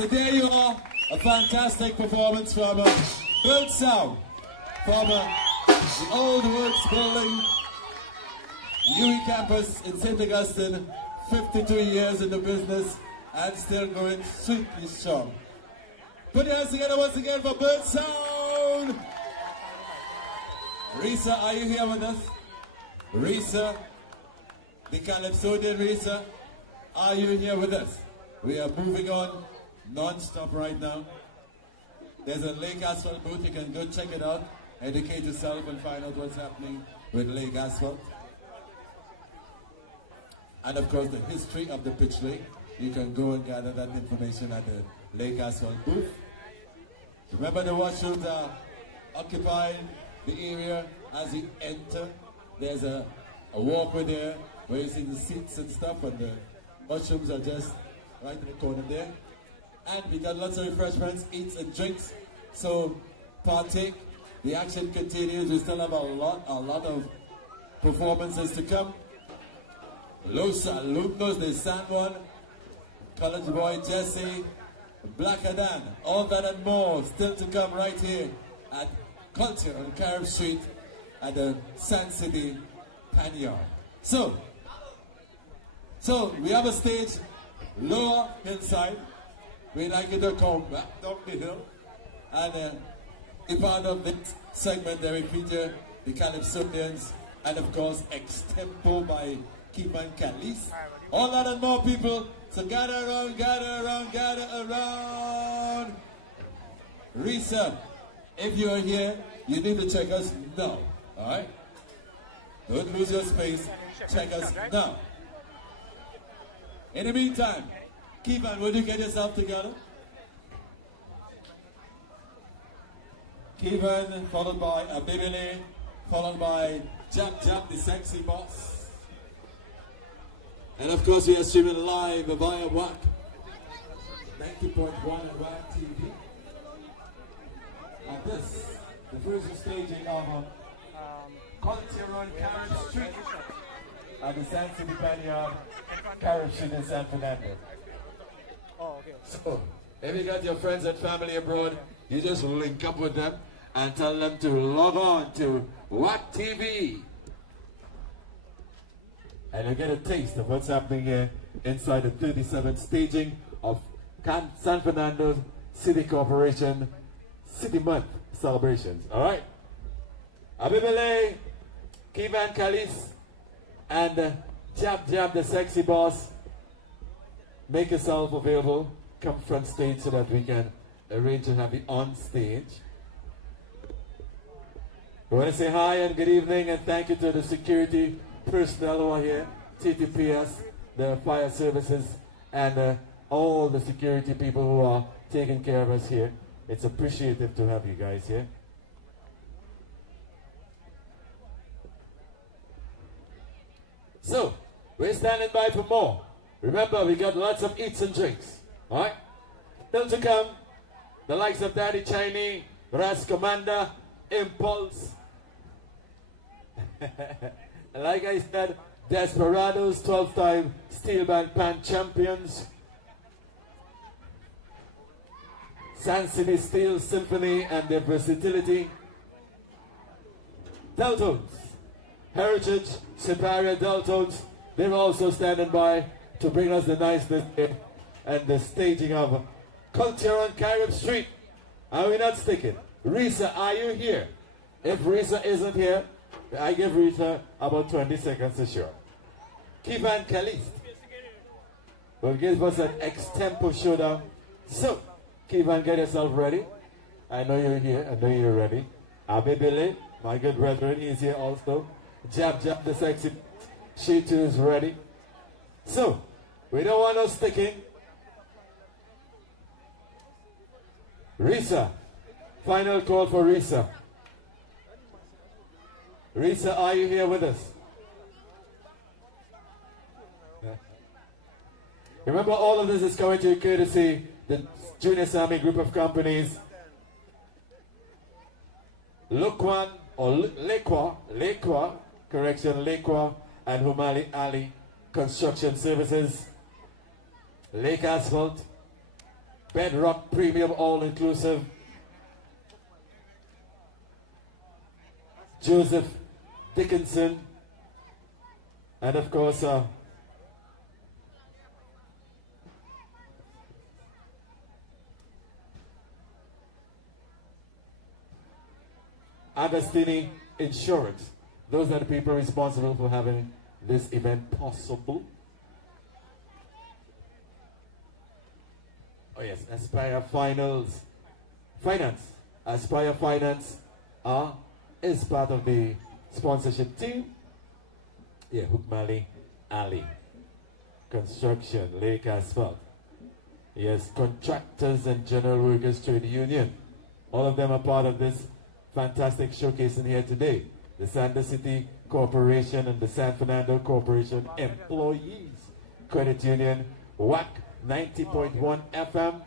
so there you are. A fantastic performance from Bird Sound, from the Old Works Building, UE campus in St. Augustine. 52 years in the business and still going sweetly strong. Put your hands together once again for Bird Sound. Risa, are you here with us? Risa, the Calypsonian Risa, are you here with us? We are moving on non-stop right now. There's a Lake Asphalt booth. You can go check it out, educate yourself and find out what's happening with Lake Asphalt. And of course the history of the pitch lake. You can go and gather that information at the Lake Asphalt booth. Remember, the washrooms are occupying the area as you enter. There's a walkway there where you see the seats and stuff, and the washrooms are just right in the corner there. And we got lots of refreshments, eats and drinks, so partake. The action continues. We still have a lot of performances to come. Los Alumnos de San Juan, College Boy Jesse, Black Adan, all that and more still to come right here at Culture on Carib Street at the Sand City Panyard. So we have a stage lower hillside. We'd like you to come back down the hill. And in part of this segment there we feature the Calypsonians and of course Extempo by Kean and Kalis. All that and more people. So gather around, gather around, gather around. Risa, if you are here, you need to check us now. Alright? Don't lose your space. Check us now. In the meantime, Kean, would you get yourself together? Kean, followed by Abee, followed by Jab Jab, the sexy boss. And of course we are streaming live via WAC 90.1 and WAC TV. And this, the first staging of Culture on Carib Street at the Sand City Panyard, Carib Street in San Fernando. So, if you got your friends and family abroad, you just link up with them and tell them to log on to WAC TV. And you get a taste of what's happening here inside the 37th staging of San Fernando City Corporation City Month celebrations. Alright? Abee, Kean Kalis, and Jab Jab the sexy boss. Make yourself available. Come front stage so that we can arrange to have you on stage. We want to say hi and good evening and thank you to the security personnel who are here, TTPS, the fire services, and all the security people who are taking care of us here. It's appreciative to have you guys here. So, we're standing by for more. Remember, we got lots of eats and drinks. Alright? Still to come, the likes of Daddy Chiny, Ras Commander, Impulse. Like I said, Desperados, 12-time Steel Band Pan champions. Sand City Steel Symphony and their versatility. Deltones, Heritage, Superior Deltones, they're also standing by to bring us the niceness here and the staging of Culture on Carib Street. Are we not sticking? Risa, are you here? If Risa isn't here, I give Rita about 20 seconds to show. Kean Kalis will give us an Extempo showdown. So, Kean, get yourself ready. I know you're here. I know you're ready. Abee, my good brethren, is here also. Jab Jab the sexy, she too is ready. So, we don't want no sticking. Risa, final call for Risa. Risa, are you here with us? Yeah. Remember, all of this is coming to you courtesy the Junior Sammy group of companies. Lukwan, or Lekwa, correction, Lekwa and Humali Ali Construction Services, Lake Asphalt, Bedrock Premium All-Inclusive, Joseph Dickinson, and of course, Agostini Insurance. Those are the people responsible for having this event possible. Oh yes, Aspire Finance. Aspire Finance is part of the sponsorship team. Yeah, Hookmali Ali. Construction, Lake Asphalt. Yes, Contractors and General Workers Trade Union. All of them are part of this fantastic showcase in here today. The Sanders City Corporation and the San Fernando Corporation Employees Credit Union, WAC 90.1 FM.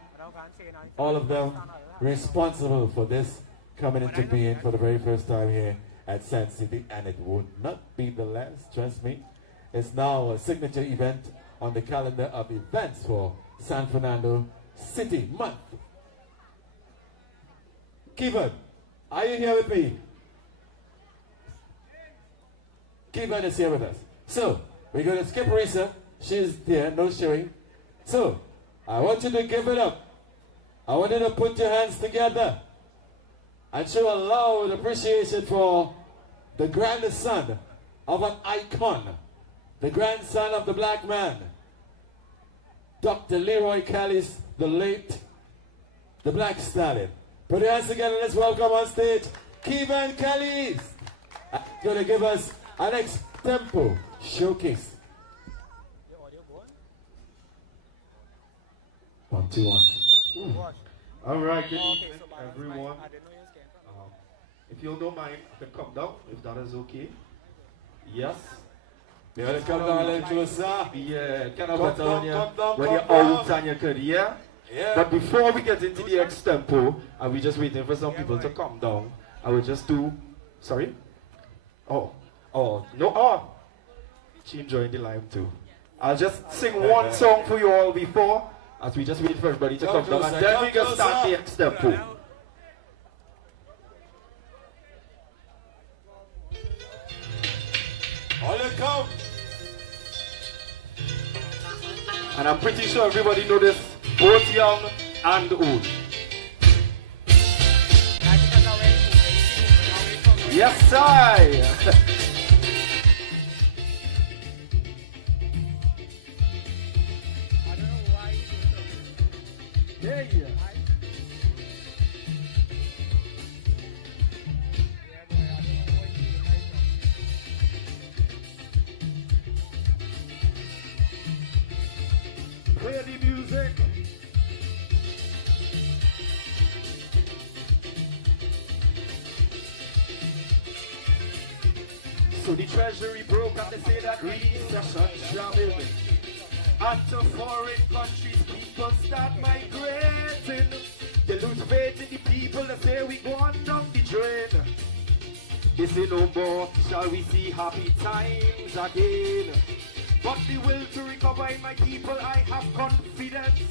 All of them responsible for this coming into being for the very first time here at Sand City, and it would not be the last, trust me. It's now a signature event on the calendar of events for San Fernando City Month. Kean, are you here with me? Kean is here with us. So, we're going to skip Risa. She's there, no showing. So, I want you to give it up. I want you to put your hands together and show a loud appreciation for the grandson of an icon, the grandson of the black man, Dr. Leroy Callis, the late, the Black Stallion. Put your hands together and let's welcome on stage Kean Callis. He's going to give us an Extempo showcase. 1, 2, 1. All right, good evening, everyone. If you don't mind, I can come down, if that is okay. Yes. You want to come down a little closer? Yeah, kind of better on you when you're out on your career. Yeah. But before we get into the Extempo, and we're just waiting for some people to come down, I will just do, sorry? She enjoying the lime too. I'll just sing one song for you all before, as we just wait for everybody to come down, and then we can start the Extempo. All you come. And I'm pretty sure everybody know this, both young and old. Yes, I. Hey. Play the music. So the treasury broke and they say that recession jamming. And to foreign countries people start migrating. They lose faith in the people that say we go on down the drain. They say no more shall we see happy times again. But the will to recover in my people I have confidence.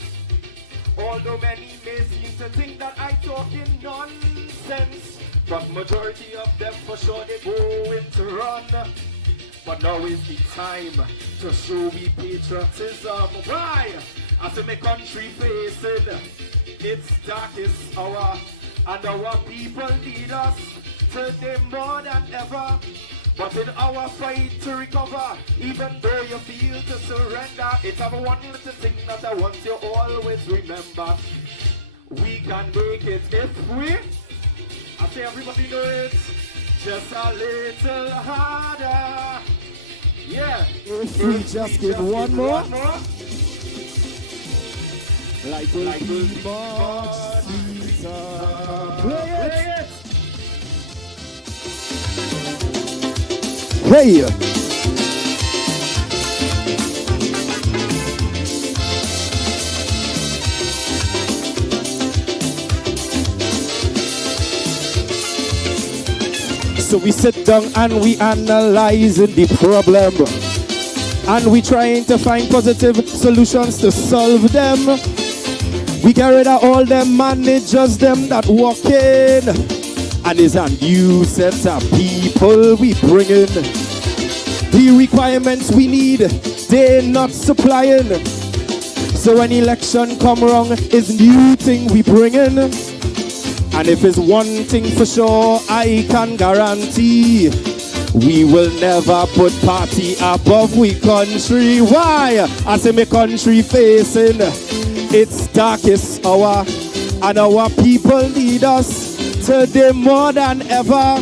Although many may seem to think that I talk in nonsense, but majority of them for sure they go into run. But now is the time to show we patriotism. Why? As in my country facing its darkest hour, and our people need us today more than ever. But in our fight to recover, even though you feel to surrender, it's our one little thing that I want you always remember. We can make it if we, I say everybody know it, just a little harder. Yeah. If we just give one more, like will be much sweeter. Play it. Hey! So we sit down and we analyze the problem, and we trying to find positive solutions to solve them. We get rid of all them managers, them that walk in. And it's a new set of people we bring in. The requirements we need, they're not supplying. So when election come wrong, it's new thing we bring in. And if it's one thing for sure, I can guarantee, we will never put party above we country. Why? I say my country facing its darkest hour, and our people need us today more than ever.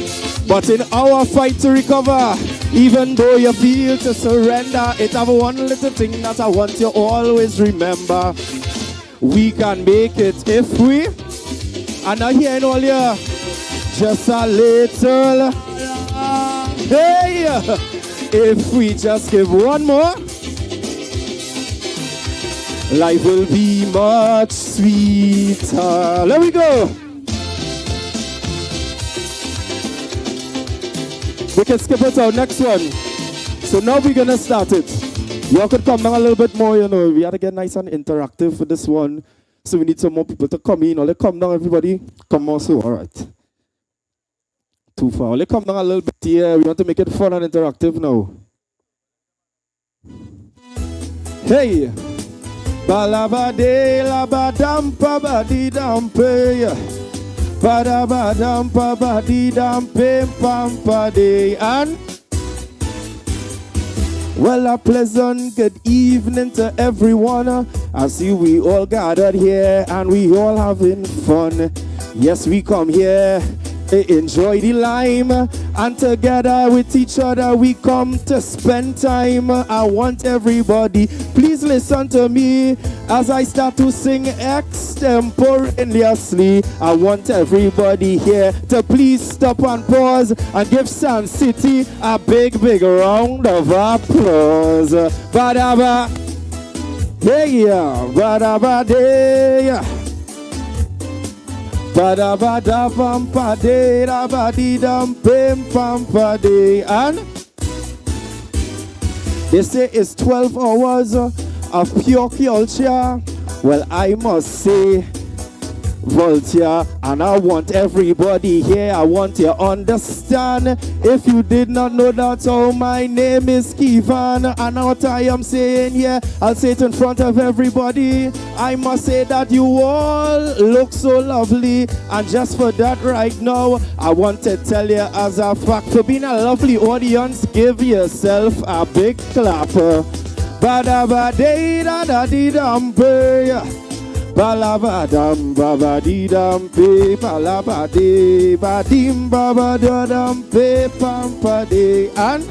But in our fight to recover, even though you feel to surrender, it have one little thing that I want you always remember. We can make it if we, and I hear in all you, just a little. Hey, if we just give one more, life will be much sweeter. Let me go. We can skip it out. Next one. So now we're gonna start it. Y'all could come down a little bit more, you know. We had to get nice and interactive for this one. So we need some more people to come in. Let's come down, everybody. Come also. All right. Too far. Let's come down a little bit here. We want to make it fun and interactive now. Hey. Balabade labadampa badidampe. Badabadampa badidampe pampa day. And well, a pleasant good evening to everyone. I see we all gathered here and we all having fun. Yes, we come here to enjoy the lime, and together with each other we come to spend time. I want everybody, please listen to me as I start to sing extemporaneously. I want everybody here to please stop and pause and give Sun City a big round of applause. Badaba, yeah, badaba, yeah. Badabadabampa-de, rabadidam-pim-pampa-de. And they say it's 12 hours of pure culture. Well, I must say, Voltaire, and I want everybody here, I want you to understand. If you did not know that, oh, my name is Kean, and what I am saying here, I'll say it in front of everybody. I must say that you all look so lovely, and just for that right now, I want to tell you as a fact, for being a lovely audience, give yourself a big clap. Ba-da-ba-day-da-da-dee-dum-bay. Balabadam babadidam pe balabade badim babadadam pe pampade. And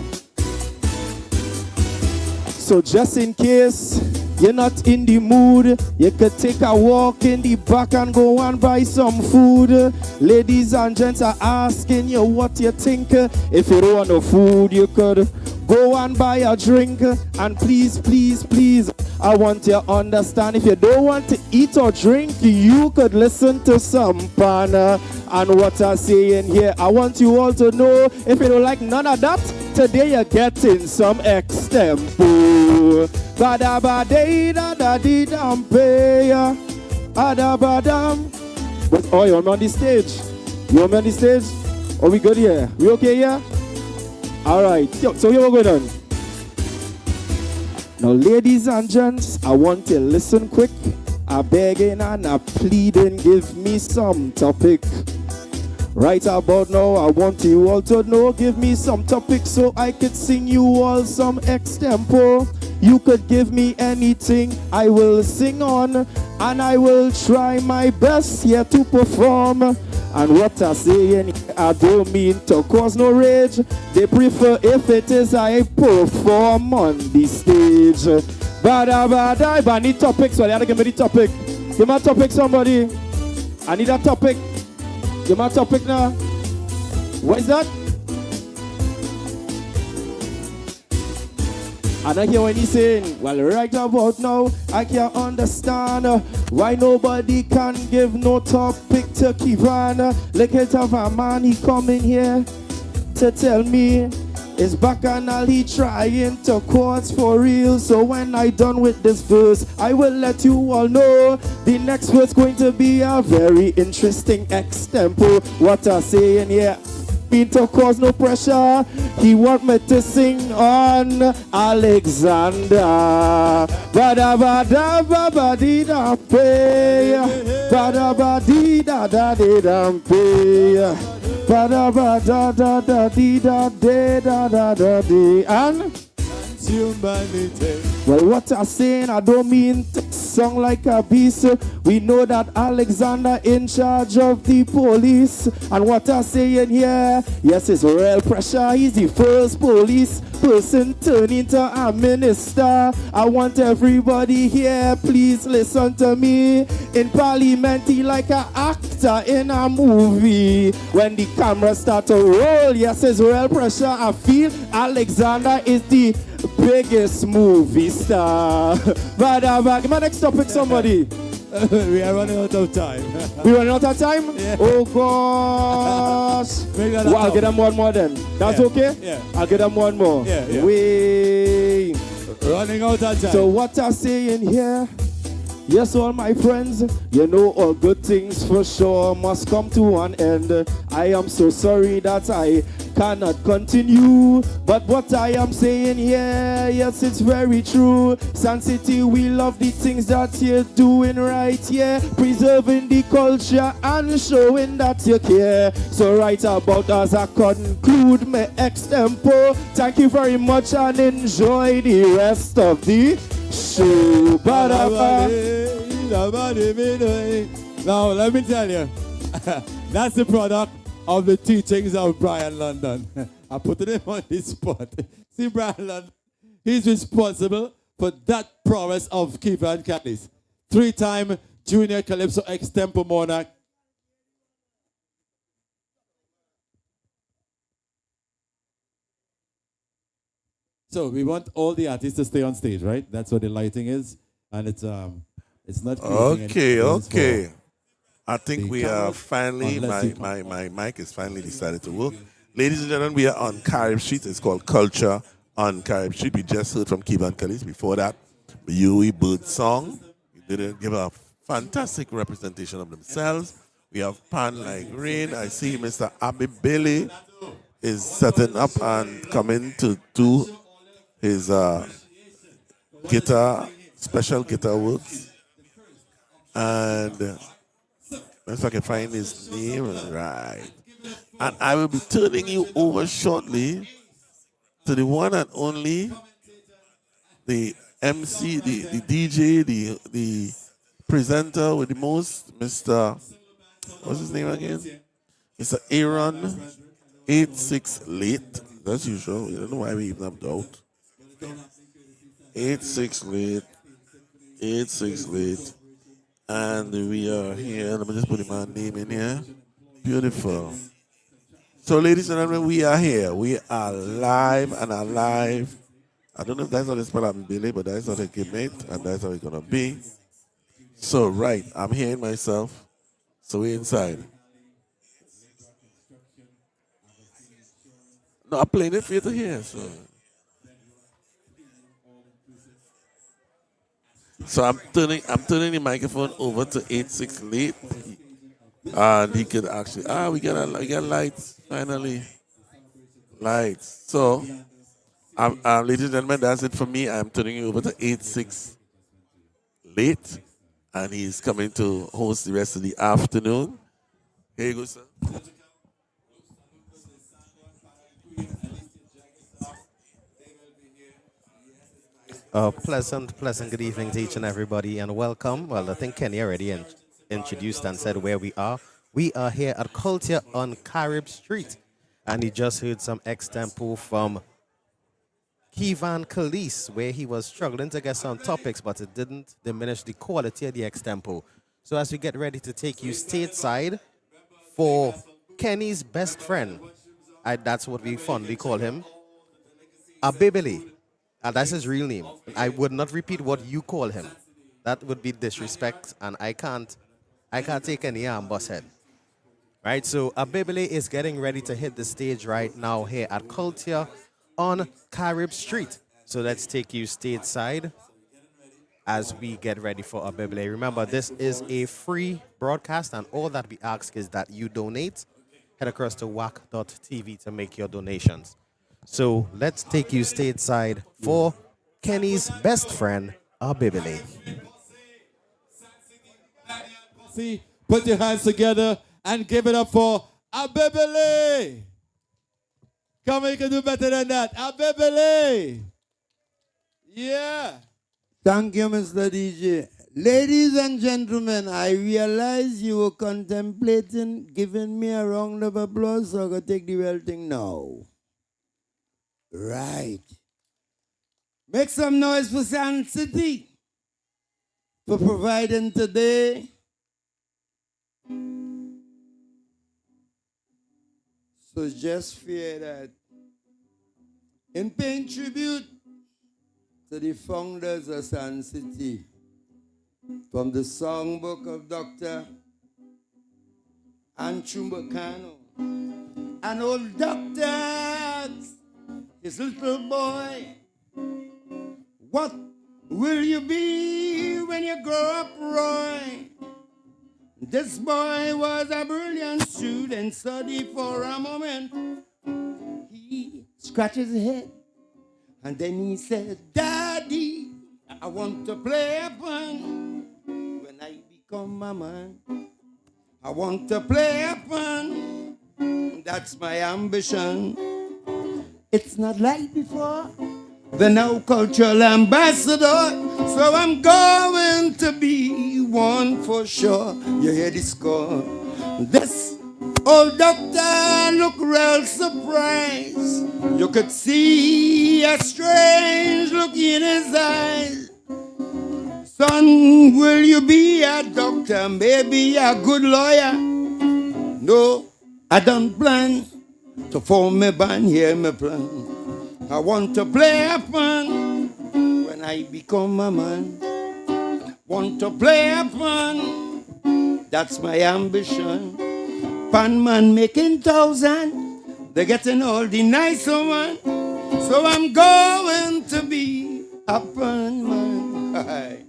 so just in case you're not in the mood, you could take a walk in the back and go and buy some food. Ladies and gents are asking you what you think. If you don't want no food, you could go and buy a drink. And please, please, please, I want you to understand, if you don't want to eat or drink, you could listen to some pan. And what I'm saying here, I want you all to know, if you don't like none of that, today you're getting some Extempo. Badabadee-da-da-dee-dam-pay. Adabadam. But oh, you're on the stage. You on the stage? Are we good here? We okay here? Alright. So here we're going on. Now, ladies and gents, I want you to listen quick. I'm begging and I'm pleading, give me some topic. Right about now, I want you all to know, give me some topic so I could sing you all some Extempo. You could give me anything, I will sing on, and I will try my best here to perform. And what I say, I don't mean to cause no rage. They prefer if it is I perform on the stage. But I need topics, so I have to give me the topic. Give me a topic, somebody. I need a topic. Give me a topic now. What is that? And I hear when he's saying, well, right about now, I can't understand why nobody can give no topic to Kean. Look at a man, he coming here to tell me It's bacchanal, he trying to cause for real. So when I done with this verse, I will let you all know the next verse going to be a very interesting extempo. What I saying here, mean to cause no pressure. He want me to sing on Alexander. Bada bada bada dee da pay. Bada bada dee da da dee da pay. Bada bada da da dee da dee da da da dee. And Humanity. well, what I'm saying, I don't mean to song like a beast. We know that Alexander in charge of the police. And what I'm saying here, yes, it's real pressure. He's the first police person turned into a minister. I want everybody here, please listen to me. In Parliament, he like an actor in a movie. When the camera start to roll, yes, it's real pressure. I feel Alexander is the biggest movie star. But my next topic, somebody. We are running out of time. We running out of time? Yeah. Oh gosh. Well, I'll get them one more then. That's okay? Yeah. I'll get them one more. Yeah. Wait. Running out of time. So what I'm saying here, yes, all my friends, you know all good things for sure must come to an end. I am so sorry that I cannot continue, but what I am saying here, yes, it's very true. Sun City, we love the things that you're doing right here, preserving the culture and showing that you care. So right about as I conclude my extempo, thank you very much and enjoy the rest of the show. Now, let me tell you, that's the product of the teachings of Brian London. I put him on this spot. See, Brian London, he's responsible for that prowess of Kean Catalyst. 3-time Junior Calypso Extempo Monarch. So we want all the artists to stay on stage, right? That's what the lighting is, and it's not. Okay. I think we are cameras, finally. unless you My mic is finally decided to work. Ladies and gentlemen, we are on Carib Street. It's called Culture on Carib Street. We just heard from Kean Catalyst. Before that, Yui Bird Song. They did give a fantastic representation of themselves. We have Pan Like Rain. I see Mr. Abee is setting up and coming to do his special guitar works. And if I can find his name, right. And I will be turning you over shortly to the one and only, the MC, the DJ, the presenter with the most, Mr. What's his name again? Mr. Aaron 86 Late. That's usual. I don't know why we even have doubt. 86 Late. 86 Late. And we are here. Let me just put my name in here. Beautiful. So, ladies and gentlemen, we are here. We are live and alive. I don't know if that's how they spell Abee, but that's how they give it, and that's how it's going to be. So, right, I'm hearing myself. So, we're inside. No, I'm playing it for you to hear. So I'm turning the microphone over to 86 Late, and he could actually we got lights finally, lights. So, ladies and gentlemen, that's it for me. I'm turning you over to 86 Late, and he's coming to host the rest of the afternoon. Here you go, sir. Pleasant good evening to each and everybody, and welcome. Well, I think Kenny already introduced and said where we are. We are here at Culture on Carib Street, and he just heard some extempo from Kean Catalyst, where he was struggling to get some topics, but it didn't diminish the quality of the extempo. So as we get ready to take you stateside for Kenny's best friend, that's what we fondly call him, Abee. And that's his real name. I would not repeat what you call him. That would be disrespect, and I can't take any boss head. Right, so Abee is getting ready to hit the stage right now here at Culture on Carib Street. So let's take you stateside as we get ready for Abee. Remember, this is a free broadcast, and all that we ask is that you donate. Head across to wac.tv to make your donations. So let's take you stateside for Kenny's best friend, Abee. See, put your hands together and give it up for Abee. Come on, you can do better than that. Abee. Yeah. Thank you, Mr. DJ. Ladies and gentlemen, I realize you were contemplating giving me a round of applause, so I'm going to take the real thing now. Right. Make some noise for Sun City for providing today. So just fear that in paying tribute to the founders of Sun City, from the songbook of Dr. Anchumbakano, an old doctor, his little boy, what will you be when you grow up, Roy? This boy was a brilliant student, studied for a moment. He scratched his head, and then he said, Daddy, I want to play upon when I become a man. I want to play upon, that's my ambition. It's not like before, the now cultural ambassador, so I'm going to be one for sure. You hear the score? This old doctor looked real surprised. You could see a strange look in his eyes. Son, will you be a doctor, maybe a good lawyer? No, I don't plan to form a band, hear me plan. I want to play upon when I become a man. Want to play upon, that's my ambition. Pan man making 1,000, they're getting all the nicer one. So I'm going to be a pan man.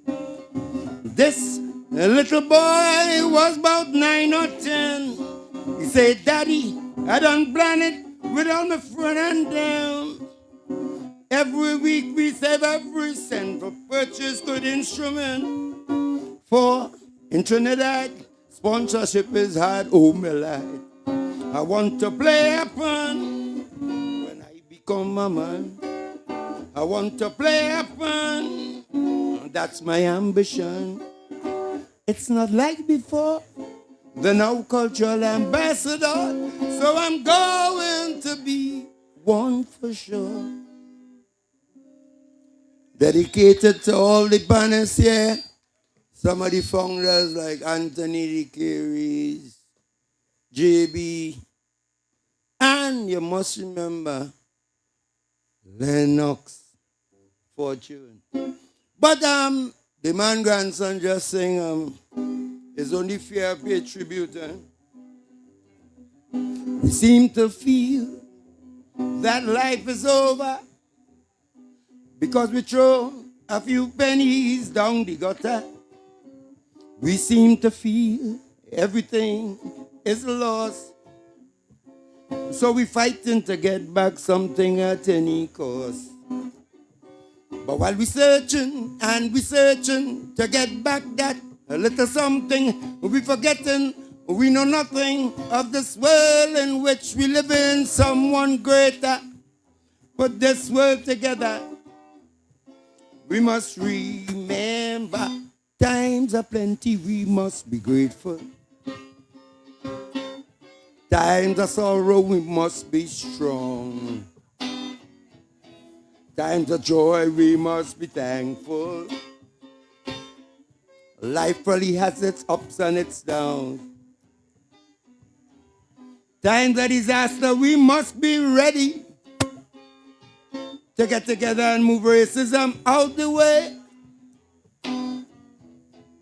This little boy was about 9 or 10. He said, Daddy, I done plan it with all my friend and them. Every week we save every cent for purchase good instrument. For in Trinidad, sponsorship is hard, oh my life. I want to play upon when I become a man. I want to play upon, that's my ambition. It's not like before, the now cultural ambassador, so I'm going to be one for sure. Dedicated to all the banners here. Some of the founders like Anthony the Carries, JB, and you must remember Lennox Fortune. But the man grandson just saying it's only fair pay tribute. We seem to feel that life is over because we throw a few pennies down the gutter. We seem to feel everything is lost. So we fighting to get back something at any cost. But while we searching and we searching to get back that a little something, we forgetting we know nothing of this world in which we live in. Someone greater put this world together. We must remember times are plenty, we must be grateful. Times of sorrow, we must be strong. Times of joy, we must be thankful. Life really has its ups and its downs. Times of disaster, we must be ready to get together and move racism out the way.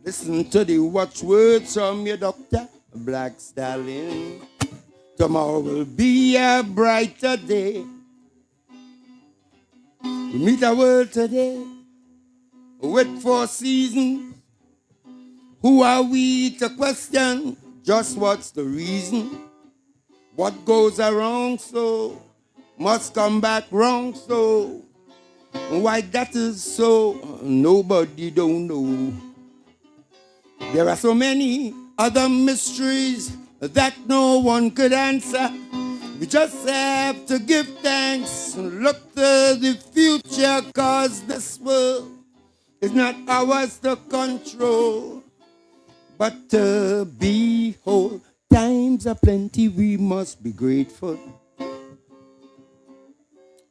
Listen to the watchwords from your doctor, Black Stallion. Tomorrow will be a brighter day. We meet a world today with 4 seasons. Who are we to question just what's the reason? What goes around so must come back wrong so. Why that is so, nobody don't know. There are so many other mysteries that no one could answer. We just have to give thanks and look to the future, cause this world is not ours to control, but to behold. Times are plenty, we must be grateful.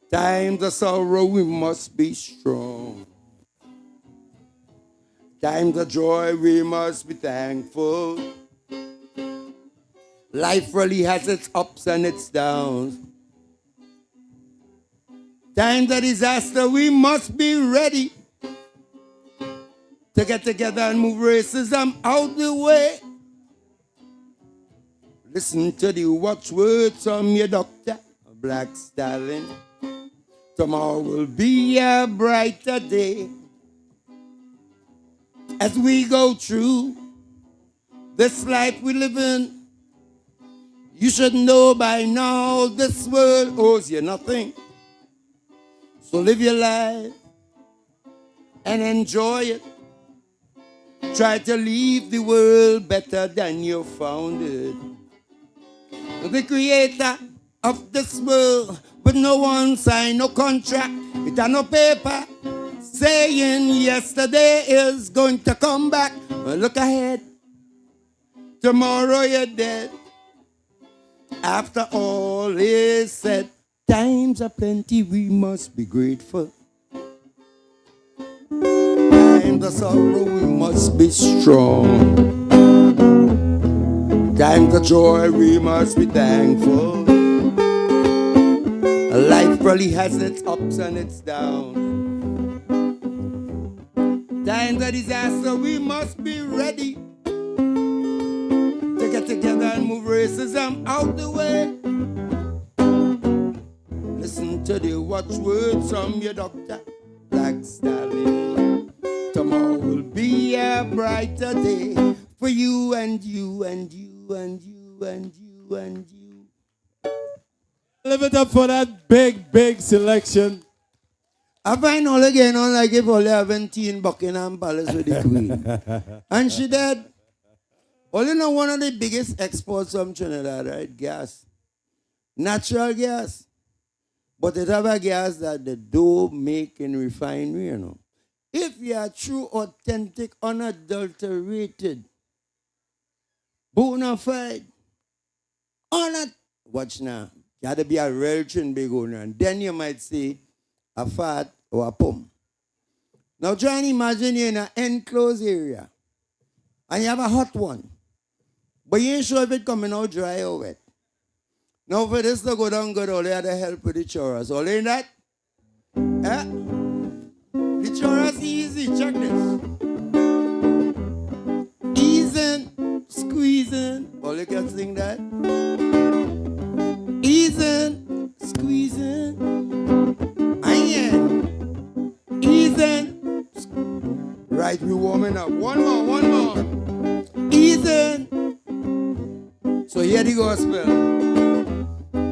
Times of sorrow, we must be strong. Times of joy, we must be thankful. Life really has its ups and its downs. Times of disaster, we must be ready to get together and move racism out the way. Listen to the watchwords from your doctor, Black Stalin. Tomorrow will be a brighter day. As we go through this life we live in, you should know by now this world owes you nothing. So live your life and enjoy it. Try to leave the world better than you found it. The creator of this world, but no one signed no contract. It had no paper saying yesterday is going to come back. Well, look ahead. Tomorrow you're dead. After all is said, times are plenty, we must be grateful. Times of sorrow, we must be strong. Times of joy, we must be thankful. Life probably has its ups and its downs. Times of disaster, we must be ready to get together and move racism out the way. Listen to the watchwords from your doctor, Black Stalin. Tomorrow will be a brighter day for you and you and you and you and you and you. Live it up for that big selection. I find all again on like if only 17 Buckingham Palace with the Queen. And she dead. Only know one of the biggest exports from Trinidad, right? Gas. Natural gas. But it have a gas that the dough make in refinery, you know. If you are true, authentic, unadulterated, bona fide, watch now. You had to be a real chin big owner. And then you might say a fat or a pump. Now try and imagine you're in an enclosed area. And you have a hot one. But you ain't sure if it's coming out dry or wet. Now for this to go down good, all you had to help with the chorus. All in that? Eh? The chorus easy. Check this. Easing, squeezing. All you can sing that. Easing, squeezing. Iron. Easing. Right, we warming up. One more. Easing. So hear the gospel.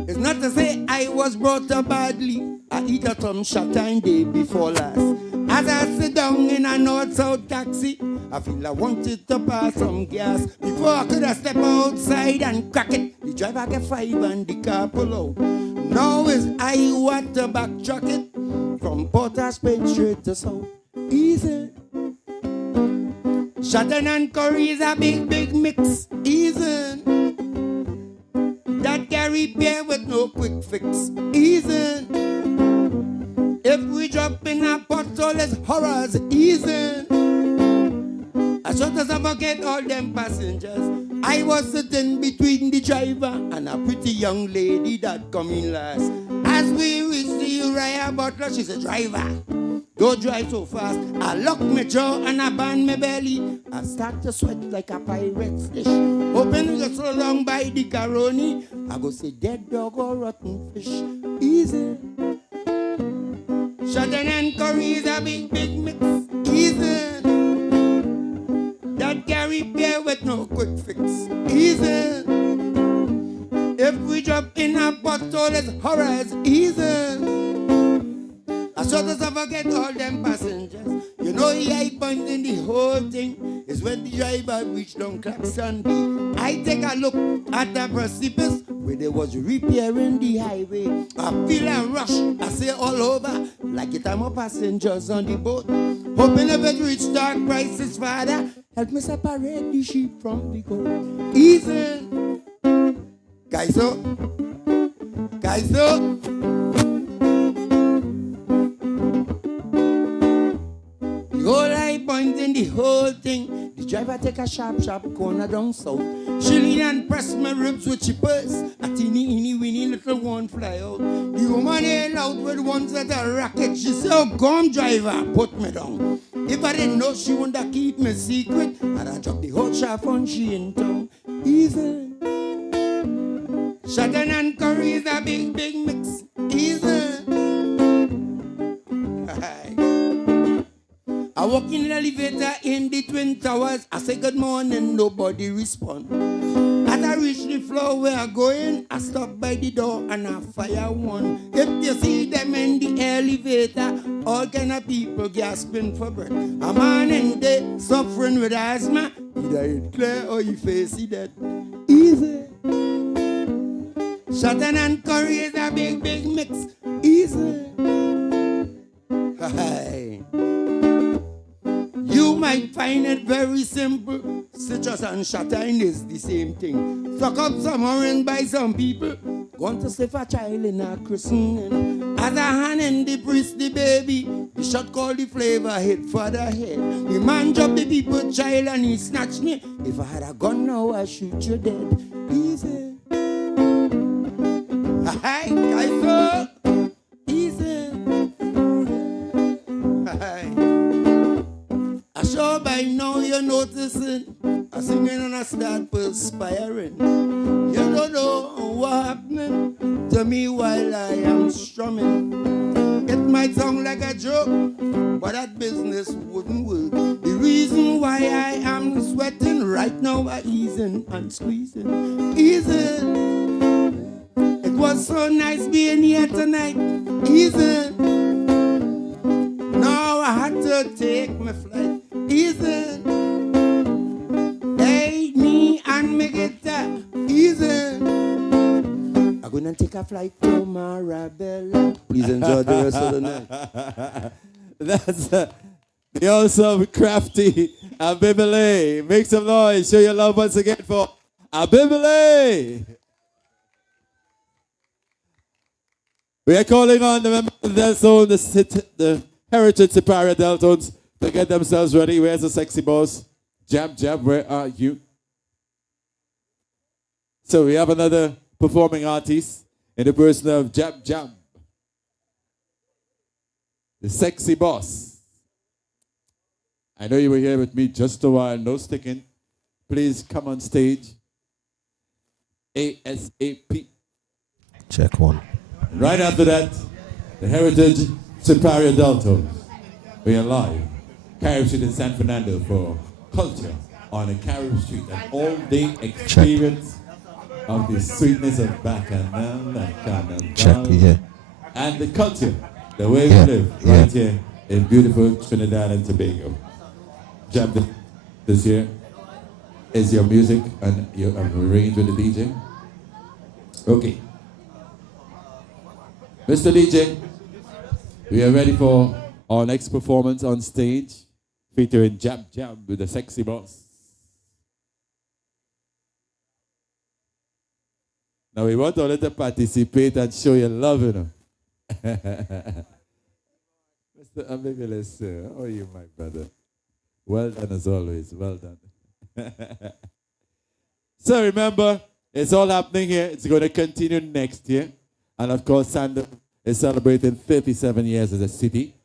It's not to say I was brought up badly. I eat a some shatan day before last. As I sit down in a north-south taxi, I feel I wanted to pass some gas. Before I could have stepped outside and crack it, the driver get 5 and the car pull out. Now is I want to backtrack it from Port of Spain straight to south. Easy. Shatan and curry is a big mix. Easy. That carry beer with no quick fix. Easy. If we drop in a pothole, it's horrors. Easy. As soon as I forget all them passengers, I was sitting between the driver and a pretty young lady that come in last. As we reached the Uriah Butler, she said, "Driver, don't drive so fast." I lock my jaw and I band my belly. I start to sweat like a pirate's dish. Hoping to get so long by the caroni, I go say dead dog or rotten fish. Easy. Shotgun and curry is a big, big mix. Easy. That Gary Bear with no quick fix. Easy. If we drop in a bottle, it's horrors. Easy. I sort of forget all them passengers. You know the high point in the whole thing is when the driver reached down Claxon B. I take a look at the precipice where they was repairing the highway. I feel a rush, I say all over, like it I'm a passengers on the boat. Hoping if it reach dark prices, Father, help me separate the sheep from the goat. Easy. Guys up. Guys up. The whole high point in the whole thing. The driver take a sharp corner down south. She lean and press my ribs with she purse. A teeny weeny little one fly out. The woman yell out with one set of racket. She say, oh, come driver, put me down. If I didn't know she would have keep me secret, I'd have dropped the whole shaft on she in town. Easy. Shotgun and curry is a big, big mix. Easy. I walk in the elevator in the Twin Towers. I say good morning, nobody respond. As I reach the floor where I go in, I stop by the door and I fire one. If you see them in the elevator, all kind of people gasping for breath. A man in there suffering with asthma, either it clear or you face it dead. Easy. Shotgun and curry is a big, big mix. Easy. Hi. You might find it very simple. Citrus and shotgun is the same thing. Suck up some orange by some people. Want to save a child in a christening. As a hand in the priest, the baby. The shot called the flavor hit for the head. The man dropped the people child and he snatched me. If I had a gun now, I shoot you dead. Easy. Hi, guys, so easy. Hi. I sure by now you're noticing I'm singing and I start perspiring. You don't know what happening to me while I am strumming. It might sound like a joke, but that business wouldn't work. The reason why I am sweating right now are easing and squeezing. Easy. It was so nice being here tonight. Easy. Now I had to take my flight. Easy. Hey, me and my guitar. Easy. I'm gonna take a flight to Marabella. Please enjoy the rest of the night. That's the awesome, crafty Abee. Make some noise. Show your love once again for Abee. We are calling on the members of the Deltone, the Heritage Superior Deltones, to get themselves ready. Where's the sexy boss? Jab, where are you? So we have another performing artist in the person of Jab, the sexy boss. I know you were here with me just a while, no sticking. Please come on stage. ASAP. Check one. Right after that, the Heritage Superior Deltones. We are live, Carib Street in San Fernando for culture on a Carib Street, an all-day experience of the sweetness of Bacchanal and Carnival and the culture, the way we live right here in beautiful Trinidad and Tobago. Jab, this here is your music and your arrange with the DJ. Okay. Mr. DJ, we are ready for our next performance on stage, featuring Jab with the sexy boss. Now we want all to participate and show your love, you know. Mr. Abee, sir, how are you, my brother? Well done as always, well done. So remember, it's all happening here. It's going to continue next year. And of course, Sando is celebrating 37 years as a city.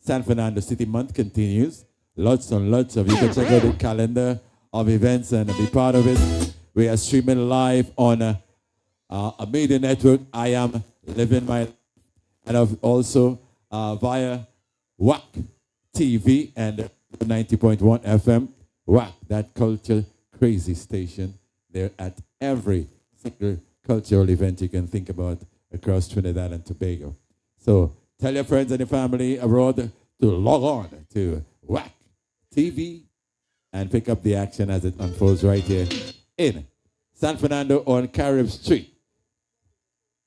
San Fernando City Month continues. Lots and lots of you can check out the calendar of events and be part of it. We are streaming live on a media network. I am living my, and also via WAC TV and 90.1 FM. WAC, that culture crazy station. They're at every single cultural event you can think about across Trinidad and Tobago. So tell your friends and your family abroad to log on to WAC TV and pick up the action as it unfolds right here in San Fernando on Carib Street.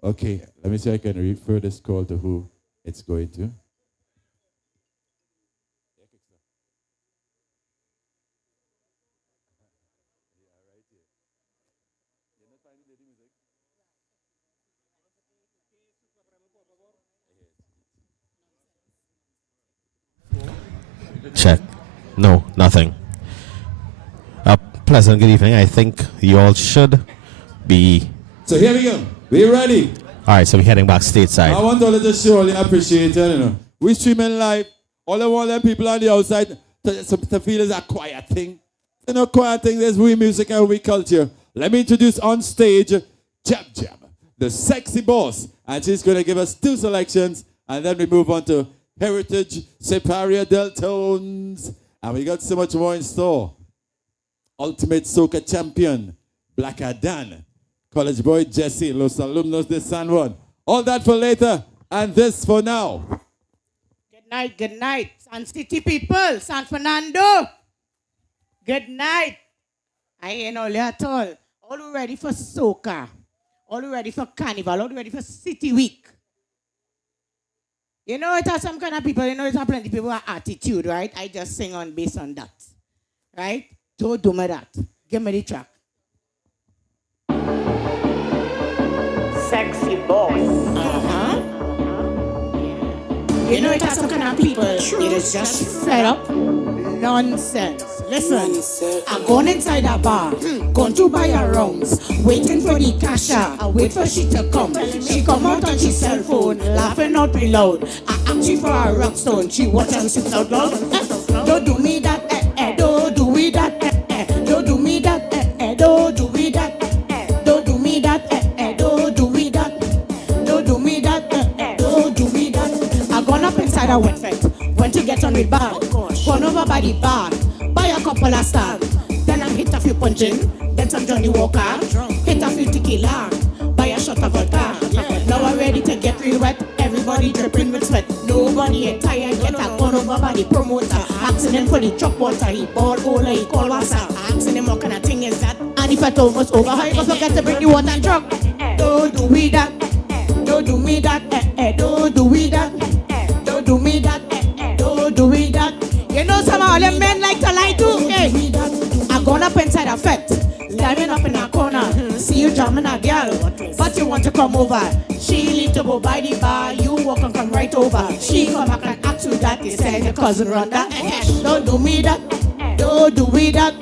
Okay, let me see if I can refer this call to who it's going to. Check. No, nothing. A pleasant good evening. I think you all should be. So here we go. We ready? All right, so we're heading back stateside. I want all of to surely appreciate it, you know. We streaming live. All I want them people on the outside to feel is a quiet thing. You know, quiet thing, there's we music and we culture. Let me introduce on stage Jam Jam, the sexy boss. And she's going to give us 2 selections. And then we move on to Heritage Separia Deltones. And we got so much more in store. Ultimate Soca Champion, Black Dan. College boy Jesse, Los Alumnos de San Juan. All that for later, and this for now. Good night, San City people, San Fernando. Good night. I ain't all at all. All you ready for soca? All you ready for carnival? All you ready for city week? You know, it has some kind of people, you know, it has plenty of people with attitude, right? I just sing on based on that. Right? Don't do me that. Give me the track. Sexy boss. You know, it has some kind of people. It is just fed up nonsense. Listen, I'm going inside a bar, going to buy her rounds, waiting for the cashier. I wait for she to come. She come out on she cell phone, laughing out be loud. I ask she for a rock stone. She watch and sit out loud. Don't do me that, don't do me that, don't do me that, don't do me that, don't do me that, don't do me that, don't do me that, don't do me that. I gone up inside a wet fence, went to get on with bar, gone over by the bar, buy a couple of stars, then I hit a few punching, then some Johnny Walker, hit a few tequila, buy a shot of vodka. Now I'm ready to get real wet, everybody dripping with sweat. Nobody ain't tired, get a gun over by the promoter, asking him for the truck water, he ball over, he call what's up, asking him what kind of thing is that, and if it almost over, how you gonna forget to bring the water truck? Don't do me that, don't do me that, don't do me that, don't do me that, don't do me that. You know some of them men like to lie too, hey. I gone up inside a fete, climbing up in a corner, see you jamming a girl, but you want to come over. She leave to go by the bar, you walk and come right over. She come back and ask you that, they say your cousin Rhonda. Don't do me that, don't do me that,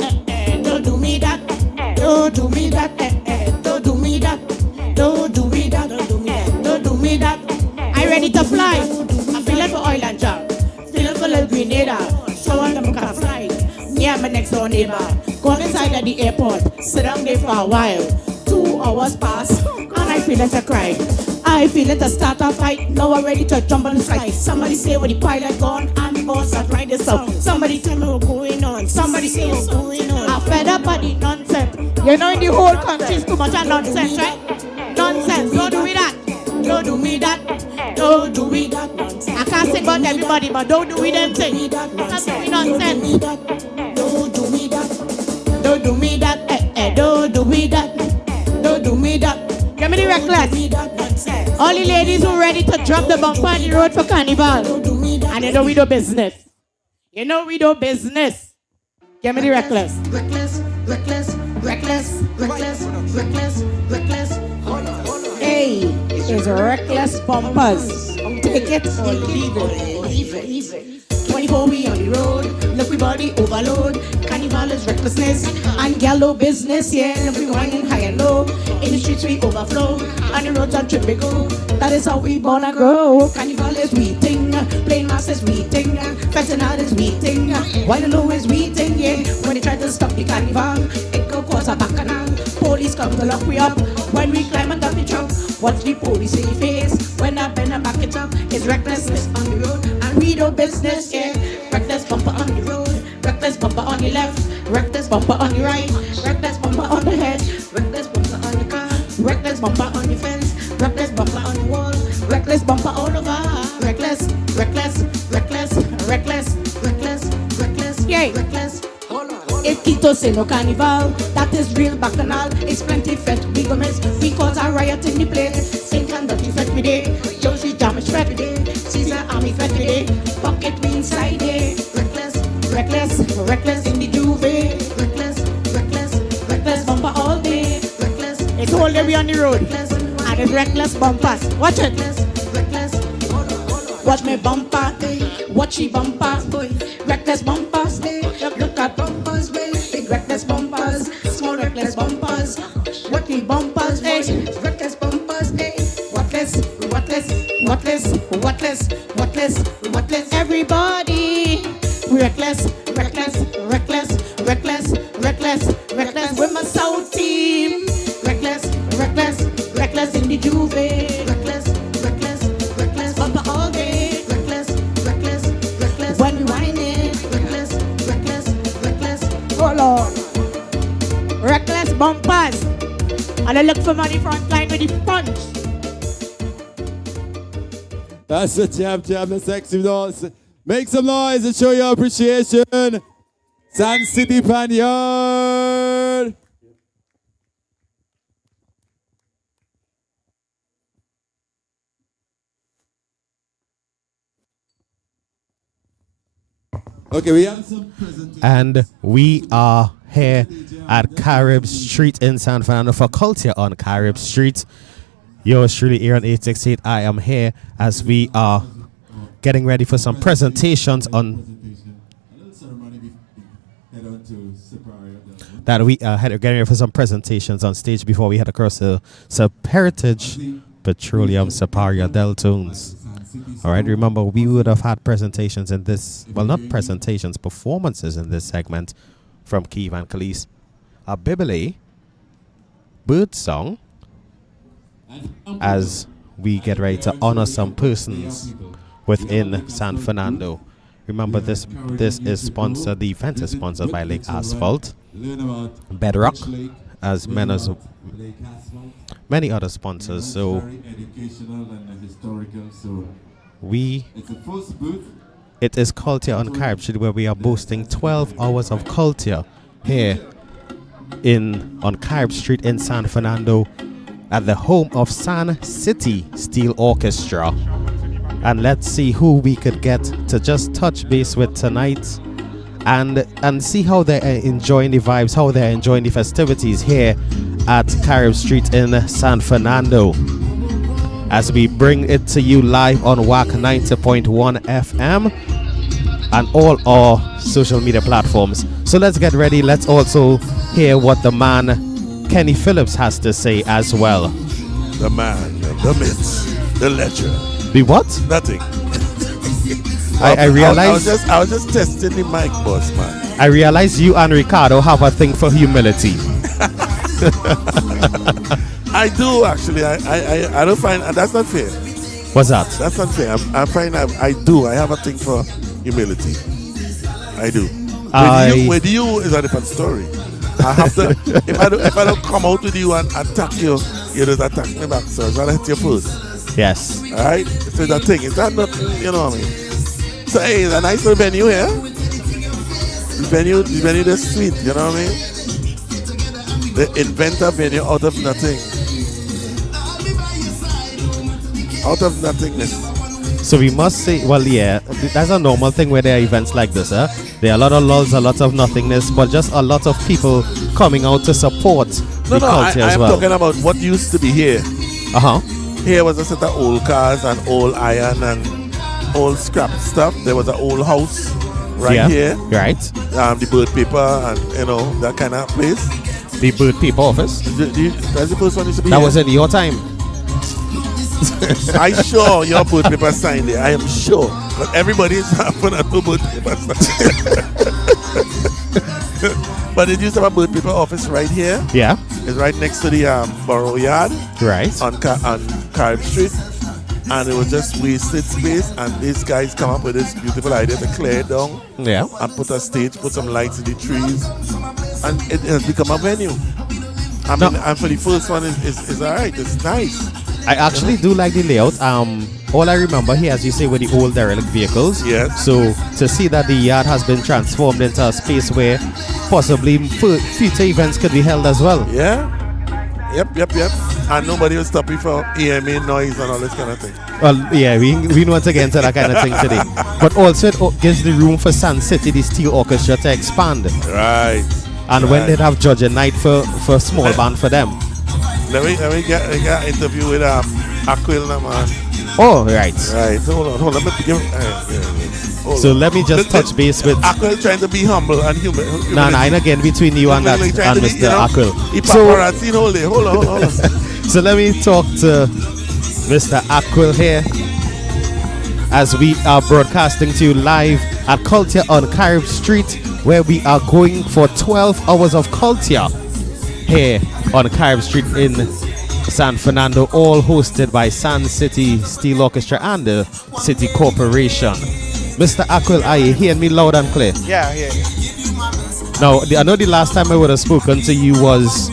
don't do me that, don't do me that, don't do me that, don't do me that, don't do me that, don't do me that. I ready to fly, I'm feeling for oil and jam, feeling for little grenada, so on them can fly. Yeah, my next door neighbor, go inside at the airport, sit down there for a while. 2 hours pass, and I feel it to cry. I feel it to start a fight, now I'm ready to jump on the flight. Somebody say where the pilot gone, and the boss are trying this out. Somebody tell me what's going on, somebody say what's going on. I'm fed up by the nonsense. You know in the whole country is too much of nonsense, right? Nonsense, don't do me that. Don't do me that. Don't do me that. I can't say about everybody, but don't do me them thing. Don't do me nonsense. Don't do me that. Don't do me that. Don't do me that. Don't do me that. Give me the reckless. All the ladies who ready to drop the bumper on the road for carnival. And you know we do business. You know we do business. Give me the reckless. Reckless, reckless, reckless, reckless, reckless, reckless. Hey, it's reckless bumpers. Take it or leave it. Leave it. 24 we on the road, look we body overload. Carnival is recklessness and gallow business, yeah. Look we whining high and low. In the streets we overflow, on the roads on trip we go. That is how we born and grow. Carnival is we ting, plain mass is we ting, festival is we ting, while the low is we ting, yeah. When they try to stop the carnival, it go cause a bacchanal. Police come to lock we up when we climb and down the trunk. Watch the police in your face. When I bend and back it up, it's recklessness on the road. And we do business, yeah. Reckless bumper on the road. Reckless bumper on your left. Reckless bumper on your right. Reckless bumper on the head. Reckless bumper on the car. Reckless bumper on the fence. Reckless bumper on the wall. Reckless bumper all over. Reckless, reckless, reckless, reckless, reckless, reckless, yeah, reckless. If Quito say no carnival, that is real bacchanal. It's plenty fet, we go miss. We cause a riot in the place. Sink and dirty fet we day. Josie Jamish fet we day. Caesar Army fet we day. Pocket we inside day. Reckless, reckless, reckless in the juve. Reckless, reckless, reckless bumper all day. Reckless, it's all day we on the road. Reckless, and it's reckless bumpers. Watch it. Reckless, watch me bumper. Watch she bumper. Reckless bumpers. Look at bumpers, big reckless bumpers, small reckless bumpers. What the bumpers, reckless bumpers, whatless, whatless, whatless, whatless, whatless, whatless. Everybody, reckless, reckless, reckless, reckless, reckless, reckless. With my South team, reckless, reckless, reckless in the juve, reckless, reckless, reckless bumper all day, reckless, reckless, reckless. When you whine it, reckless, reckless, reckless. Hold on, reckless bumpers. And I look for money front line with the punch. That's the jam, the sexy dance. Make some noise and show your appreciation. San City Panyard. Okay, we have some presentations. And we are here at Carib Street in San Fernando for Culture on Carib Street. Yours truly here on 868. I am here as we are getting ready for some presentations on that we getting ready for some presentations on stage before we head across the Heritage Petroleum Superior Deltones. All right, remember we would have had presentations in this, well, not presentations, performances in this segment from Kean and Khalees. Abee, Bird Song, as we get ready to honor some persons within San Fernando. Remember this is sponsored, the event is sponsored by Lake Asphalt, Bedrock, as many other sponsors. So it is Culture on Carib Street, where we are boasting 12 hours of culture here on Carib Street in San Fernando at the home of San City Steel Orchestra. And let's see who we could get to just touch base with tonight and see how they're enjoying the vibes, how they're enjoying the festivities here at Carib Street in San Fernando, as we bring it to you live on WAC 90.1 FM and all our social media platforms. So let's get ready. Let's also hear what the man Kenny Phillips has to say as well. The man, the myth, the legend. The what? Nothing. I realize I was just testing the mic, boss man. I realize you and Ricardo have a thing for humility. I do actually. I don't find that's not fair. What's that? That's not fair. I find I do. I have a thing for humility. I do. With you is a different story. I have to. if I don't come out with you and attack you, you just attack me back. So I'd rather hit you first. Yes. All right. So that thing is that not, you know what I mean. So hey, it's a nice little venue here. The venue is sweet. You know what I mean. They invent a venue out of nothing. Out of nothingness. So we must say, well, yeah, that's a normal thing where there are events like this, huh? There are a lot of lulls, a lot of nothingness, but just a lot of people coming out to support the culture as well. I'm talking about what used to be here. Here was a set of old cars and old iron and old scrap stuff. There was an old house here. Right. The bird paper and, you know, that kind of place. The bird paper office? That's the first one used to be That here. was in your time. I'm sure your bird paper signed it. I am sure. But everybody is having a bird paper signed. But it used to have a bird paper office right here. Yeah. It's right next to the borough yard Right. on Carib Street. And it was just wasted space. And these guys come up with this beautiful idea to clear it down Yeah. and put a stage, put some lights in the trees. And it has become a venue. I mean, and for the first one, is all right. It's nice. I actually do like the layout. All I remember here, as you say, with the old derelict vehicles. Yes. So to see that the yard has been transformed into a space where possibly future events could be held as well. Yeah. Yep. And nobody will stop you from EMA noise and all this kind of thing. Well, yeah, we want to get into that kind of thing today. But also it gives the room for Sun City, the steel orchestra, to expand. Right. And when they'd have judge a night for small band for them. Let me get an interview with Aquil now, man. Oh, right. Right. Hold on. Let me give. So let me just touch base with. Aquil trying to be humble and human. No, and again between you and Mr. Aquil. Hold on. So let me talk to Mr. Aquil here as we are broadcasting to you live at Culture on Carib Street, where we are going for 12 hours of culture here on Carib Street in San Fernando, all hosted by Sun City Steel Orchestra and the City Corporation. Mr. Aquil, are you hearing me loud and clear? Yeah. Now, I know the last time I would have spoken to you was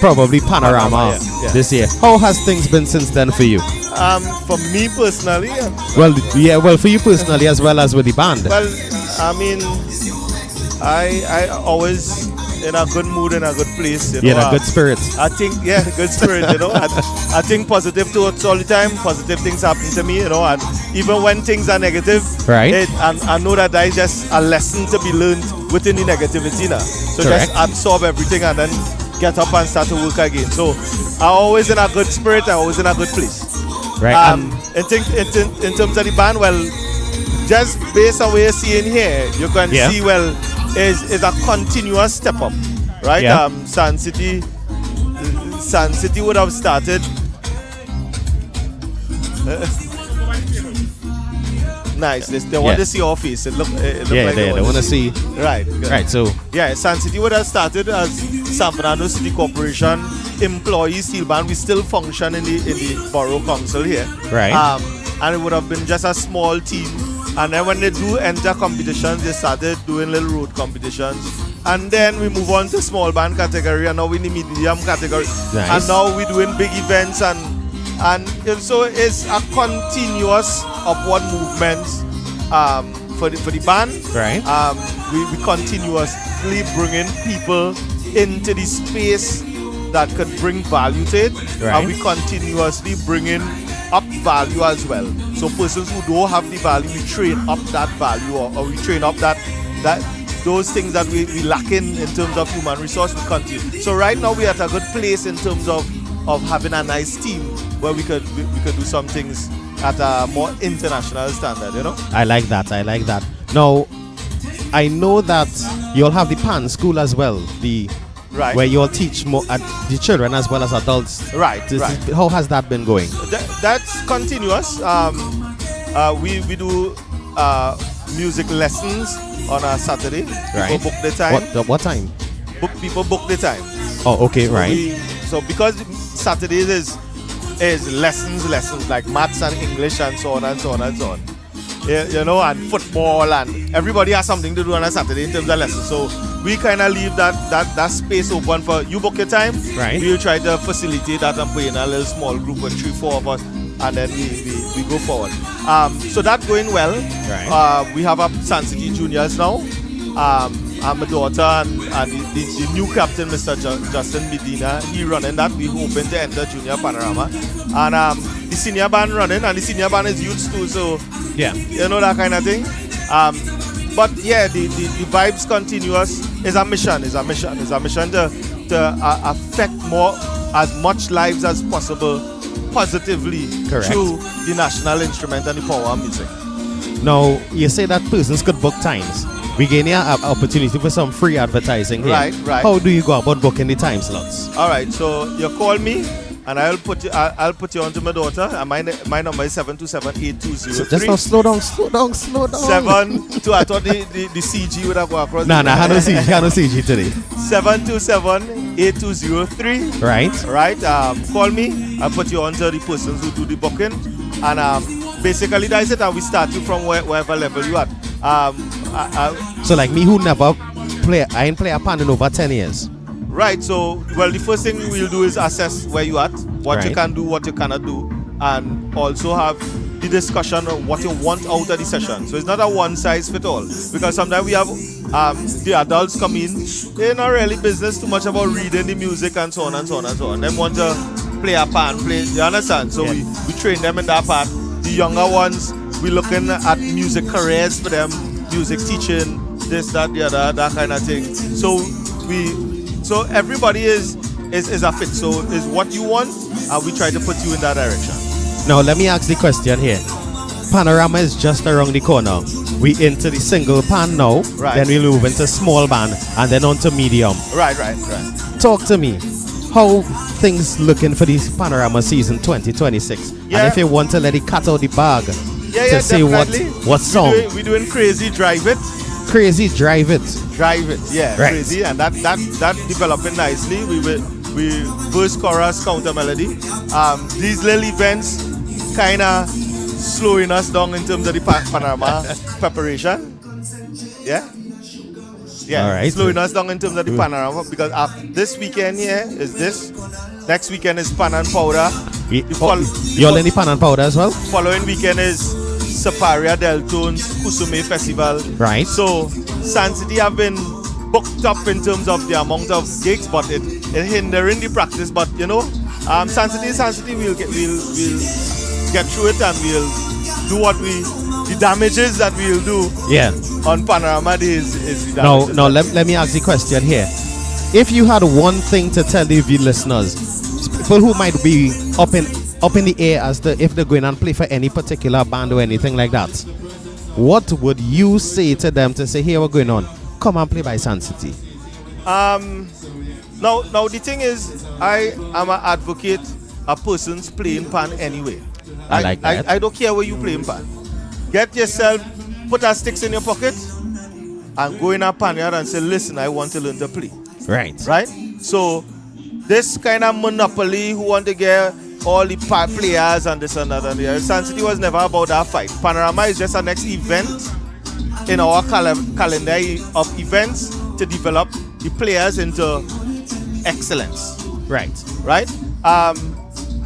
probably Panorama yeah. this year. How has things been since then for you? For me personally, Well, for you personally as well as with the band. well, I mean, I always in a good mood, in a good place. You know, You're in a good spirit. I think, good spirit, you know. I think positive thoughts all the time. Positive things happen to me, you know. And even when things are negative, Right. I know that is just a lesson to be learned within the negativity now. So Correct. just absorb everything and then get up and start to work again. So I'm always in a good spirit. I'm always in a good place. Right. In terms of the band, well, just based on what you're seeing here, you can Yeah. see, well, is a continuous step up, right? Yeah. Sun City would have started. Nice. They want to see our face. It look like they want to see. Right. Good. Right. So Yeah, Sun City would have started as San Fernando City Corporation employee steel band. We still function in the borough council here. Right. And it would have been just a small team. And then when they do enter competitions, they started doing little road competitions. And then we move on to small band category, and now we're in the medium category. Nice. And now we're doing big events, and so it's a continuous upward movement for the band. Right. We continuously bringing people into the space that could bring value to it, Right. and we continuously bringing up value as well. So persons who don't have the value, we train up that value, or we train up that those things that we lacking in terms of human resource, we continue. So right now we're at a good place in terms of having a nice team where we could do some things at a more international standard, you know. I like that. Now, I know that you'll have the PAN school as well, Right. where you'll teach more the children as well as adults. Right. How has that been going? That's continuous. We do music lessons on a Saturday. Right. People book the time. What time? People book the time. Oh, okay, So right. so because Saturdays is lessons like maths and English and so on and so on and so on. Yeah, you know, and football, and everybody has something to do on a Saturday in terms of lessons. So we kind of leave that space open for you book your time. Right. We'll try to facilitate that and put in a little small group of 3-4 of us, and then we go forward. So that's going well. Right. We have a Sun City Juniors now. I'm a daughter and the new captain, Mr. Justin Medina, he running that. We hoping to enter Junior Panorama. And the senior band running, and the senior band is youth school, so Yeah. you know, that kind of thing. But yeah, the vibes continuous is a mission. Is a mission to affect as much lives as possible positively. Correct. Through the national instrument and the power of music. Now, you say that persons could book times. We gain here an opportunity for some free advertising here. Right. How do you go about booking the time slots? All right, so you call me and I'll put you on to my daughter. And my number is 727-8203. So just now, slow down. 72. I thought the CG would have gone across. Nah, I don't see you today. 727-8203. Right. Call me. I'll put you on to the persons who do the booking, and basically that's it. And we start you from wherever level you at. So like me who never I ain't play a pan in over 10 years. Right, so, well, the first thing we'll do is assess where you at, what you can do, what you cannot do, and also have the discussion of what you want out of the session. So it's not a one-size-fits-all, because sometimes we have the adults come in, they're not really business too much about reading the music and so on and so on and so on. They want to play a pan, you understand? So we train them in that part. The younger ones, we're looking at music careers for them, music teaching, this, that, the other, that kind of thing. So everybody is a fit. So is what you want, and we try to put you in that direction. Now let me ask the question here. Panorama is just around the corner. We into the single pan now, then we move into small band, and then on to medium. Right. Talk to me. How things looking for this Panorama season 2026? And if you want to let it cut out the bag to say definitely. what song? We're doing Crazy Drive It. Crazy Drive It. Yeah, right. Crazy, and that developing nicely. We verse, chorus, counter melody. These little events kind of slowing us down in terms of the panorama preparation. Yeah. All right. Slowing us down in terms of the panorama, because after this weekend here is this. Next weekend is Pan and Powder. You're in the Pan and Powder as well? Following weekend is Saparia Deltones Kusume Festival. Right. So San City have been booked up in terms of the amount of gigs, but it hindering the practice. But you know, San City we'll get through it, and we'll do the damages that we'll do. Yeah. On Panorama Days is the damages. No. Let me ask the question here. If you had one thing to tell the listeners, people who might be up in the air as to if they're going and play for any particular band or anything like that, what would you say to them to say, here, we're going on, come and play by San City? Now the thing is, I am an advocate of persons playing pan anyway. I like that. I don't care where you playing pan. Get yourself, put our sticks in your pocket, and go in a pan yard and say, listen, I want to learn to play. Right. So this kind of monopoly who want to get all the players and this and that and the other. San City was never about that fight. Panorama is just a next event in our calendar of events to develop the players into excellence. Right.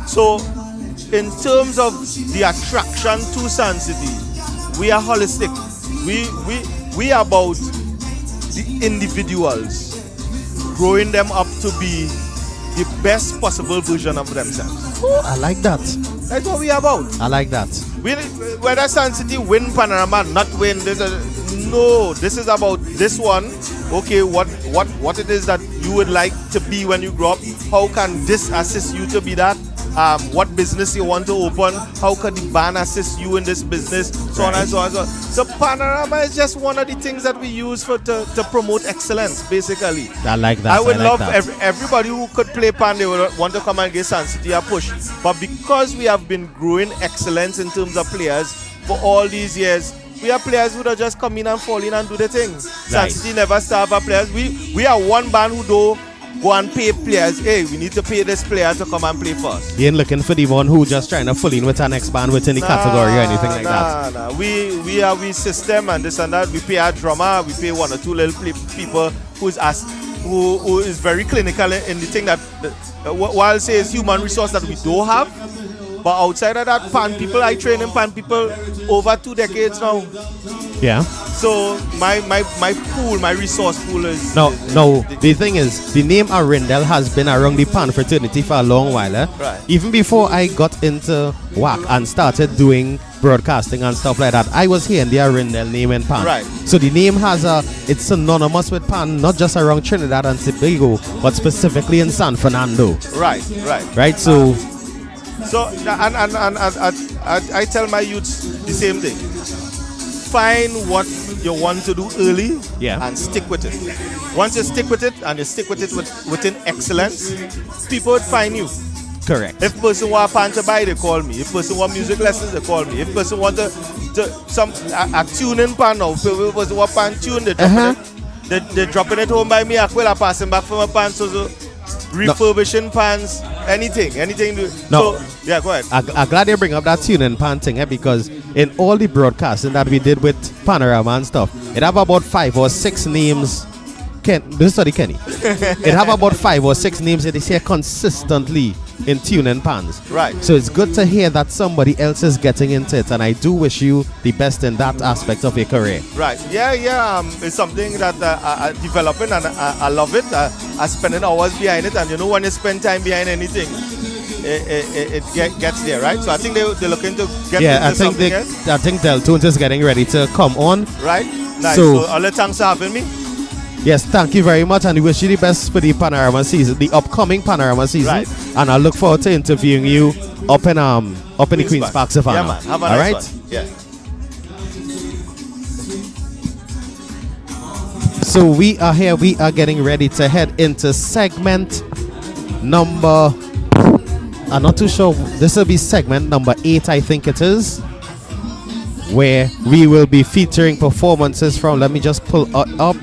So in terms of the attraction to San City, we are holistic. We are about the individuals, growing them up to be the best possible version of themselves. Oh, I like that. That's what we are about. I like that. Whether San City win Panorama, not win, this is about this one. Okay, what it is that you would like to be when you grow up? How can this assist you to be that? What business you want to open? How can the band assist you in this business? So on and so on. So Panorama is just one of the things that we use to promote excellence, basically. I like that. I would love everybody who could play pan, they would want to come and give San City a push. But because we have been growing excellence in terms of players for all these years, we have players who are just come in and fall in and do the thing. San City never starve our players. We are one band who do go and pay players. Hey, we need to pay this player to come and play first. You ain't looking for the one who just trying to fill in with our next band within the category or anything like that. Nah. We have system and this and that. We pay our drummer. We pay one or two little people who is very clinical in the thing that what I'll say is human resource that we don't have. But outside of that, pan people, I train in pan people over 2 decades now. Yeah. So my pool, my resource pool is... No, the thing is, the name Arindel has been around the pan fraternity for a long while. Right. Even before I got into WAC and started doing broadcasting and stuff like that, I was hearing the Arindel name in pan. Right. So the name it's synonymous with pan, not just around Trinidad and Tobago, but specifically in San Fernando. Right. So... I tell my youths the same thing. Find what you want to do early and stick with it. Once you stick with it and you stick with it within excellence, people would find you. Correct. If person want a pan to buy, they call me. If person want music lessons, they call me. If person want a tuning pan now, if person want pan tune, they dropping it home by me. I will pass them back for my pan. So refurbishing pans, anything. No. So, yeah, go ahead. I'm glad you bring up that tuning pan thing, because in all the broadcasting that we did with Panorama and stuff, it have about 5 or 6 names. This study Kenny. It have about 5 or 6 names that is here consistently in tuning pans. Right. So it's good to hear that somebody else is getting into it, and I do wish you the best in that aspect of your career. Right. Yeah. It's something that I'm developing, and I love it. I spending hours behind it, and you know, when you spend time behind anything, it gets there, right? So I think they're looking to get into something else. I think Deltones is getting ready to come on. Right. Nice. So all the thanks for having me. Yes, thank you very much, and we wish you the best for the Panorama season, the upcoming Panorama season. Right. And I look forward to interviewing you up in the Queen's Park Savannah. Yeah, man. Have a all nice right? one. Yeah. So we are here. We are getting ready to head into segment number. I'm not too sure. This will be segment number 8, I think it is, where we will be featuring performances from. Let me just pull up.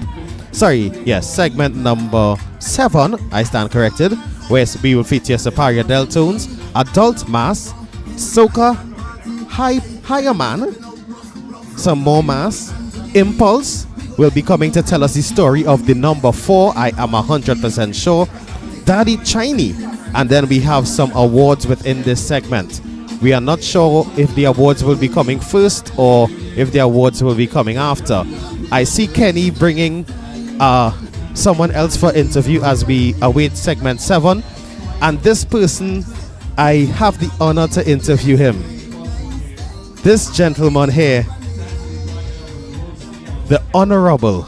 Sorry, yes, segment number 7, I stand corrected, where we will feature Superior Deltones, Adult Mass, Soca, Higher Man, some more mass. Impulse will be coming to tell us the story of the number 4, I am 100% sure, Daddy Chiny, and then we have some awards within this segment. We are not sure if the awards will be coming first or if the awards will be coming after. I see Kenny bringing someone else for interview as we await segment 7, and this person, I have the honor to interview him. This gentleman here, the Honorable,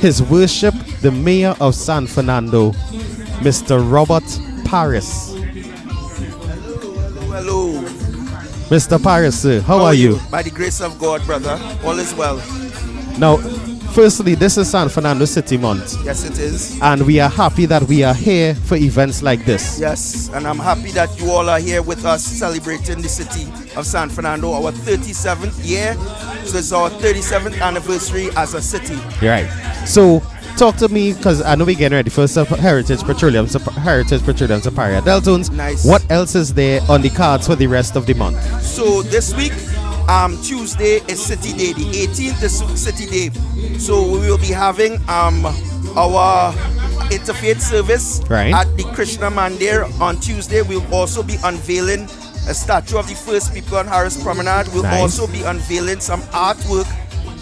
His Worship the Mayor of San Fernando, Mr. Robert Paris. Hello. Mr. Paris, sir, how are you? By the grace of God, brother, all is well. Now, firstly, this is San Fernando City Month. Yes, it is. And we are happy that we are here for events like this. Yes, and I'm happy that you all are here with us celebrating the city of San Fernando, our 37th year. So it's our 37th anniversary as a city. You're right. So, talk to me, because I know we're getting ready for Heritage Petroleum Superior Deltones. Nice. What else is there on the cards for the rest of the month? So this week, Tuesday is City Day. The 18th is City Day. So we will be having our interfaith service at the Krishna Mandir on Tuesday. We'll also be unveiling a statue of the first people on Harris Promenade. We'll also be unveiling some artwork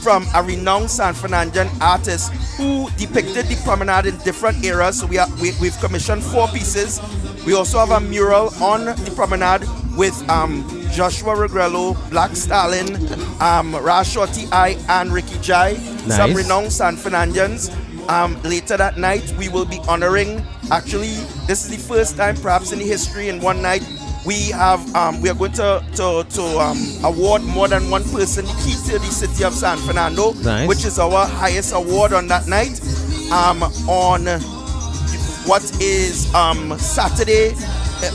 from a renowned San Fernandan artist who depicted the promenade in different eras. So we've commissioned 4 pieces. We also have a mural on the promenade with Joshua Regrello, Black Stalin, Ras Shorty I, and Ricky Jai, some renowned San Fernandans. Later that night, we will be honoring, actually, this is the first time perhaps in the history in one night, we are going to award more than one person the key to the city of San Fernando, which is our highest award on that night. On what is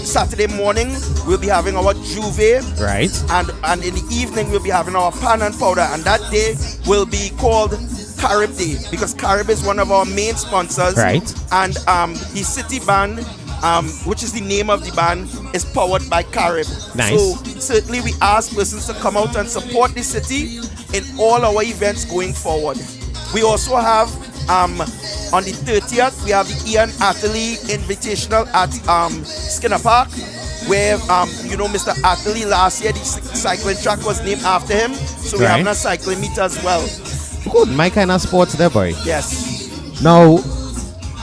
Saturday morning, we'll be having our Juve. And in the evening, we'll be having our pan and powder. And that day will be called Carib Day, because Carib is one of our main sponsors. And the city band, which is the name of the band, is powered by Carib. So certainly we ask persons to come out and support the city in all our events going forward. We also have on the 30th, we have the Ian Atherley Invitational at Skinner Park, where Mr. Atherley last year the cycling track was named after him. So we're having a cycling meet as well. Good, my kind of sports there, boy. Yes. Now,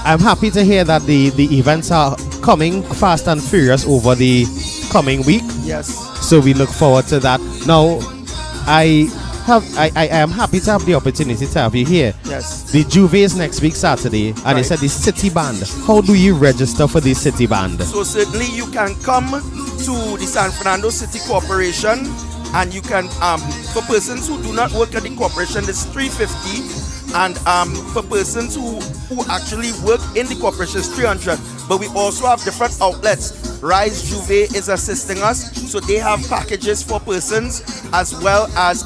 I'm happy to hear that the events are coming fast and furious over the coming week. Yes. So we look forward to that. Now, I am happy to have the opportunity to have you here. Yes. The Juve is next week Saturday, and they said the city band. How do you register for the city band? So certainly you can come to the San Fernando City Corporation, and you can for persons who do not work at the corporation, it's $350, and for persons who actually work in the corporation, it's $300. but we also have different outlets. Rise Juve is assisting us, so they have packages for persons as well as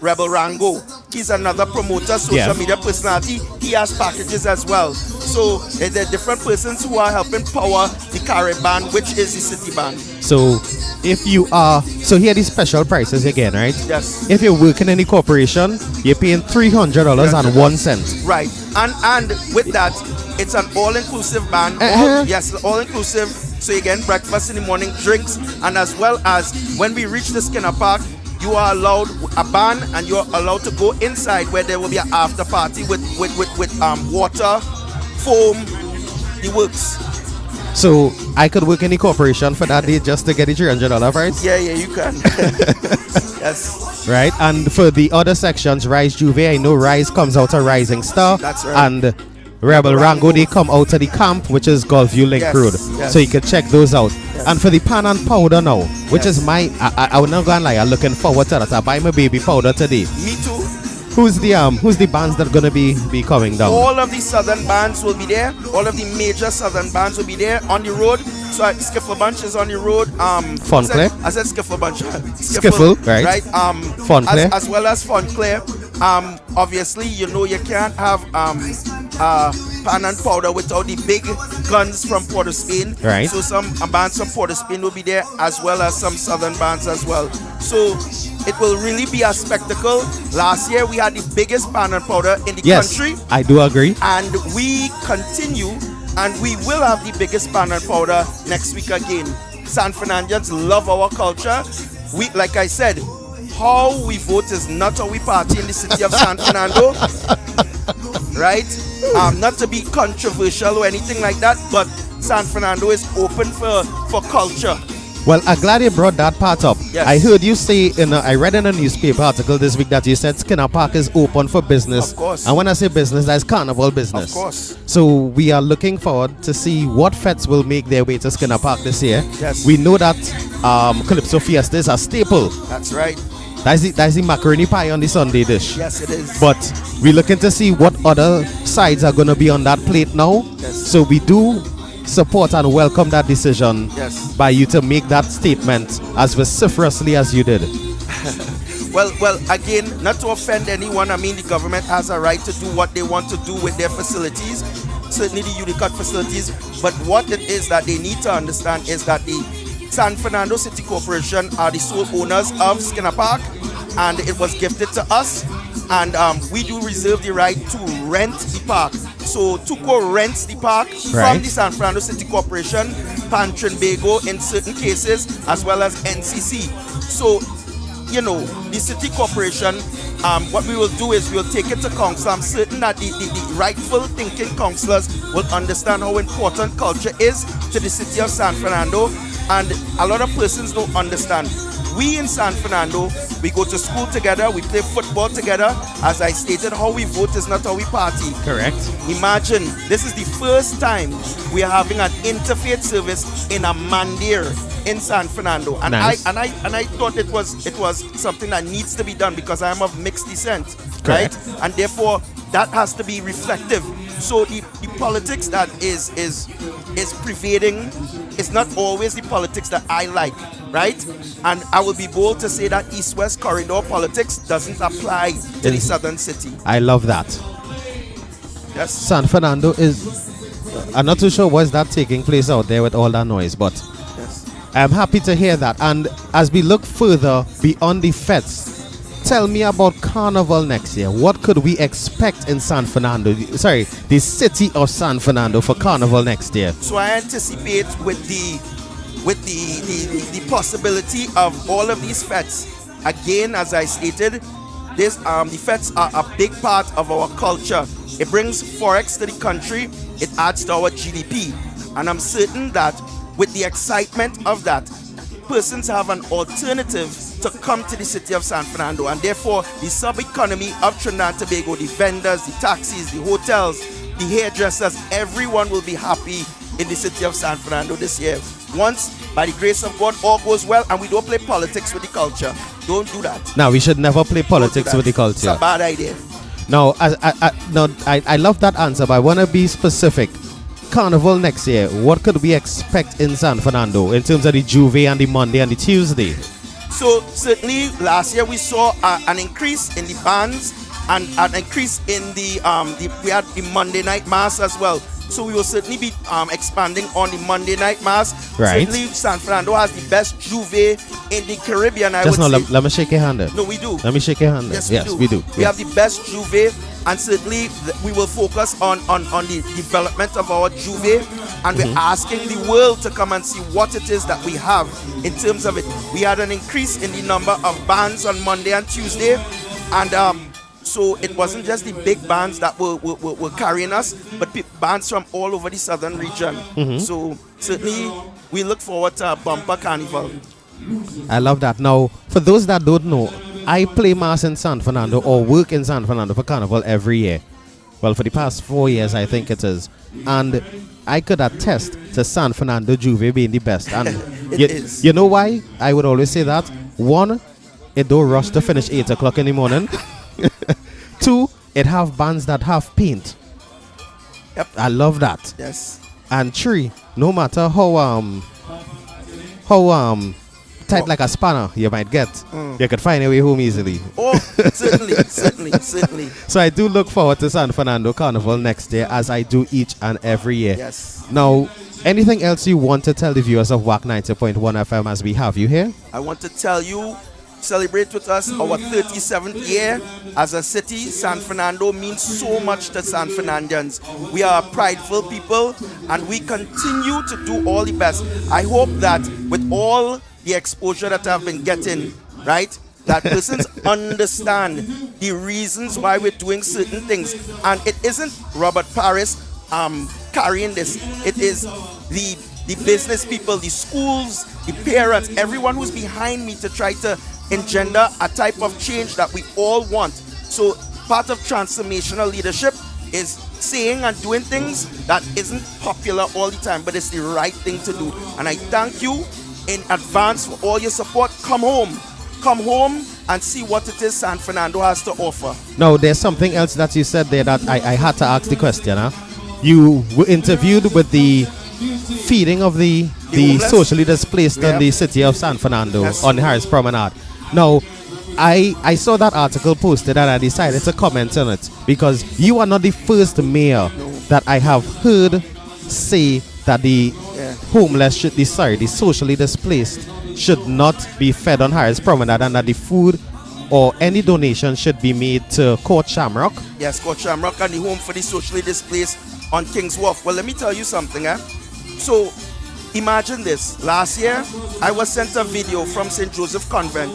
Rebel Rango. He's another promoter, social media personality. He has packages as well. So there are different persons who are helping power the Carib band, which is the city band. So if you are, so here are these special prices again, right? Yes. If you're working in the corporation, you're paying $300.01. Right. And with that, it's an all-inclusive band. Yes, all-inclusive. So you get breakfast in the morning, drinks, and as well as when we reach the Skinner Park, you are allowed a band and you're allowed to go inside where there will be an after party with water, foam, the works. So I could work in the corporation for that day just to get the $300 price? Yeah, you can. Yes. Right, and for the other sections, Rise Juve, I know Rise comes out of Rising Star. That's right. And Rebel Rango, they come out of the camp, which is Gulfview Link Road. Yes. So you can check those out. Yes. And for the pan and powder now, which is my, I would not go and lie, I'm looking forward to that. I buy my baby powder today. Me too. Who's the bands that are gonna be coming down? All of the southern bands will be there. All of the major southern bands will be there on the road. So Skiffle Bunch is on the road. Fonclair? I said Skiffle Bunch. Skiffle, right? Right. Fonclair. As well as Fonclair. Obviously, you know you can't have pan and powder without the big guns from Port of Spain. Right. So some bands from Port of Spain will be there, as well as some southern bands as well. So it will really be a spectacle. Last year we had the biggest pan and powder in the country. I do agree. And we continue, and we will have the biggest pan and powder next week again. San Fernandans love our culture. We, like I said, how we vote is not how we party in the city of San Fernando. Right? Not to be controversial or anything like that, but San Fernando is open for culture. Well, I'm glad you brought that part up. Yes. I heard you say, I read in a newspaper article this week that you said Skinner Park is open for business. Of course. And when I say business, that's carnival business. Of course. So we are looking forward to see what fetes will make their way to Skinner Park this year. Yes. We know that Calypso Fiesta is a staple. That's right. That's the macaroni pie on the Sunday dish. Yes, it is. But we're looking to see what other sides are going to be on that plate now. Yes. So we do support and welcome that decision by you to make that statement as vociferously as you did. Well, again, not to offend anyone, I mean, the government has a right to do what they want to do with their facilities, certainly the Unicot facilities, but what it is that they need to understand is that the San Fernando City Corporation are the sole owners of Skinner Park, and it was gifted to us, and we do reserve the right to rent the park. So Tuco rents the park from the San Fernando City Corporation, Pan Trinbago in certain cases, as well as NCC. So, you know, the City Corporation, what we will do is we'll take it to council. I'm certain that the rightful thinking councillors will understand how important culture is to the city of San Fernando, and a lot of persons don't understand. We in San Fernando, we go to school together, we play football together. As I stated, how we vote is not how we party. Correct. Imagine, this is the first time we are having an interfaith service in a mandir in San Fernando. And nice. I thought it was something that needs to be done because I am of mixed descent. Correct. Right? And therefore that has to be reflective. So the politics that is pervading is not always the politics that I like, right? And I will be bold to say that East-West corridor politics doesn't apply to the southern city. I love that. Yes. San Fernando is, I'm not too sure what's that taking place out there with all that noise, but yes. I'm happy to hear that. And as we look further beyond the fetes, tell me about Carnival next year. What could we expect in San Fernando? Sorry, the city of San Fernando for Carnival next year. So I anticipate with the possibility of all of these fetes. Again, as I stated, this the fetes are a big part of our culture. It brings forex to the country. It adds to our GDP, and I'm certain that with the excitement of that, persons have an alternative to come to the city of San Fernando, and therefore the sub-economy of Trinidad and Tobago, the vendors, the taxis, the hotels, the hairdressers, everyone will be happy in the city of San Fernando this year. Once, by the grace of God, all goes well and we don't play politics with the culture. Don't do that. Now, we should never play politics with the culture. It's a bad idea. Now, I love that answer, but I want to be specific. Carnival next year, what could we expect in San Fernando in terms of the Juve and the Monday and the Tuesday? So certainly last year we saw an increase in the bands and an increase in we had the Monday night mass as well. So we will certainly be expanding on the Monday night mass. Right. Certainly San Fernando has the best Juve in the Caribbean. Just now, let me shake your hand. No, we do. Let me shake your hand. Yes, we do. We have the best Juve, and certainly we will focus on the development of our Juve, and we're asking the world to come and see what it is that we have in terms of it. We had an increase in the number of bands on Monday and Tuesday, and so it wasn't just the big bands that were carrying us, but bands from all over the southern region. So certainly we look forward to a bumper carnival. I love that. Now, for those that don't know, I play mass in San Fernando or work in San Fernando for Carnival every year. Well, for the past 4 years, I think it is. And I could attest to San Fernando Juve being the best. And you know why I would always say that? One, it don't rush to finish 8 o'clock in the morning. 2, it have bands that have paint. Yep. I love that. Yes. And 3, no matter how tight like a spanner you might get, you could find your way home easily. Oh, certainly. So I do look forward to San Fernando Carnival next year, as I do each and every year. Yes. Now, anything else you want to tell the viewers of WAC 90.1 FM as we have you here? I want to tell you, celebrate with us our 37th year as a city. San Fernando means so much to San Fernandans. We are a prideful people, and we continue to do all the best. I hope that with all the exposure that I've been getting, right, that persons understand the reasons why we're doing certain things. And it isn't Robert Paris carrying this. It is the business people, the schools, the parents, everyone who's behind me to try to engender a type of change that we all want. So part of transformational leadership is saying and doing things that isn't popular all the time, but it's the right thing to do. And I thank you in advance for all your support. Come home and see what it is San Fernando has to offer. Now, there's something else that you said there that I had to ask the question. You were interviewed with the feeding of the socially displaced in the city of San Fernando on the Harris Promenade. Now, I saw that article posted and I decided to comment on it, because you are not the first mayor that I have heard say that the homeless the socially displaced should not be fed on Harris Promenade, and that the food or any donation should be made to Court Shamrock. Yes, Court Shamrock and the home for the socially displaced on King's Wharf. Well, let me tell you something. So imagine this. Last year, I was sent a video from St. Joseph Convent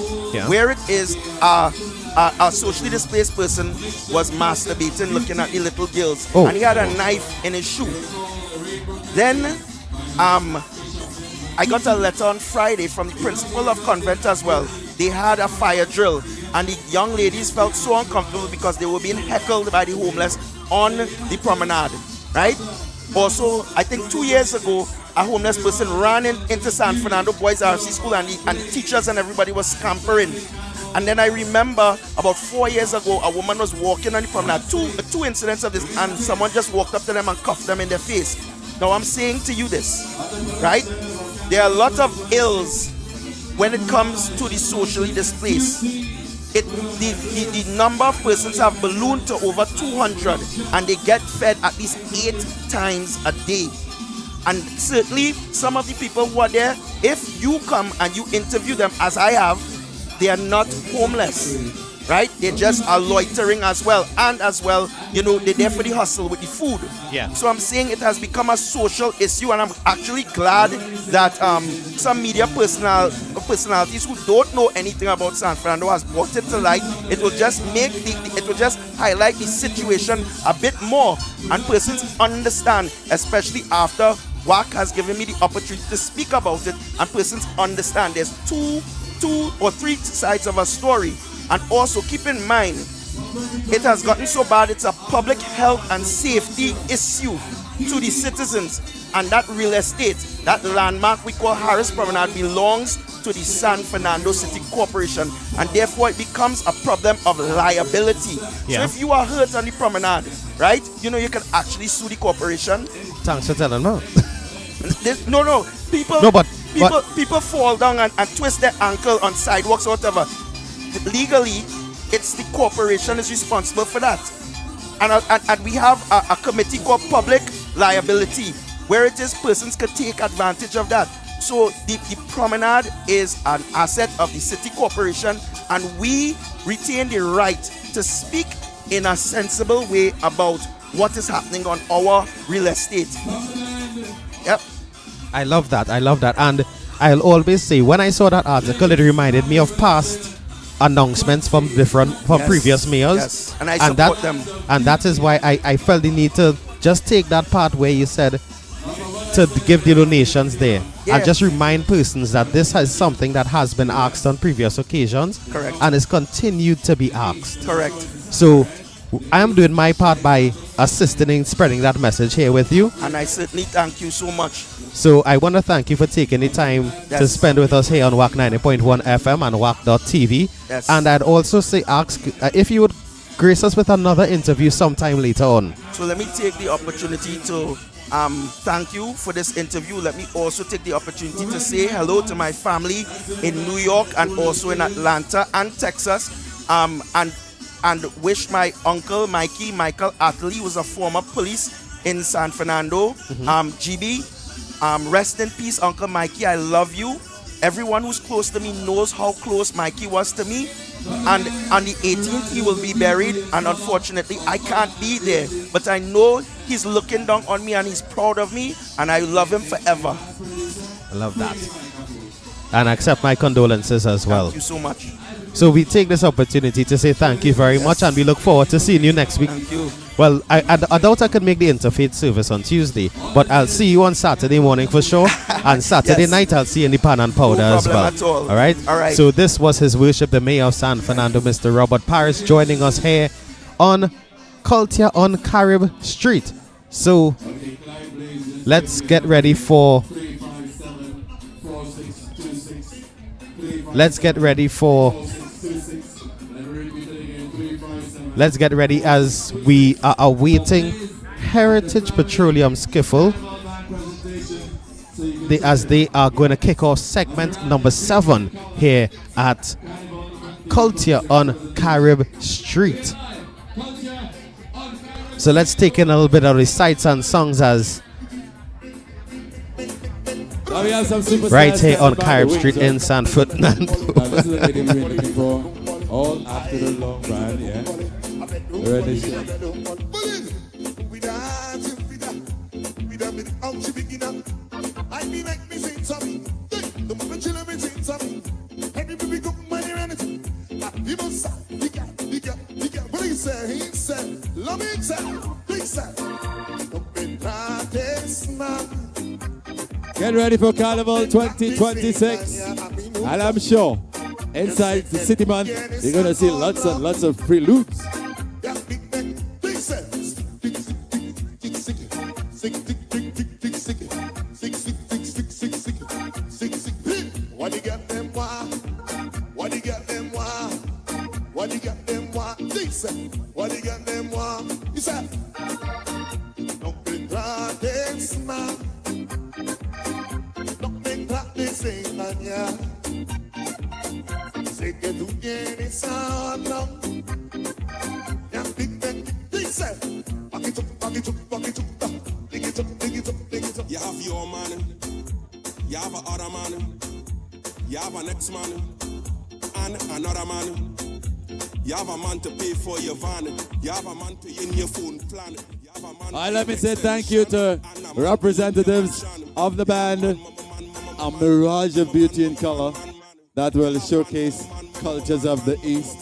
where it is a socially displaced person was masturbating, looking at the little girls, and he had a knife in his shoe. Then I got a letter on Friday from the principal of Convent as well. They had a fire drill, and the young ladies felt so uncomfortable because they were being heckled by the homeless on the promenade, right? Also, I think 2 years ago, a homeless person ran into San Fernando Boys RC School, and the teachers and everybody was scampering. And then I remember about 4 years ago, a woman was walking on the promenade. Two incidents of this, and someone just walked up to them and cuffed them in their face. Now I'm saying to you this, right? There are a lot of ills when it comes to the socially displaced. The number of persons have ballooned to over 200, and they get fed at least 8 times a day. And certainly some of the people who are there, if you come and you interview them, as I have, they are not homeless, right? They just are loitering as well. And as well, you know, they're there for the hustle with the food. Yeah. So I'm saying it has become a social issue, and I'm actually glad that some media personalities who don't know anything about San Fernando has brought it to light. It will just make it will just highlight the situation a bit more, and persons understand, especially after WAC has given me the opportunity to speak about it, and persons understand there's two or three sides of a story. And also keep in mind, it has gotten so bad, it's a public health and safety issue. to the citizens. And that real estate, that landmark we call Harris Promenade, belongs to the San Fernando City Corporation, and therefore it becomes a problem of liability. Yeah. So if you are hurt on the promenade, right, you know, you can actually sue the corporation. Thanks for telling me. People fall down and twist their ankle on sidewalks or whatever. Legally, it's the corporation is responsible for that. And we have a committee called Public Liability, where it is persons can take advantage of that. So the promenade is an asset of the city corporation, and we retain the right to speak in a sensible way about what is happening on our real estate. Yep. I love that. And I'll always say, when I saw that article, it reminded me of past announcements from previous mayors. Yes. And I support them. And that is why I felt the need to just take that part where you said to give the donations there. Yeah. And just remind persons that this is something that has been asked on previous occasions. Correct. And is continued to be asked. Correct. So I am doing my part by assisting in spreading that message here with you. And I certainly thank you so much. So I want to thank you for taking the time to spend with us here on WAC 90.1 FM and WAC.tv. Yes. And I'd also say ask if you would grace us with another interview sometime later on. So let me take the opportunity to thank you for this interview. Let me also take the opportunity to say hello to my family in New York and also in Atlanta and Texas. And wish my uncle Michael Atlee, who was a former police in San Fernando, GB. Rest in peace, Uncle Mikey. I love you. Everyone who's close to me knows how close Mikey was to me. And on the 18th, he will be buried. And unfortunately, I can't be there. But I know he's looking down on me and he's proud of me. And I love him forever. I love that. And I accept my condolences as well. Thank you so much. So we take this opportunity to say thank you very much, and we look forward to seeing you next week. Thank you. Well, I doubt I could make the interfaith service on Tuesday, but I'll see you on Saturday morning for sure. And Saturday night, I'll see you in the Pan and Powder as well. At all. All right? All right. So this was His Worship, the Mayor of San Fernando, Mr. Robert Paris, joining us here on Culture on Carib Street. So let's get ready for... Let's get ready as we are awaiting Heritage Petroleum Skiffle as they are going to kick off segment number 7 here at Culture on Carib Street. So let's take in a little bit of the sights and songs as right here on Carib Street in San Fernando. This is the lady we've been looking for all after the long run, yeah. Renisha. Get ready for Carnival 2026, and I'm sure inside the city, man, you're gonna see lots and lots of free loot. What you got them want? What you got them want? What you got them want? What you got them want? You said, don't be practice, man. Don't be practicing, man, yeah. Sé que tú tienes sano. Ya dice, you have your man, you have another man, you have an next man, and another man. You have a man to pay for your van, you have a man paying your phone plan. All right, let me say thank you to representatives of the band, a mirage of beauty and color that will showcase cultures of the East,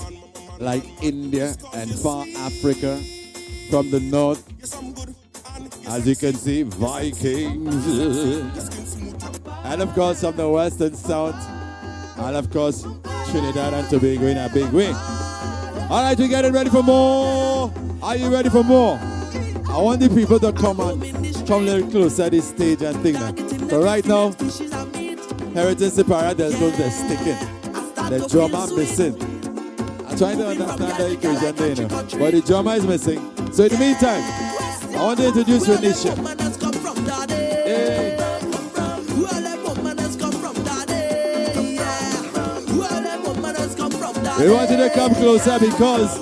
like India and far Africa, from the north. As you can see, Vikings. And of course, from the west and south. And of course, Trinidad and Tobago in a big way. All right, we're getting ready for more. Are you ready for more? I want the people to come on. come a little closer to the stage and thing now. So right now, Heritage Separia Deltones, they're sticking. The drummer missing. I'm trying to understand the equation there, you know. But the drummer is missing. So in the meantime, I want to introduce Renisha. Hey. We want you to come closer because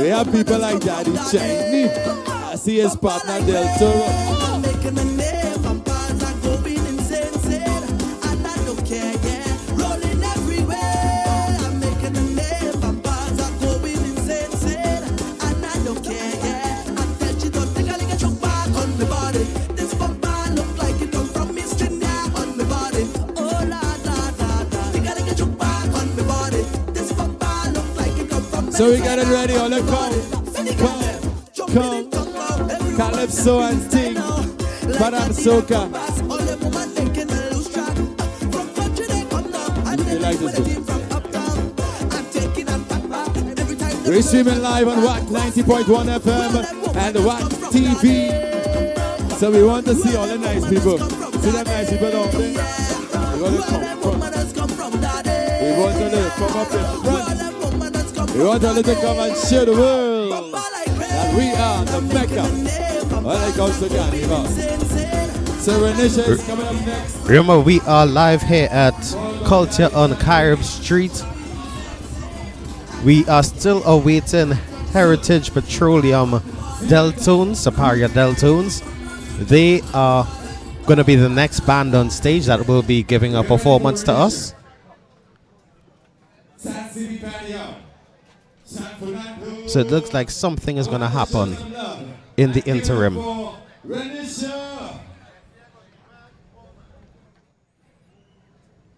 we have people like Daddy Chiny. I see his partner Del Toro. So we got it ready on the come, Calypso and Ting, Padam Soca. We're streaming live on WAC 90.1 FM and WAC TV. So we want to see all the nice people. See the nice people out there? We want to come. We want to come up in front. We want to come and show the world that we are the Mecca when it comes to Carnival. So Renisha is coming up next. Remember, we are live here at Culture on Carib Street. We are still awaiting Heritage Petroleum Deltones, Separia Deltones. They are going to be the next band on stage that will be giving a performance to us. So it looks like something is going to happen in the interim.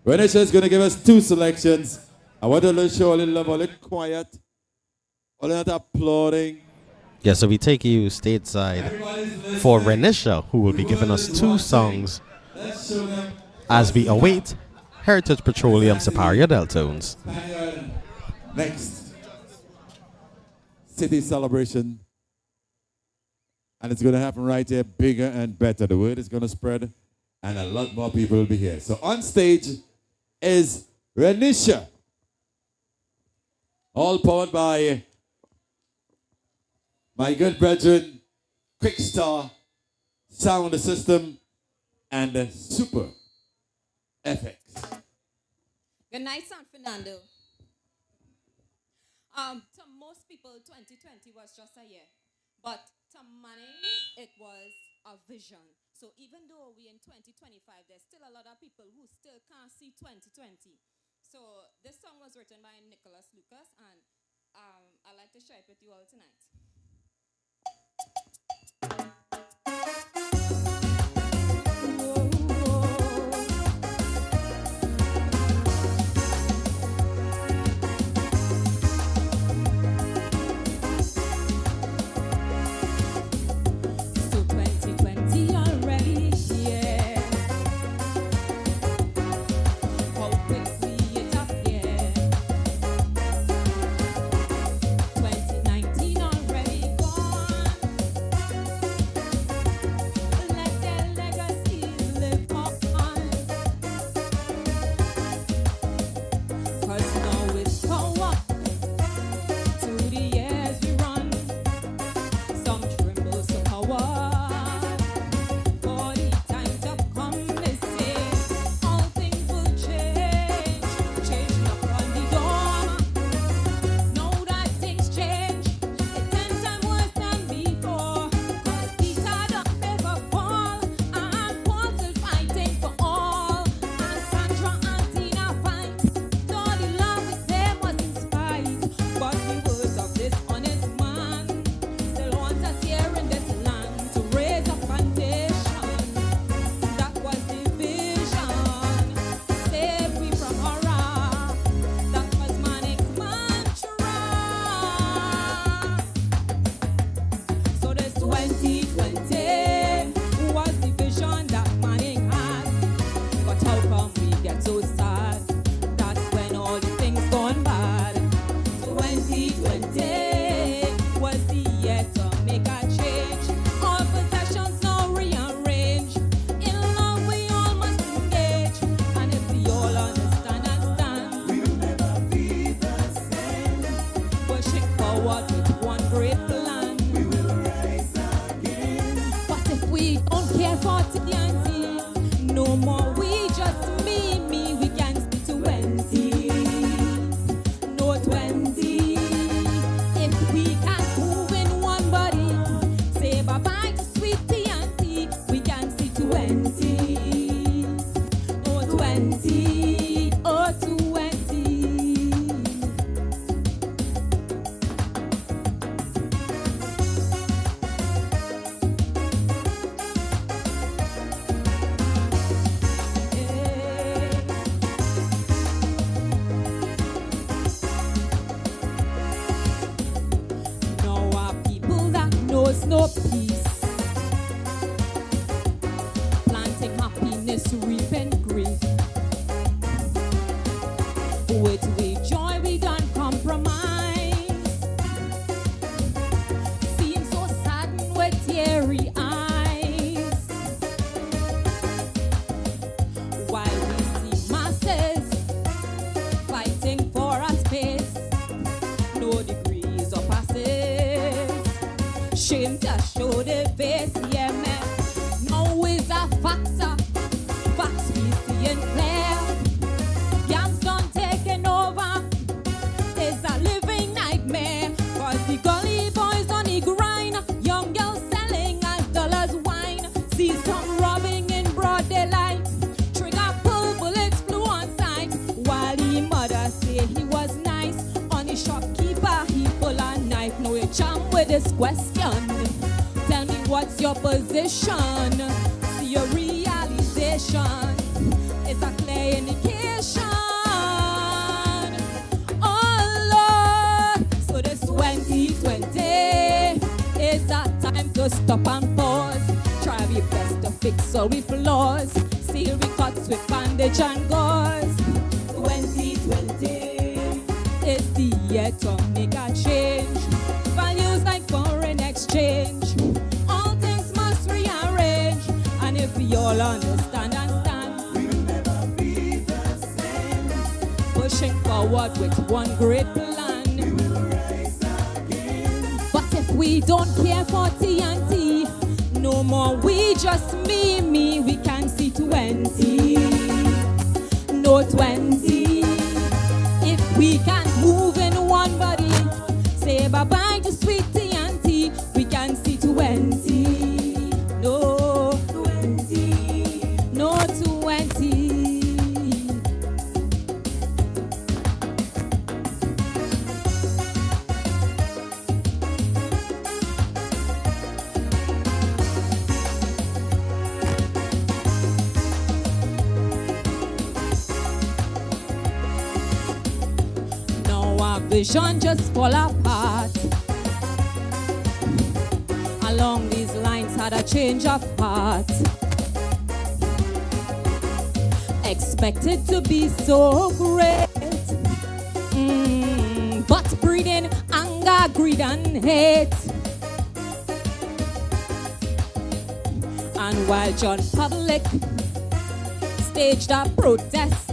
Renisha is going to give us two selections. I want to show a little love, a little quiet, a little applauding. Yeah, so we take you stateside for Renisha, who will be giving us two songs as we await Heritage Petroleum Separia Deltones. Next. City celebration. And it's going to happen right here, bigger and better. The word is going to spread and a lot more people will be here. So on stage is Renisha. All powered by my good brethren, Quickstar, Sound System, and Super FX. Good night, San Fernando. To most people, 2020 was just a year. But to many, it was a vision. So even though we're in 2025, there's still a lot of people who still can't see 2020. So this song was written by Nicholas Lucas, and I'd like to share it with you all tonight. Already no peace. Planting happiness, reaping grief. With we joy, we don't compromise. Seem so saddened with teary eyes. While we see masses fighting for a space, no degrees or passes. Shame to show the face, yeah, man. No is a factor. Facts we see in clear. Gangs done taking over. It's a living nightmare. Cause the gully boys on the grind. Young girls selling as dollars wine. See some robbing in broad daylight. Trigger pull, bullets flew on sight. While the mother say he was nice. On the shopkeeper he pull a knife. No you jam with this question. Tell me what's your position. See your realization. It's a clear indication. Oh Lord, so this 2020 is a time to stop and pause. Try your best to fix all we flaws. Seal we cuts with bandage and gauze. 2020 is the year to make a change. Values like foreign exchange. All things must rearrange. And if we all understand and stand, we'll never be the same. Pushing forward with one great plan. We will rise again. But if we don't care for TNT, no more we just me. We can see 20. No 20. If we can't move in one body, say bye-bye to sweet TNT. We can see 20. No 20. No 20. Vision just fall apart. Along these lines had a change of heart. Expected to be so great, but breeding anger, greed and hate. And while John Public staged a protest,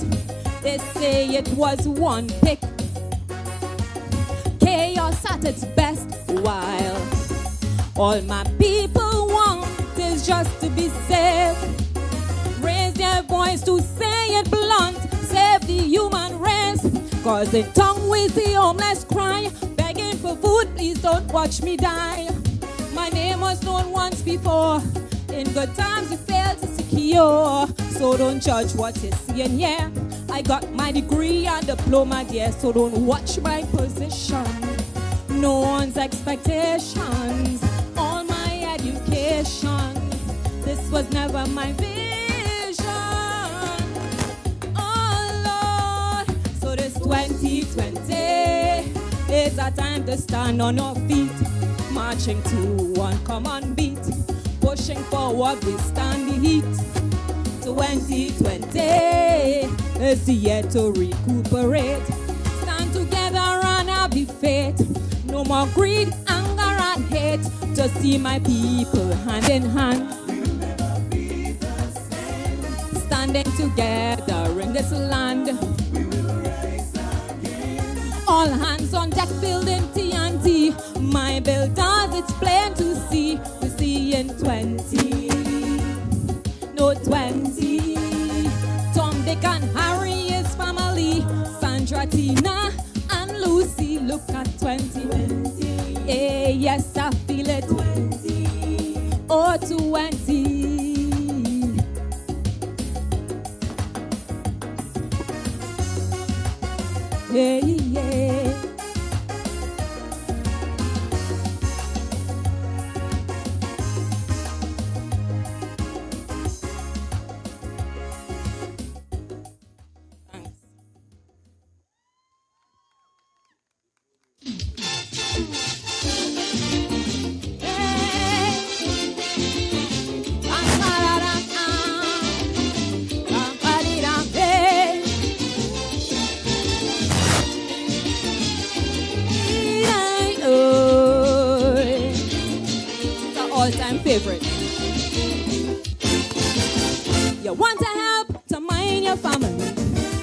they say it was one pick. Chaos at its best, while all my people want is just to be safe. Raise their voice to say it blunt, save the human race. Cause in tongue we see homeless cry, begging for food, please don't watch me die. My name was known once before, in good times you failed to secure. So don't judge what you see in here. I got my degree and diploma there, so don't watch my position. No one's expectations, all my education. This was never my vision. Oh Lord, so this 2020 is a time to stand on our feet, marching to one common beat, pushing forward we stand the heat. 2020 is the year to recuperate. Stand together and I'll be faith. No more greed, anger and hate. To see my people hand in hand. We'll never be the same. Standing together in this land. We will rise again. All hands on deck building TNT. My builders, it's plain to see. We see in 20. No 20. Tom, Dick and Harry is family. Sandra, Tina and Lucy, look at 20. Hey, yes, I feel it. 20. Oh, 20. Hey, yeah. favorite. You want to help to mind your family.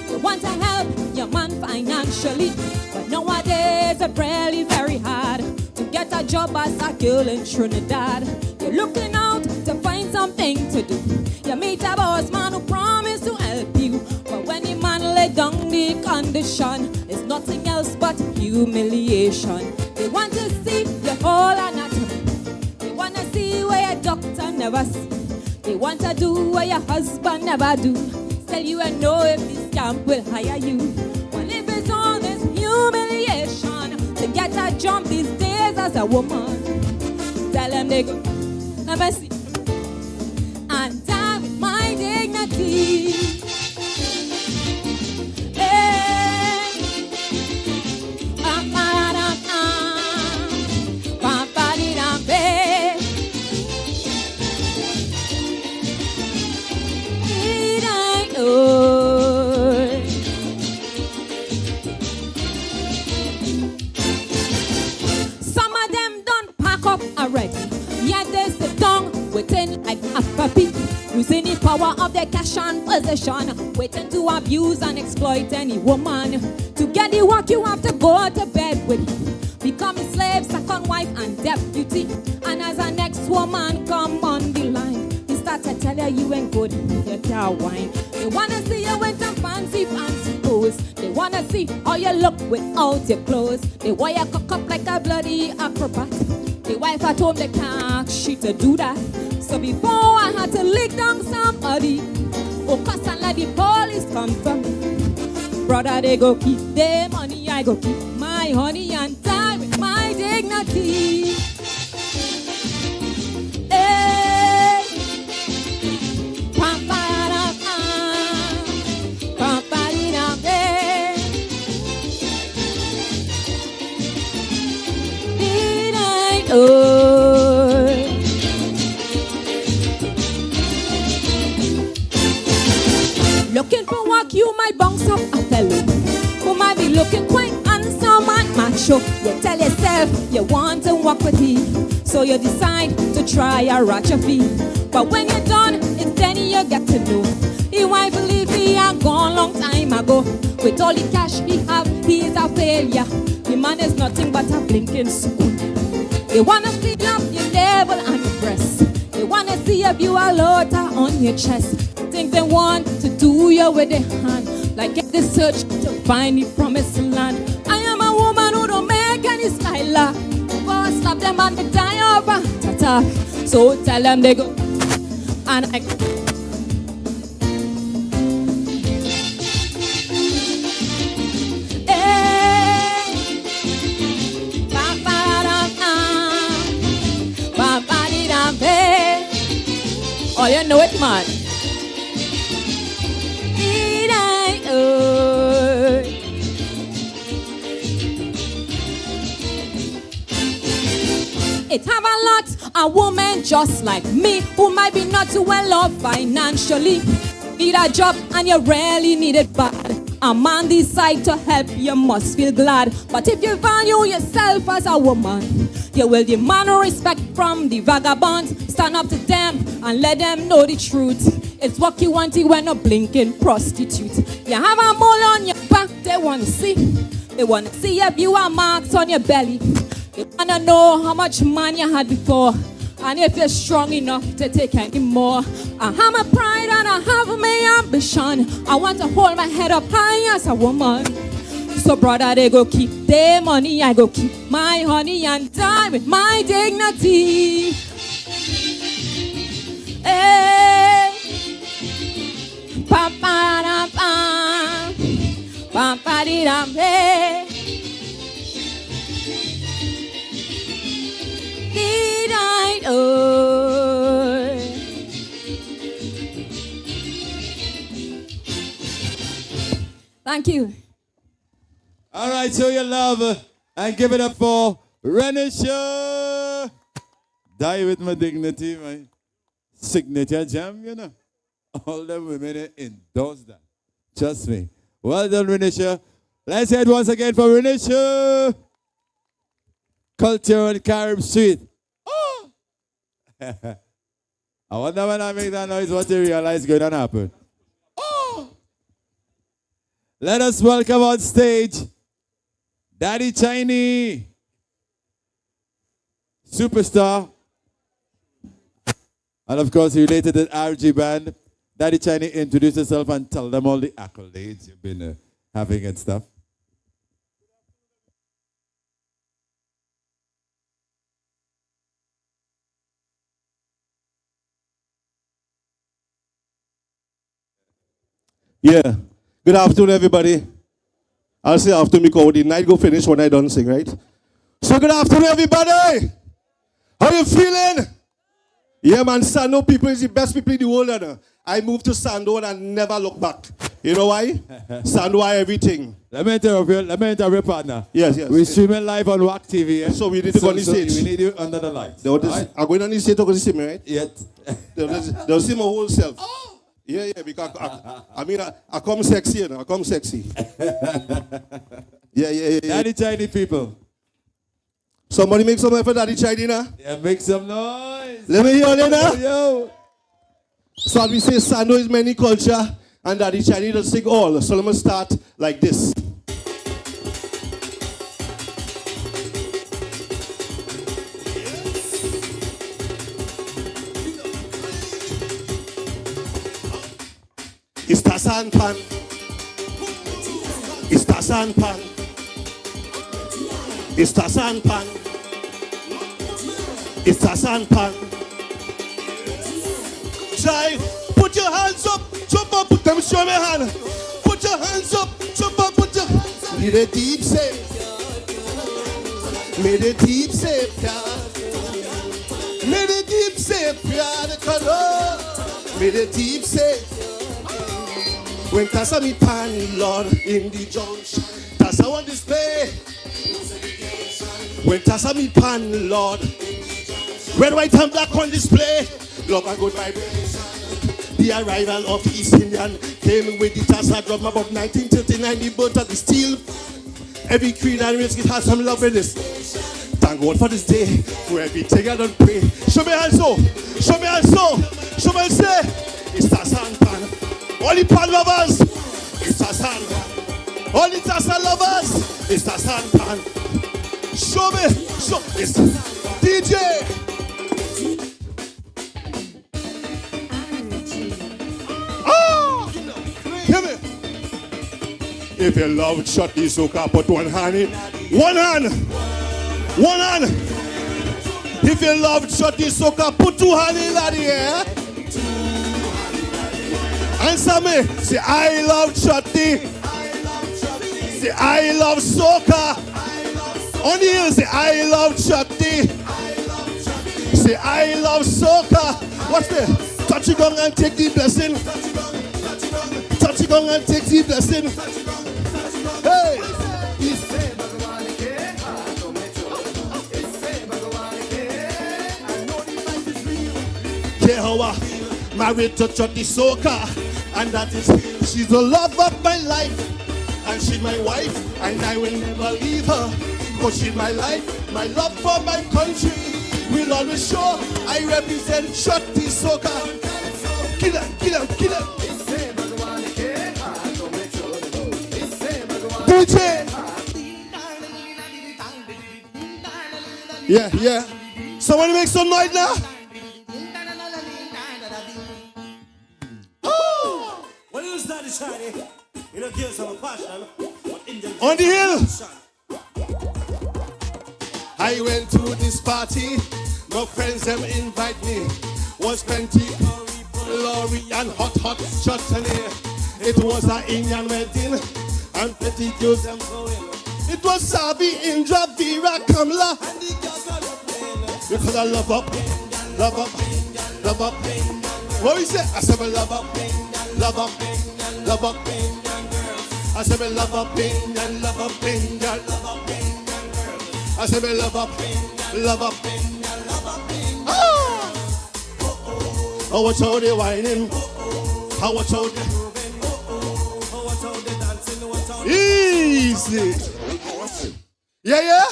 You want to help your man financially. But nowadays it's really very hard to get a job as a girl in Trinidad. You're looking out to find something to do. You meet a boss man who promised to help you. But when the man lay down the condition, it's nothing else but humiliation. They want to see your whole anatomy. They want to see where your doctor never see. They want to do what your husband never do. Tell you and know if this camp will hire you. Well, if it's all this humiliation to get a job these days as a woman, tell them they go, let me see, and die with my dignity. Some of them don't pack up already, yet they sit down waiting like a puppy, using the power of their cash and possession, waiting to abuse and exploit any woman. To get the work you have to go to bed with, become a slave, second wife and deputy. And as a next woman come on the line, he start to tell you ain't good, you can't whine. They wanna see you with some fancy pose. They wanna see how you look without your clothes. They want you cock up like a bloody acrobat. The wife at home, they can't she to do that. So before I had to lick down somebody, oh, cause I let the police come from me. Brother, they go keep their money, I go keep my honey and die with my dignity. Hey. Looking for work, you might bounce up a fellow who might be looking quite handsome and macho. You tell yourself you want to work with him, so you decide to try a ratchet fee. But when you're done, it's then you get to know he wife leave he and gone long time ago. With all the cash he have, he is a failure. The man is nothing but a blinking school. They wanna clean up your navel and your breast. They wanna see if you are loader on your chest. Things they want to do you with their hand, like get the search to find the promised land. I am a woman who don't make any style. Before I slap them and they die over tata. So tell them they go, and I oh, you know it, man. It have a lot of women just like me who might be not too well off financially. Need a job and you really need it bad. A man decide to help, you must feel glad. But if you value yourself as a woman, you will demand respect from the vagabonds. Stand up to them and let them know the truth. It's what you want, you when a blinking prostitute. You have a mole on your back, they want to see. They want to see if you have marks on your belly. They want to know how much money you had before, and if you're strong enough to take any more. I have my pride and I have my ambition. I want to hold my head up high as a woman. So brother, they go keep their money, I go keep my honey and die with my dignity. Hey. Pa pa da pa, pa pa di da hey. Did I oh. Thank you. All right, show your love and give it up for Renisha. Die with my dignity, my signature jam, you know. All the women endorse that. Trust me. Well done, Renisha. Let's hear it once again for Renisha. Culture on Carib St. Oh! I wonder when I make that noise, what you realize going to happen. Oh! Let us welcome on stage Daddy Chiny, superstar, and of course related to the RG band. Daddy Chiny, introduce yourself and tell them all the accolades you've been having and stuff. Yeah. Good afternoon, everybody. I'll say after me, because the night go finish when I don't sing, right? So good afternoon, everybody. How you feeling? Yeah, man, Sando people is the best people in the world. I moved to Sando and I never look back. You know why? Sando are everything. Let me interrupt you, partner. Yes. We're streaming live on WAC TV. Eh? So we need to go on the stage. We need you under the lights. Right? I'm going on the stage to see me, right? Yet. They'll see my whole self. Yeah, because I come sexy, I come sexy. Yeah. Daddy Chiny people. Somebody make some effort, Daddy Chiny, now. Yeah, make some noise. Let me hear it now. Yo. So as we say, Sando is many culture, and Daddy Chiny does sing all. So let me start like this. Ista sampan, ista sampan, ista sampan, ista sampan. Jive, put your hands up, jump up, put them show me hand. Put your hands up, jump up, put your. Need a deep save, made a deep save, made a deep save, made a deep save. When Tassa me pan, Lord, in the junction, Tassa on display. When Tassa me pan, Lord, red, white, and black on display. Love and good vibration. The arrival of the East Indian came with the Tassa drum about 1939. The birth of the steel. Every creed and race has some love in this. Thank God for this day, for everything I don't pray. Show me also, show me also, show me say, it's Tassa and pan. All the pan lovers, it's a sand pan. All the Tassa lovers, it's a sand pan. Show me, show it's DJ. Ah, hear me. If you love shot the soca, put one hand in. One hand. One hand. If you love shot the soca, put two hands in the air. Answer me. Say, I love Chutney. Say, I love soca. On the hill, say, I love Chutney. Say, I love soca. What's the? Touch it gong and take the blessing. Touch it gong and take the blessing. Hey. Kehowa, married to Chutney soca. And that is, she's the love of my life. And she's my wife, and I will never leave her. Cause she's my life, my love for my country will always show. I represent Chutney soca. Kill him, kill him, kill him. DJ. Yeah. Somebody make some noise now. On the hill, I went to this party. My friends them invite me. Was plenty curry, lorry and hot chutney. It was an Indian wedding and plenty girls them going. It was Sabi, Indra, Vera, Kamala. Because I love up. What we say? I said love up. I said me love up Indian, love up Indian. I said me love up. Oh, watch how they whining. How watch how they moving. Easy. Yeah.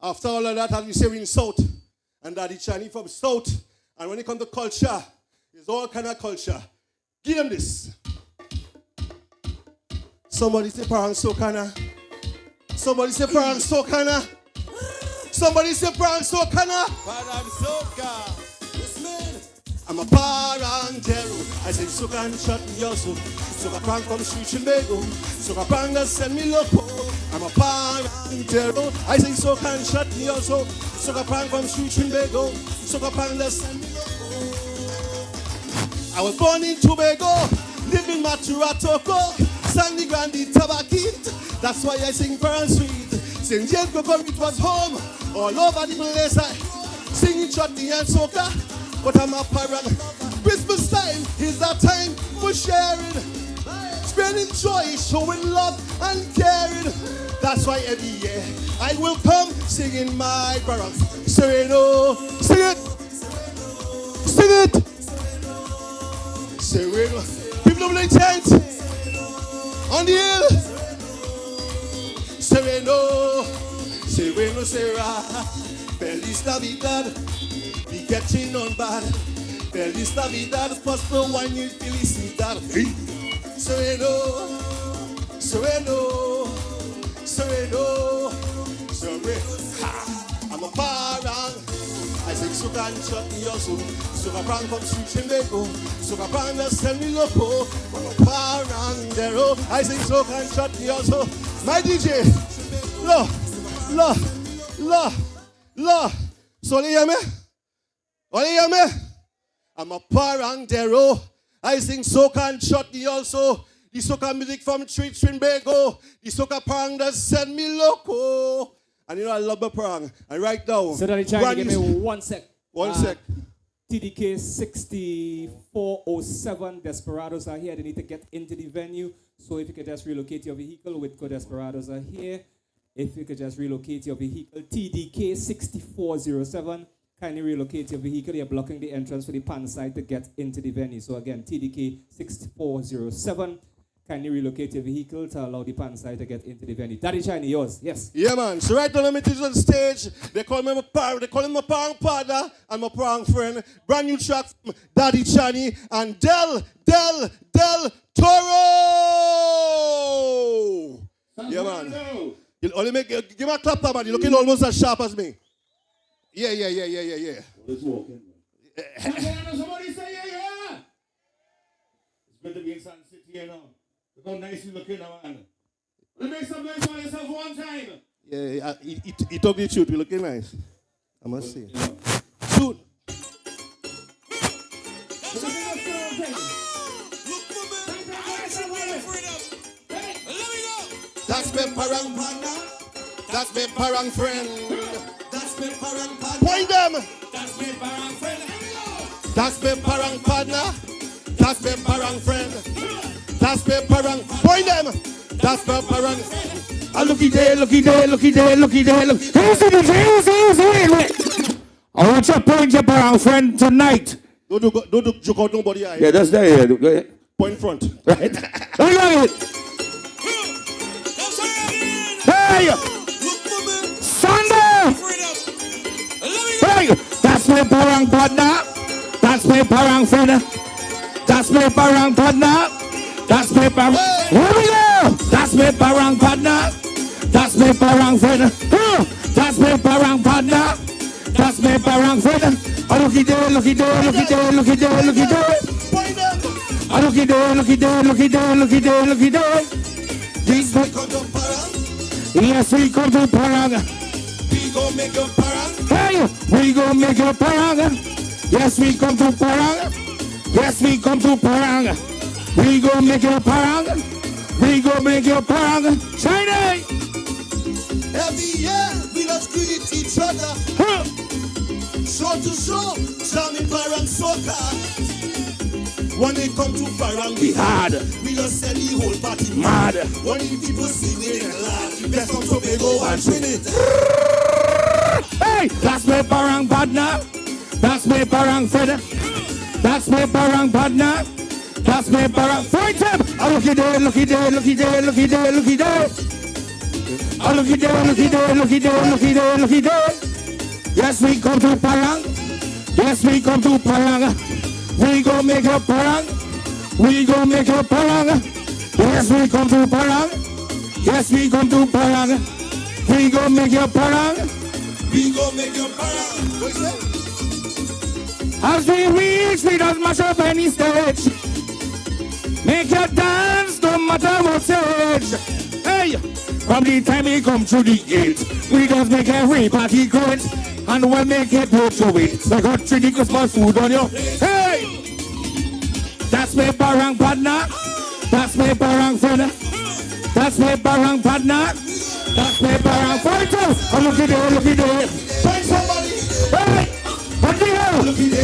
After all of that, as we say in South, and Daddy Chiny from South. And when it comes to culture, it's all kind of culture. Give them this. Somebody say parang sokana. Somebody say parang sokana. Somebody say parang sokana. Parang soca. I'm a parangero. I say soca and shot me also. Soca prank from street and bagel. Soca prank that send me loco. I'm a parangero. I say soca and shot me also. Soca prank from street and bagel. Soca prank that send me loco. I was born in Tobago, live in Maturatoko, Sandy Grande Tabakit. That's why I sing Parang Sweet. Sing Diego it was home, all over the place. I sing chutney and soca. But I'm a parang. Christmas time is that time for sharing, spreading joy, showing love and caring. That's why every year I will come singing my parang. Sereno, sing it, sing it. Sereno, people of the tent on the hill. Sereno, sereno, será. Feliz Navidad. Be getting on bad. Feliz Navidad, prosper one year, felicidad. Sereno, sereno, sereno, sereno. I'm a parang. I sing soca and chutney also. Soca prank from street and bagel. Soca prank that send me loco. I'm a parangero. I sing soca and chutney also. My DJ, la. So you hear me? Oh, you hear me? I'm a parangero. I sing soca and chutney also. The soca music from Street Trinbago. The soca parang that send me loco. And you know I love the parang. And right now, so that trying to give me 1 sec. 1 sec. TDK 6407 Desperados are here. They need to get into the venue. So if you could just relocate your vehicle, Whitco Desperados are here. If you could just relocate your vehicle, TDK 6407. Kindly relocate your vehicle. You're blocking the entrance for the pan side to get into the venue. So again, TDK 6407. Kindly relocate your vehicle to allow the pan side to get into the venue. Daddy Chiny, yours, yes. Yeah, man. So right now, let me take you on stage. They call me my parang partner and my parang friend. Brand new track from Daddy Chiny and Del Toro. Yeah, man. You only give me a clap, man. You're looking almost as sharp as me. Yeah. Let's walk in. Somebody say yeah. It's good to be in Sun City, you know. Look how nice you looking, man. Let's make some noise for yourself one time. Yeah, he told the truth. We looking nice. I must say. Shoot. That's my parang partner. That's my parang friend. That's my parang partner. Point them. That's my parang friend. That's my parang partner. That's my parang friend. That's my parang. Point them. That's my parang. Looky there. I want you to point your parang friend tonight. Don't joke out nobody. Yeah, that's there. Go ahead. Point front. Right. Look at it. Hey! Sunday! Hey! That's my parang partner. That's my parang friend. That's my parang partner. That's my parang. Here we go! That's my parang partner. That's my parang friend. That's my parang partner. That's my parang friend. Looky there. Looky there. This way. Yes, we come to parang. We gon' make your parang. Hey, we gon' make your parang. Yes, we come to parang. Yes, we come to parang. We gon' make your parang. We gon' make your parang. Chiny! Every year we just greet each other. Show to show, Sammy parang soca. When they come to parang, we hard. We just send the whole party mad. When the people sing it and laugh, the best from Tobago and Trinity. Hey, that's my parang partner. That's my parang friend. That's my parang partner. That's my parang. Point him. Looky there. Looky there. Yes, we come to Parang. Yes, we come to Parang. We go make a Parang. We go make a Parang. Yes, we come to Parang. Yes, we come to Parang. We go make a Parang. We go make your parang. What's that? As we reach, we don't mash up any stage. Make your dance, no matter what stage. Hey, from the time we come through the gate, we just make every party great. And we'll make it go to it. We got 3 Christmas food on you. Hey, that's my parang partner. That's my parang friend. That's my parang partner. That's my parang fighter. Oh, look at it, look at it. Find somebody. Hey, what the hell? Look at it.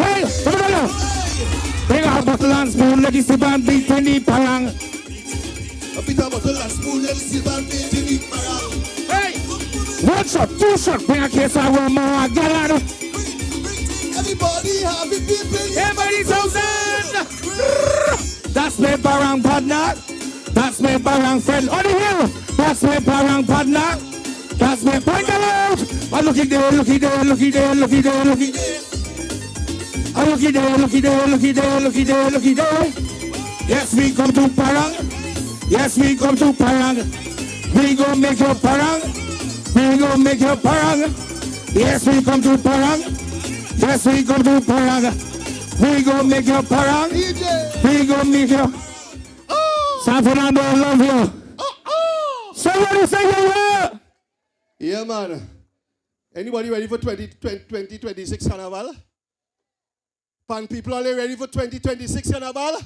Hey, come on now. Bring a bottle and spoon, let it sip and beat in the parang. A bit of bottle and spoon, let's see that beat in the parang. Hey, 1 shot, 2 shot, bring a case of rum or a gallon. Everybody happy people. Everybody's outside. That's my parang partner. That's my parang friend. On the hill. That's my parang partner. That's my point out. Oh, looky there, looky there, looky there, looky there, looky there. Oh, looky there, looky there, looky there, looky there, looky there. Yes, we come to Parang. Yes, we come to Parang. We go make your Parang. We go make your Parang. Yes, we come to Parang. Yes, we come to Parang. We go make your Parang. We go make your... San Fernando, I love you. Somebody say yeah. Yeah, man. Anybody ready for 2026 Carnival? Pan people, are they ready for 2026 Carnival?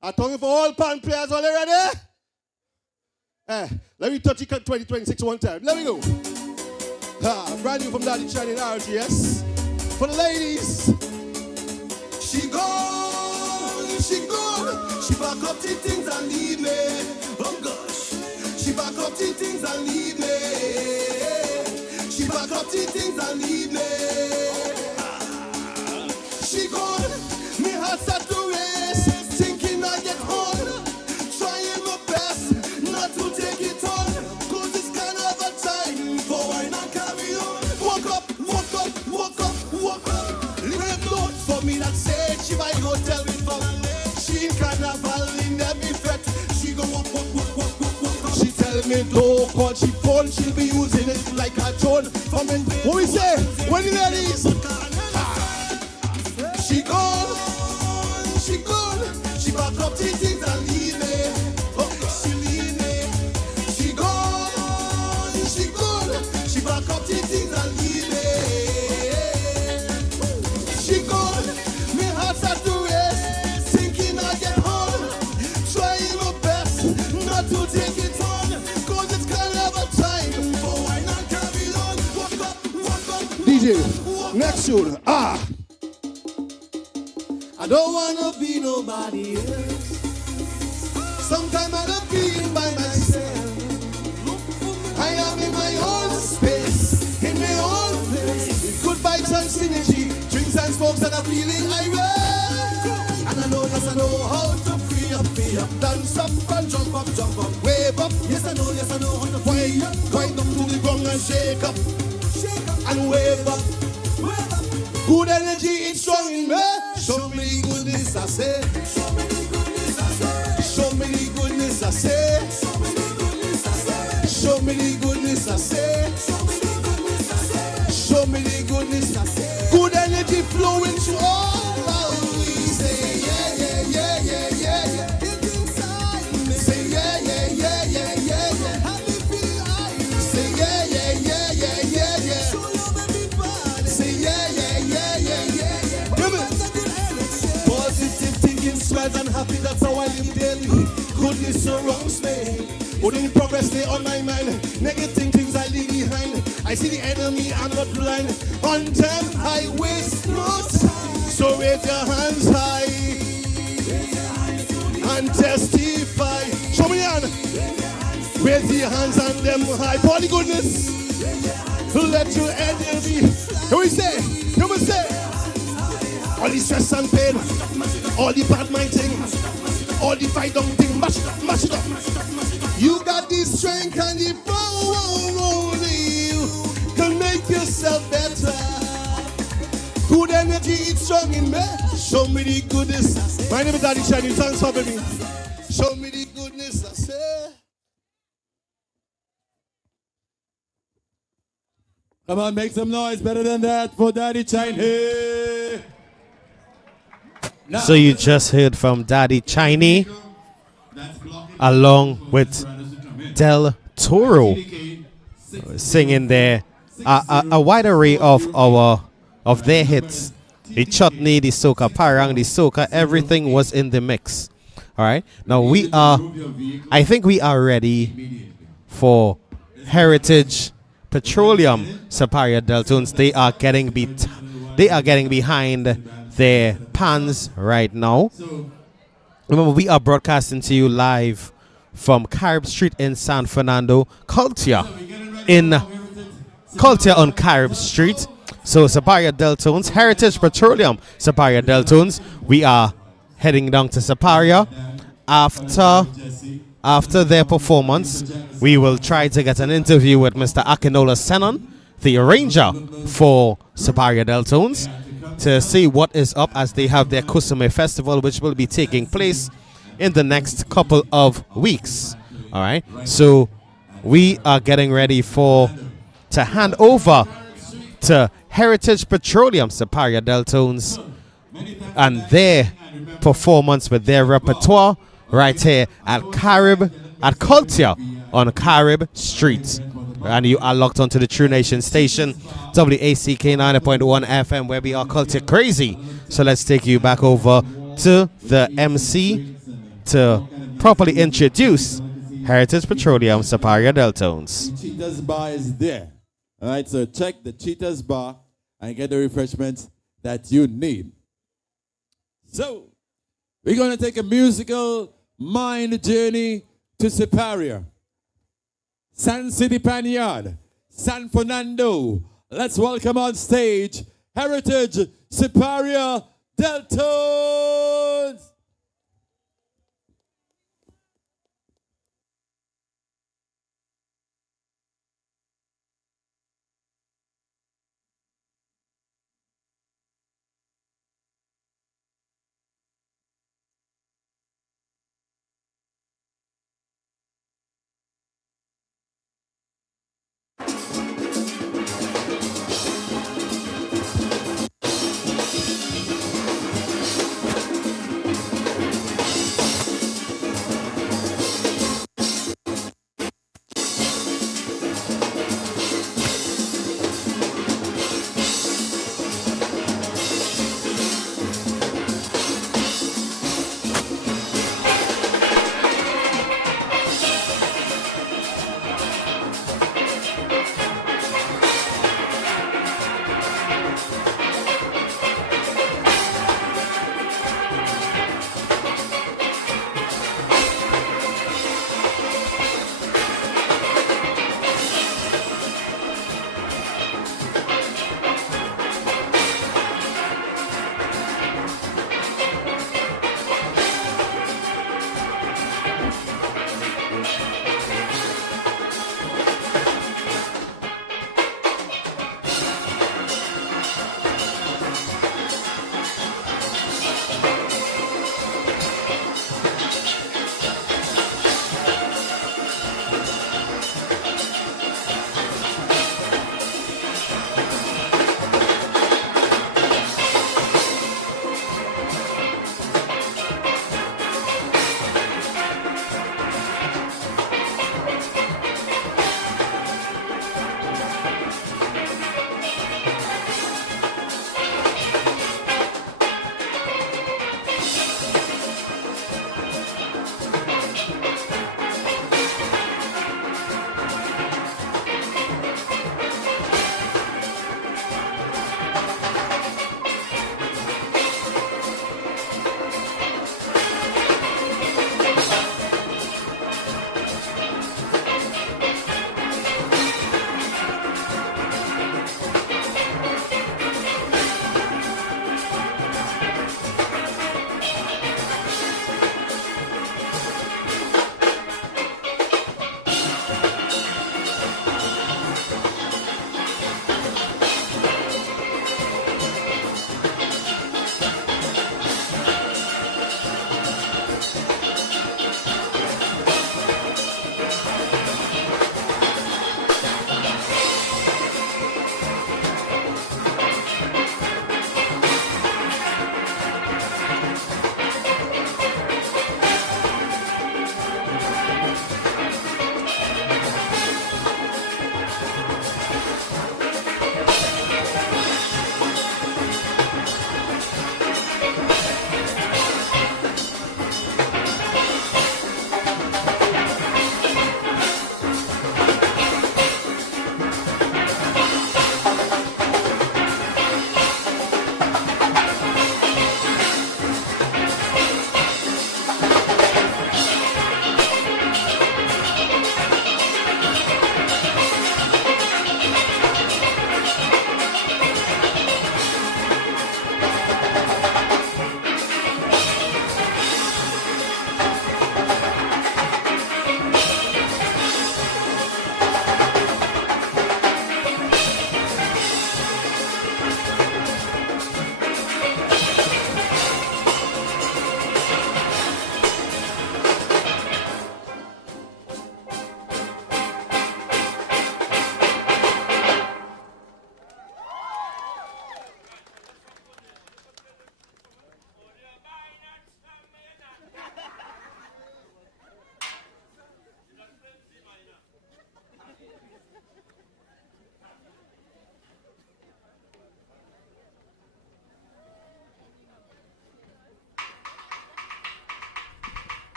I'm talking for all pan players, are they ready? Let me touch it 2026 one time. Let me go. Brand new from Daddy Chiny and RTS. For the ladies. She gone, she gone. She back up the things and leave me. Oh gosh. She back up the things and leave me. She back up the things and leave me. She gone. Me heart start to race. Thinking I get on. Trying my best not to take it on. Cause it's kind of a time for wine and carry on. Walk up, walk up, walk up, walk up. Leave a note for me that said she might go tell me for she in carnival in every fete. She go walk, walk, walk, walk, walk, walk. She tell me don't call she phone. She'll be using it like a tone. For me, what we say? When the ladies she gone, she gone. She back up the things and leave me. Oh, she leave me. She gone, she gone. She back up the things and leave me. She gone. Me heart start to race, thinking I get home. Trying my best not to take it on, cause it's kind of a time for wine and carry on. Walk up, walk up. DJ, next tune. I don't wanna be nobody else. Sometimes I don't feel by myself. I am in my own space, in my own place. Good vibes and synergy, drinks and smokes and I'm feeling irate. And I know, yes I know how to free up, dance up and jump up, wave up. Yes I know how to wind up to the ground and shake up, and wave up. Good energy is strong in me. Show me the goodness I say. Show me the goodness I say. Show me the goodness I say. Show me the goodness I say. Show me the goodness I say. Good energy flowing through all we say. Yeah, yeah, yeah, yeah, yeah, yeah. It's inside me. Say yeah, yeah, yeah, yeah, yeah, yeah. Happy feel high. Say yeah, yeah, yeah, yeah, yeah, yeah. Show love everybody. Say yeah, yeah, yeah, yeah, yeah, yeah. Positive thinking, smiles and happy. That's how I live daily. Goodness surrounds me. Only progress stay on my mind. Negative things I leave behind. I see the enemy, I'm not blind. On time, I waste no time. So raise your hands high and testify. Show me your hand. Raise your hands and them high. For the goodness, let your enemy. Here we say, here we say. All the stress and pain, all the bad mind thing, all the fight down thing, mash it up, mash it up. You got the strength and the power only you can make Daddy, it's strong in me. Show me the goodness. My name is Daddy Chiny. Thanks for having me. Show me the goodness, I say. Come on, make some noise better than that for Daddy Chiny. So you just heard from Daddy Chiny along with Del Toro singing there a wide array of their hits. The chutney, the soca parang, the soca, everything was in the mix. All right. Now I think we are ready for Heritage Petroleum Superior Deltones. They are getting behind their pans right now. Remember, we are broadcasting to you live from Carib Street in San Fernando, Culture on Carib Street. So Superior Deltones, Heritage Petroleum Superior Deltones. We are heading down to Superior. After their performance, we will try to get an interview with Mr. Akinola Senon, the arranger for Superior Deltones, to see what is up as they have their Kusume Festival, which will be taking place in the next couple of weeks. All right, so we are getting ready to hand over to Heritage Petroleum Superior Deltones and their performance with their repertoire right here at Culture on Carib Street. And you are locked onto the True Nation station, WACK 90.1 FM, where we are culture crazy. So let's take you back over to the MC to properly introduce Heritage Petroleum Superior Deltones. Cheetah's Bar is there. All right, so check the Cheetah's Bar and get the refreshments that you need. So, we're going to take a musical mind journey to Superior, San City Panyard, San Fernando. Let's welcome on stage Heritage Superior Deltones.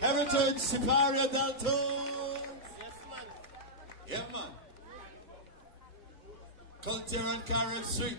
Heritage Siparia Dalton. Yes, man. Yeah, man. Culture on Carib Street.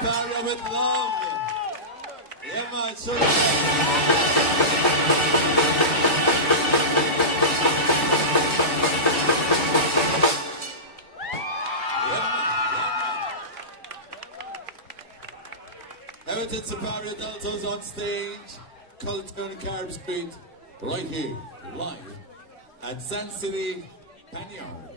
Superior with love. Yeah, man. Show Heritage Superior Deltas on stage. Culture on Carib Street. Right here. Live. At San City, Panyard.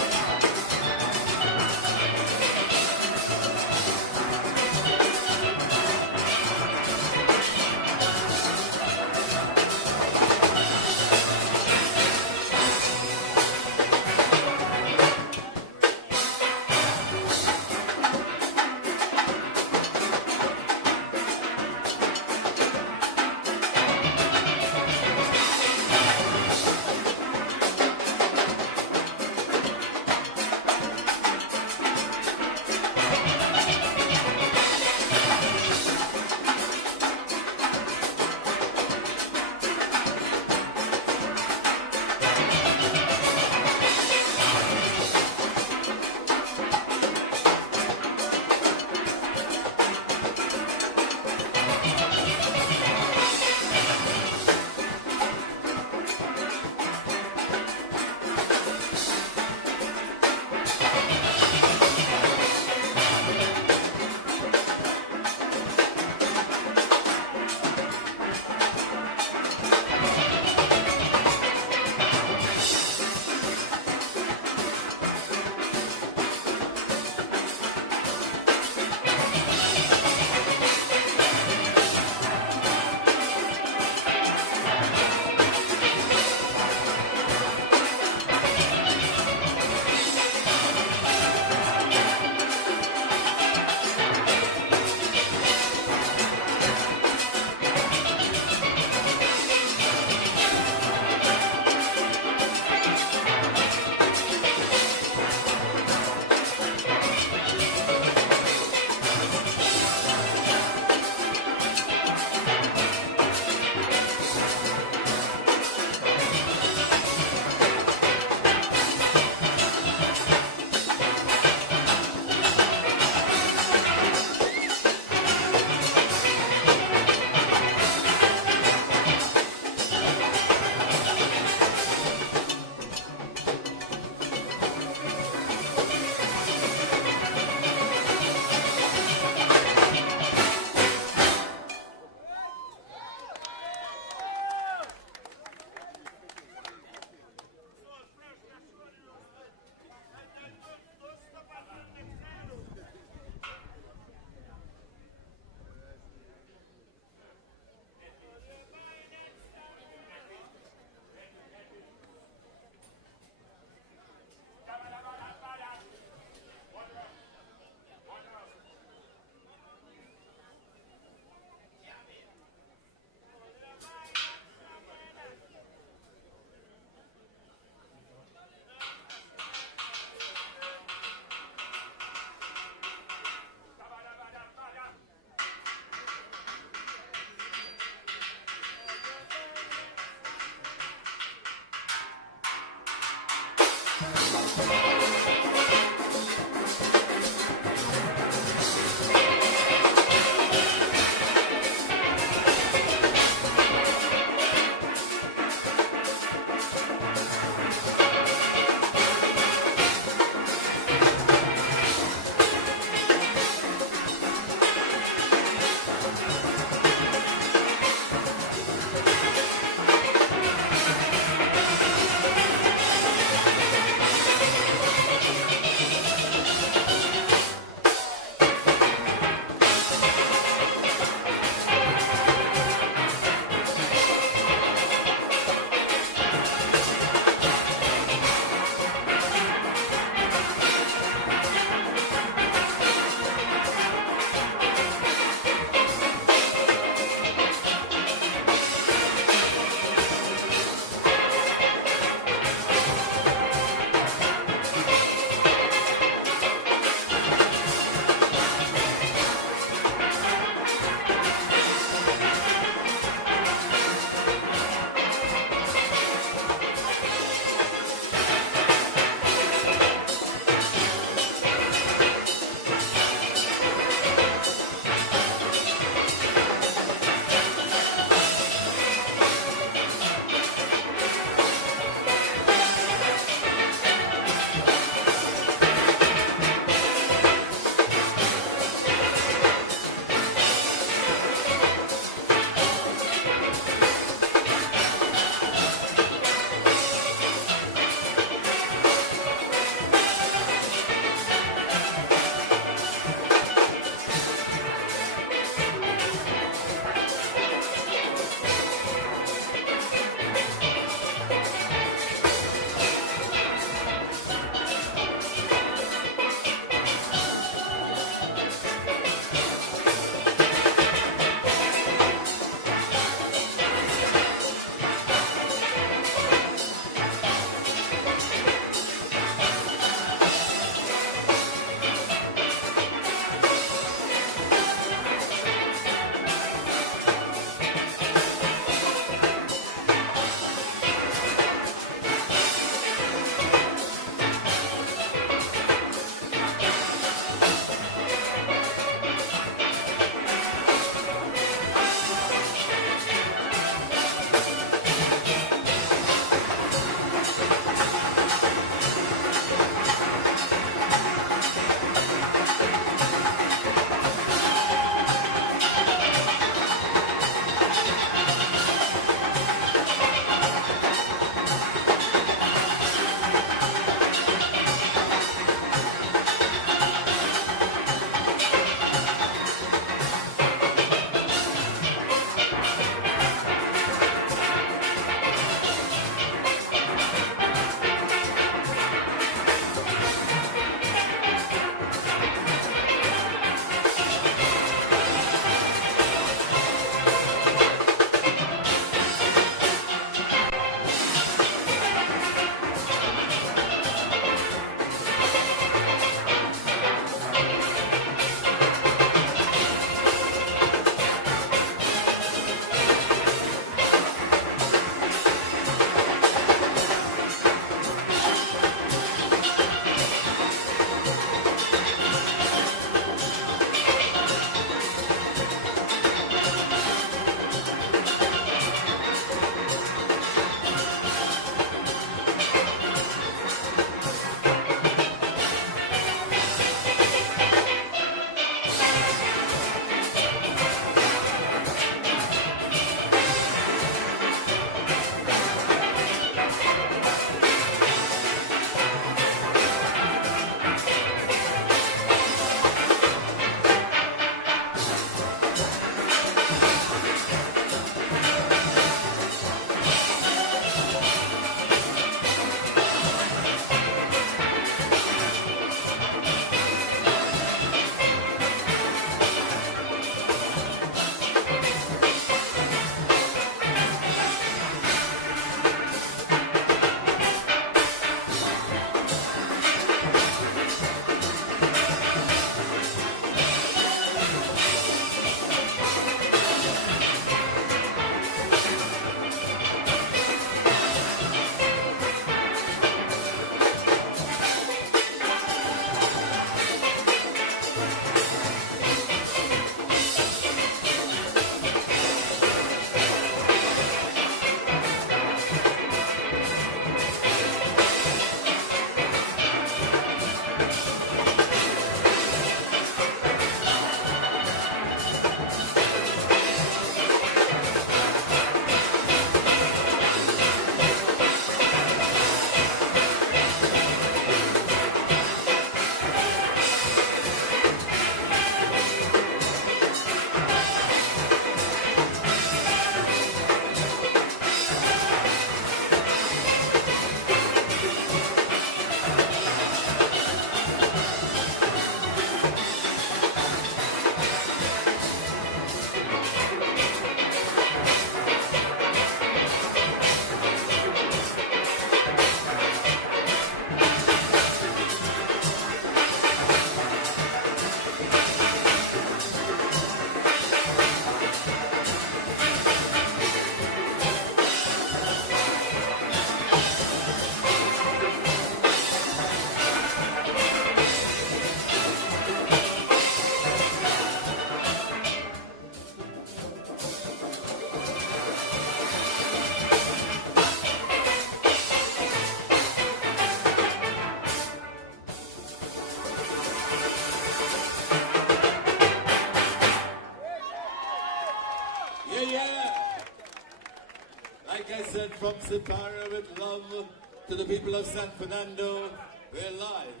Like I said, from Siparia with love to the people of San Fernando, we're live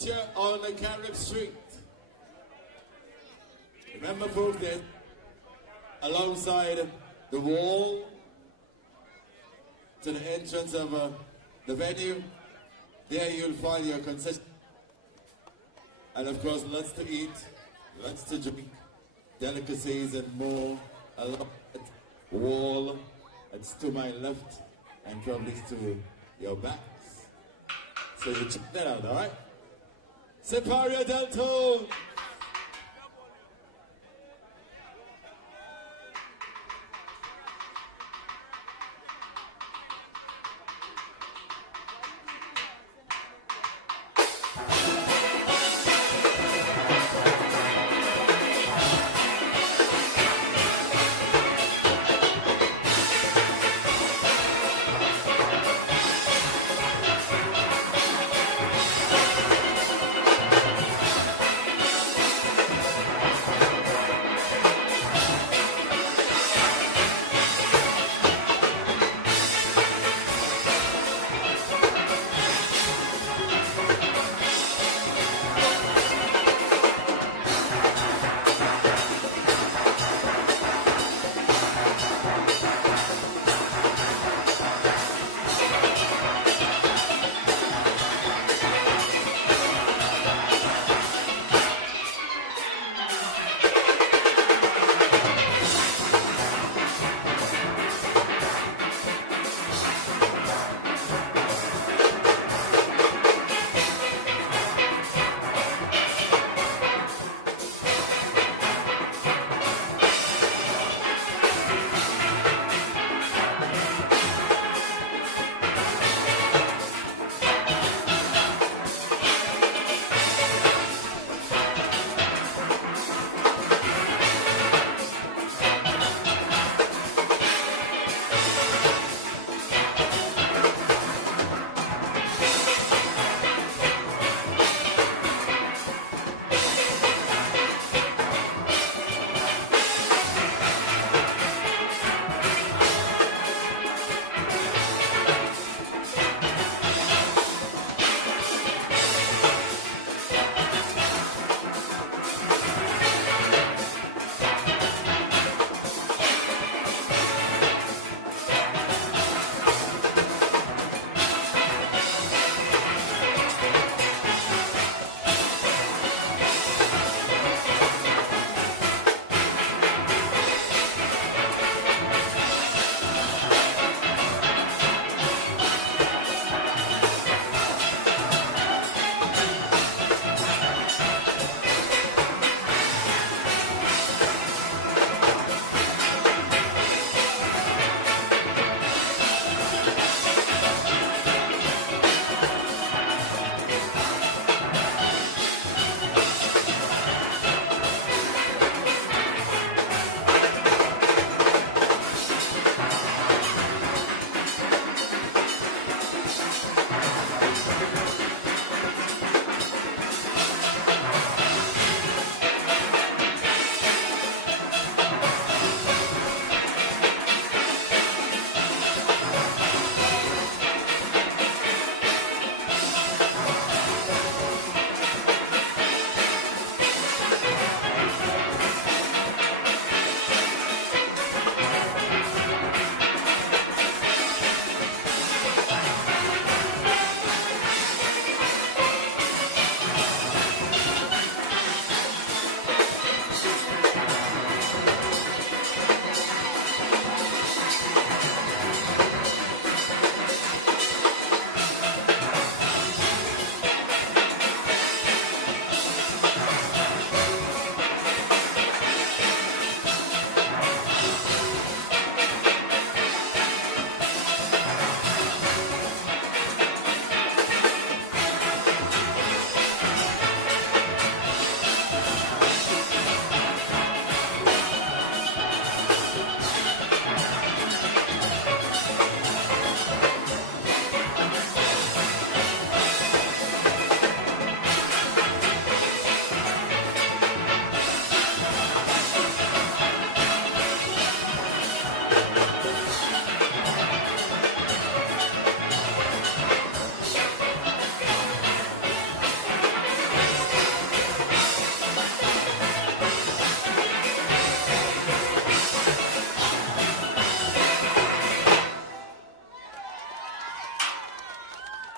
here on the Carib Street. Remember, folks, that alongside the wall to the entrance of the venue, there you'll find your concession. And of course, lots to eat, lots to drink, delicacies and more along that wall. It's to my left and probably to your backs. So you check that out, all right? Siparia del Tone.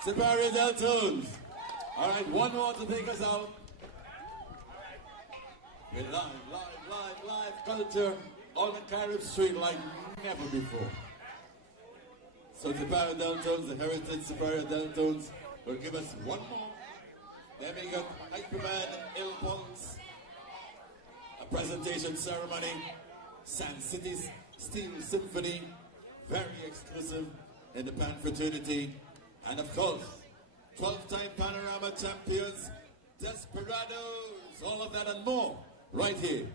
Superior Deltones. All right, one more to take us out. We're live culture on the Carib Street like never before. So Superior Deltones, the heritage Superior Deltones, will give us one more. Then we got Hyperman, Il Pulse, a presentation ceremony, San City's Steel Symphony, very exclusive in the Pan fraternity, and of course, 12-time Panorama champions, Desperados, all of that and more, right here.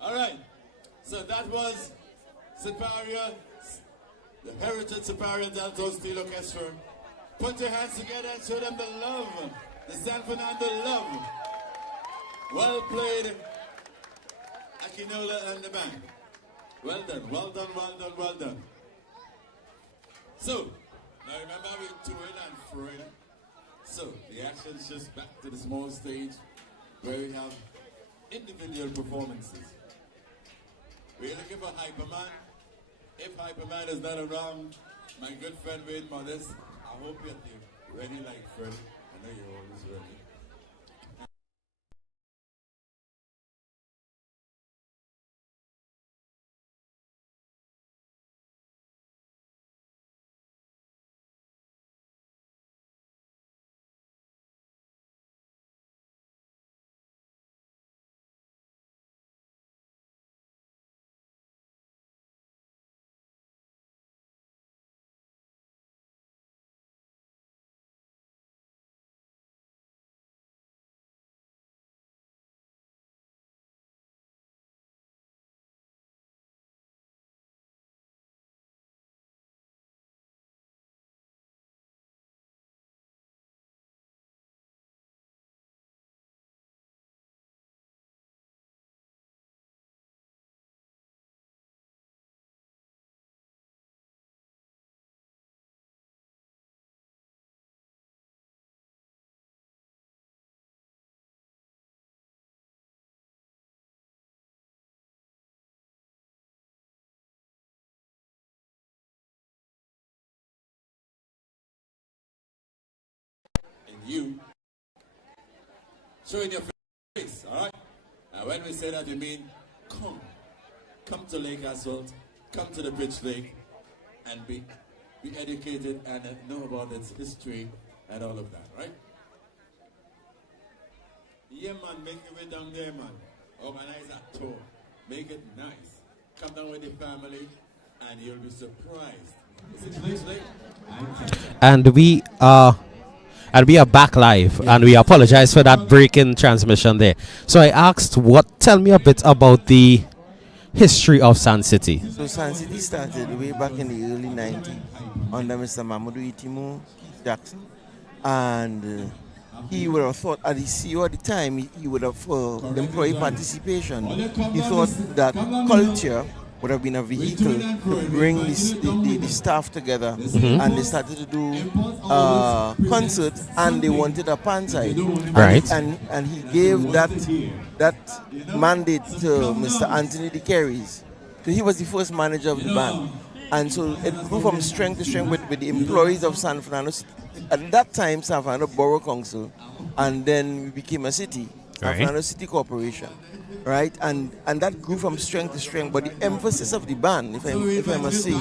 All right, so that was Superior, the Heritage Superior Delta Steel Orchestra. Put your hands together and show them the love, the San Fernando love. Well played, Aquinola and the band. Well done, well done, well done, well done. So, now remember we toured and throwing. So, the action shifts back to the small stage where we have individual performances. We're looking for Hyperman. If Hyperman is not around, my good friend Wayne Modest, I hope you're ready like Freddie. I know you're always ready. you. Showing your face, all right? And when we say that, we mean come to Lake Asphalt, come to the Pitch Lake, and be educated and know about its history and all of that, right? Yeah, man, make your way down there, man. Organize a tour. Make it nice. Come down with the family, and you'll be surprised. Is it Pitch Lake? And we are back live, and we apologize for that break-in transmission there. So I asked, tell me a bit about the history of San City. So San City started way back in the early 90s under Mr. Mamadou Itimu Jackson, and he would have thought, as the CEO at the time, he would have employee participation. He thought that culture would have been a vehicle to bring the staff together, and they started to do concerts, and they wanted a pan side. Right. And he gave that mandate to Mr. Anthony De Carries. So he was the first manager of the band. And so it grew from strength to strength with the employees of San Fernando. At that time, San Fernando Borough Council, and then we became a city, San Fernando City Corporation. Right, and that grew from strength to strength. But the emphasis of the band, if I must say,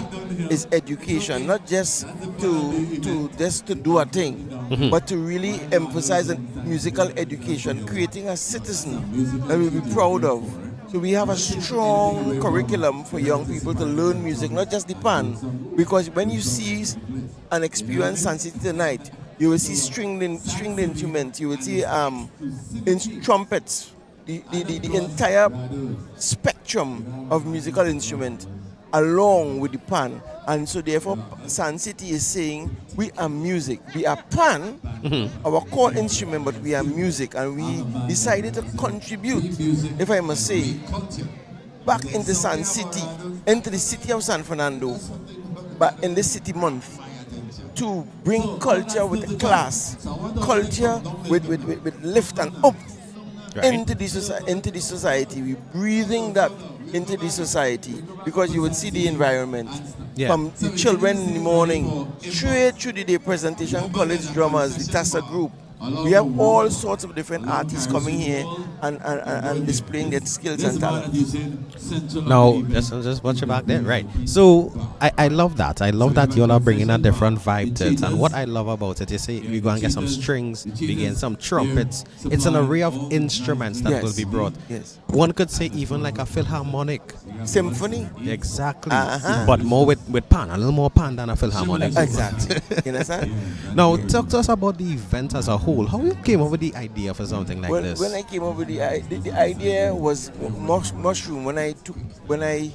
is education, not just to do a thing, but to really emphasize musical education, creating a citizen that we'll be proud of. So we have a strong curriculum for young people to learn music, not just the pan, because when you see and experience San City tonight, you will see stringed instruments, you will see trumpets. The entire spectrum of musical instrument along with the pan. And so therefore San City is saying we are music. We are pan, our core instrument, but we are music, and we decided to contribute, if I must say, back into San City, into the city of San Fernando, but in this city month, to bring culture with class, culture with lift and up. Right. Into the society. We're breathing that into the society, because you would see the environment. Yeah. From the children in the morning, straight through the day presentation, college drummers, the TASA group. We have all sorts of different artists coming here and displaying their skills and talents. Now, just watch it back there, right? So I love that. I love that you all are bringing a different vibe to it. And what I love about it, you say we go and get some strings, we get some trumpets. It's an array of instruments that will be brought. Yes. One could say even like a philharmonic. Symphony. Exactly. But more with pan, a little more pan than a philharmonic. Exactly. You understand? Now, talk to us about the event as a whole. How you came up with the idea for something like this? When I came up with the idea was mushroom. When I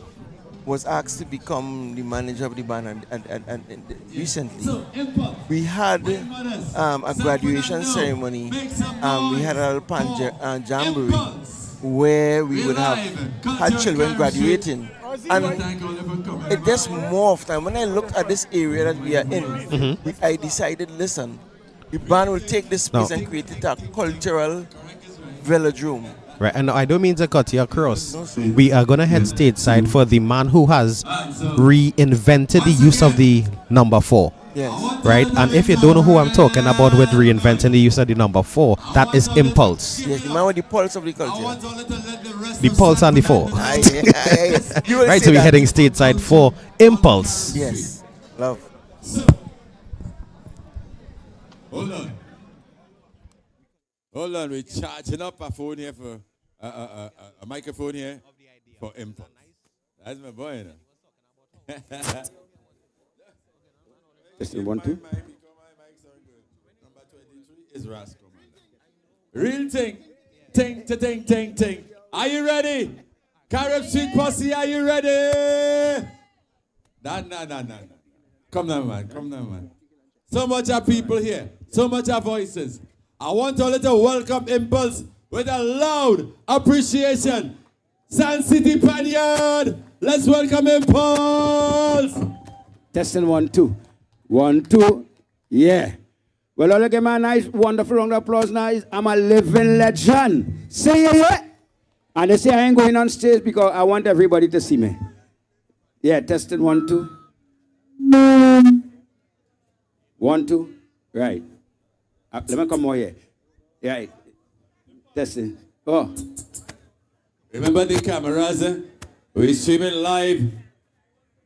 was asked to become the manager of the band, and recently we had a graduation ceremony. We had a little pan jamboree where we would have had children graduating, and it just morphed. And when I looked at this area that we are in, I decided, listen, the band will take this space and create it a cultural velodrome. Right, and I don't mean to cut you across. We are going to head stateside for the man who has reinvented the use of the number 4. Yes. Right, and if you don't know who I'm talking about with reinventing the use of the number 4, that is Impulse. Yes, the man with the pulse of the culture. The pulse and the 4. Right, so we're heading stateside for Impulse. Yes, love. Hold on, we're charging up a phone here for a microphone here for Impulse. That's my boy. Just 1, 2. Number 23 is Ras Commander. Real ting. Are you ready? Carib St posse, are you ready? Nah. Come down, man. So much of people here. So much of voices. I want all to welcome Impulse with a loud appreciation. San City Panyard. Let's welcome Impulse. Testing 1, 2. 1, 2. Yeah. Well, all give me a nice, wonderful round of applause now. I'm a living legend. Say it. And they say I ain't going on stage because I want everybody to see me. Yeah, testing 1, 2. 1, 2. Right. Let me come over here. Yeah. Testing. Oh. Remember the cameras? We're streaming live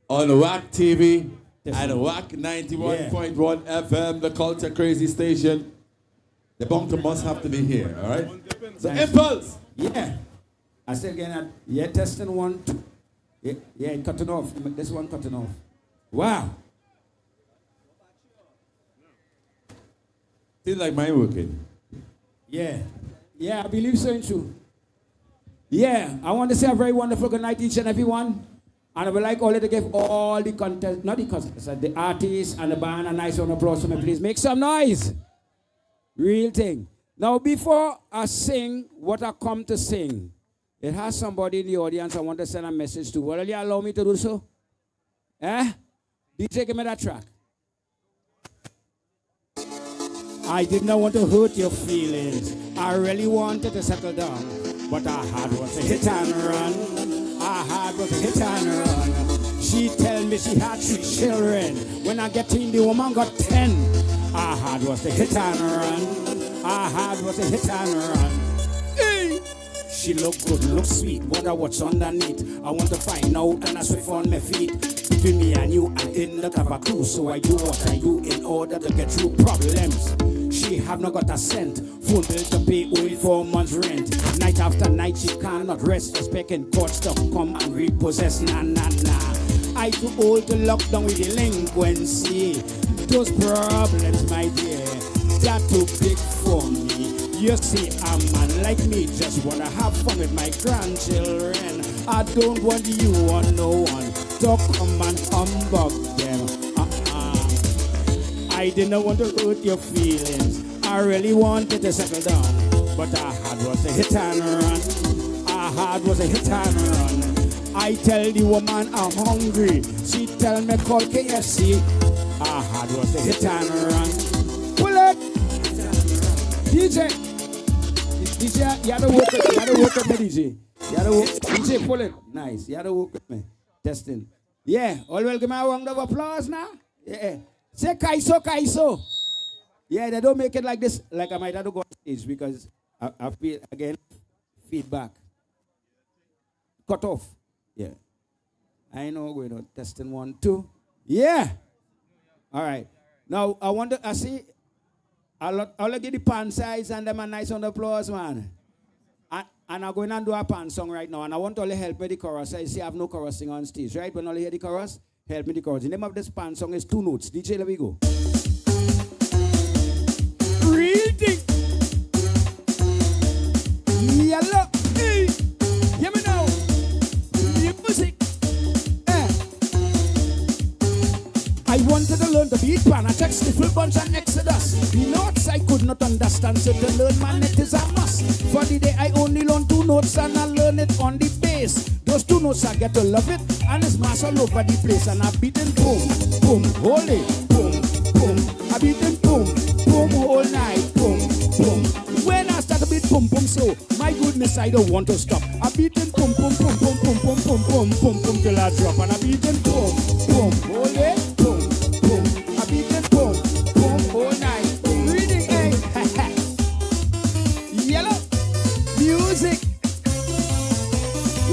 on WAC TV and WAC 91.1 FM, the Culture Crazy station. The bunker must have to be here, all right? So, Impulse! Yeah. I said again, yeah, testing 1, 2. Yeah, cutting off. This one cutting off. Wow. Seems like mine working. Yeah. Yeah, I believe so, ain't you? Yeah, I want to say a very wonderful good night, each and everyone. And I would like all to give all the contest, not the contest, the artists and the band a nice round of applause for me, please. Make some noise. Real thing. Now, before I sing what I come to sing, it has somebody in the audience I want to send a message to. Will you allow me to do so? Eh? DJ, give me that track. I did not want to hurt your feelings. I really wanted to settle down. But I had was a hit and run. I had was a hit and run. She tell me she had 3 children. When I get in, the woman got 10. I had was a hit and run. I had was a hit and run. Hey. She look good, look sweet. Wonder what's underneath. I want to find out and I swift on my feet. Between me and you, I did not have a clue. So I do what I do in order to get through problems. She have not got a cent. Phone bill to pay only 4 months rent. Night after night she cannot rest. Expecting courts to come and repossess. Nah, nah, nah. I too old to lock down with delinquency. Those problems, my dear, they're too big for me. You see, a man like me just wanna have fun with my grandchildren. I don't want you or no one to come and humbug them. I didn't want to hurt your feelings. I really wanted to settle down. But I had was a hit and run. I had was a hit and run. I tell the woman I'm hungry. She tell me call KFC. I had was a hit and run. Pull it! DJ! DJ, you had to work with me, DJ. You had to work. DJ, pull it. Nice. You had to work with me. Testing. Yeah. All well, give me a round of applause now. Yeah. Say Kaiso, Kaiso. Yeah, they don't make it like this. Like I might have to go on stage because I feel, again, feedback. Cut off. Yeah. I know we're not testing 1, 2. Yeah. All right. Now, I see, I'll give the pan size and them a nice round of applause, man. And I'm going to do a pan song right now. And I want all to help me the chorus. I see I have no chorusing on stage, right? When all hear the chorus, help me the chorus. The name of this pan song is 2 notes. DJ, let me go. Reading. Yellow. Hey. Hear me now. Music. I wanted to learn to beat pan. I checked Sniffle Bunch and Exodus. The notes I could not understand, so to learn man it is a must. For the day I only learned 2 notes and I learn it on the bass. Those 2 notes I get to love it and it's mass all over the place. And I beat it boom, boom, holy, boom, boom. I beat it boom, boom, all night, boom, boom. When I start to beat boom, boom, so my goodness I don't want to stop. I beat it boom, boom, boom, boom, boom, boom, boom, boom, boom, boom till I drop. And I beat it boom, boom, holy, boom, boom. I beat it boom, boom, all night. Reading, hey, yellow, music,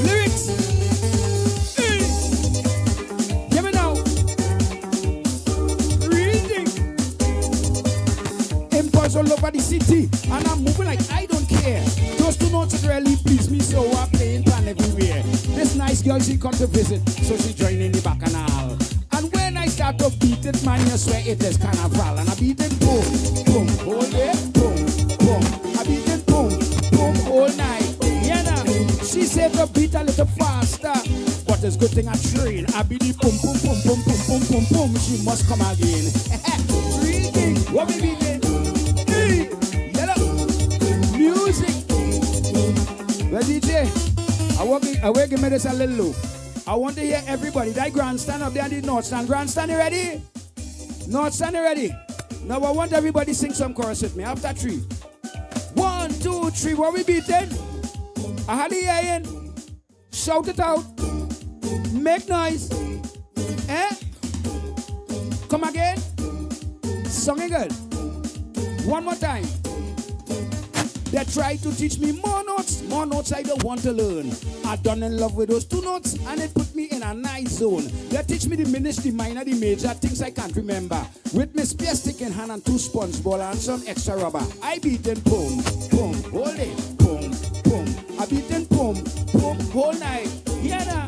lyrics. Hey. Give me now. Reading. Impulse all over the city. And I'm moving like I don't care. Those 2 notes really please me, so I'm playing pan everywhere. This nice girl, she come to visit, so she joined in the bacchanal. And when I start to beat it, man, you swear it is carnival. And I beat it boom, boom, hold it, boom, boom. I beat it boom, boom, all night. Yeah, now. She said to beat a little faster, but it's good thing I train. I beat it boom, boom, boom, boom, boom, boom, boom, boom. She must come again. Reading, what we beating? Hey, yellow, music. Well, DJ, I will give me this a little low. I want to hear everybody. That grandstand up there, the North Stand. Grandstand, you ready? North Stand, you ready? Now I want everybody to sing some chorus with me. After 3. 1, 2, 3. What we beating? I had the hearing. Shout it out. Make noise. Eh? Come again. Song again. One more time. They try to teach me more notes I don't want to learn. I done in love with those 2 notes and it put me in a nice zone. They teach me the minor, the minor, the major, things I can't remember. With my spear stick in hand and 2 sponge ball and some extra rubber. I beat in boom, boom, hold it, boom, boom. I beat in boom, boom, whole night. Yeah, nah.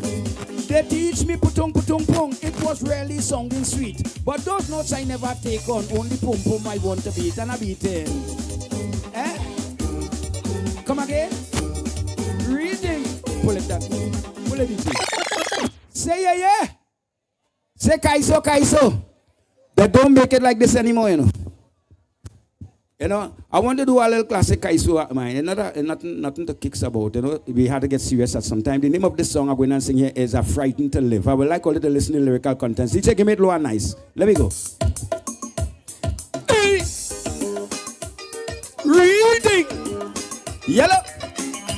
They teach me putung, putung, pung. It was really sounding sweet. But those notes I never take on. Only pum, pum I want to beat and I beat in. Eh? Come again. Reading. Pull it down. Pull it in. Say yeah. Say kaiso, kaiso. They don't make it like this anymore, you know. You know, I want to do a little classic kaiso of mine. Nothing to kicks about, you know. We had to get serious at some time. The name of this song I'm going to sing here is A Frightened to Live. I would like all of the listening lyrical contents. DJ, give me it low and nice. Let me go. Hey. Reading. Yellow.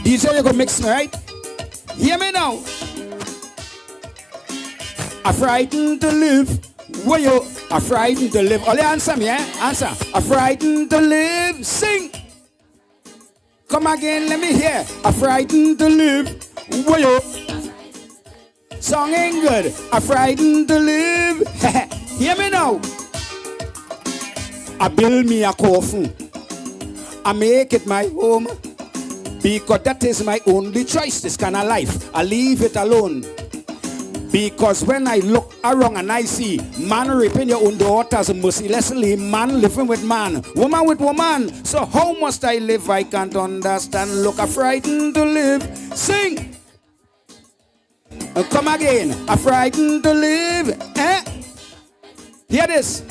DJ, you go mix me, right? Hear me now. A frightened to live. Where you are frightened to live. Only answer me, eh? Answer. A frightened to live. Sing. Come again, let me hear. A frightened to live. Where you? Song ain't good. A frightened to live. Hear me now. I build me a coffin. I make it my home. Because that is my only choice, this kind of life. I leave it alone. Because when I look around and I see man raping your own daughters mercilessly, man living with man, woman with woman. So how must I live? I can't understand. Look, I'm frightened to live. Sing. Come again. I'm frightened to live. Eh? Hear this.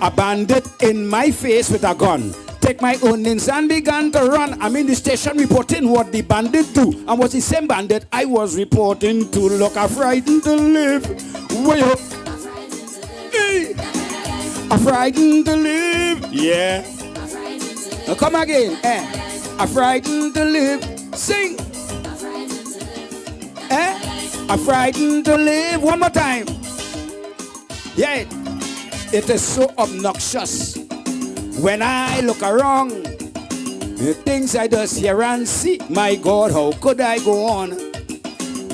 A bandit in my face with a gun. Take my onions and began to run. I'm in the station reporting what the bandit do. And was the same bandit I was reporting to. Look, I'm frightened to live. Way up. Hey. I'm frightened to live. Yeah. Now come again. I'm frightened to live. Sing. I'm frightened to live. One more time. Yeah. It is so obnoxious. When I look around, the things I just hear and see, my God, how could I go on?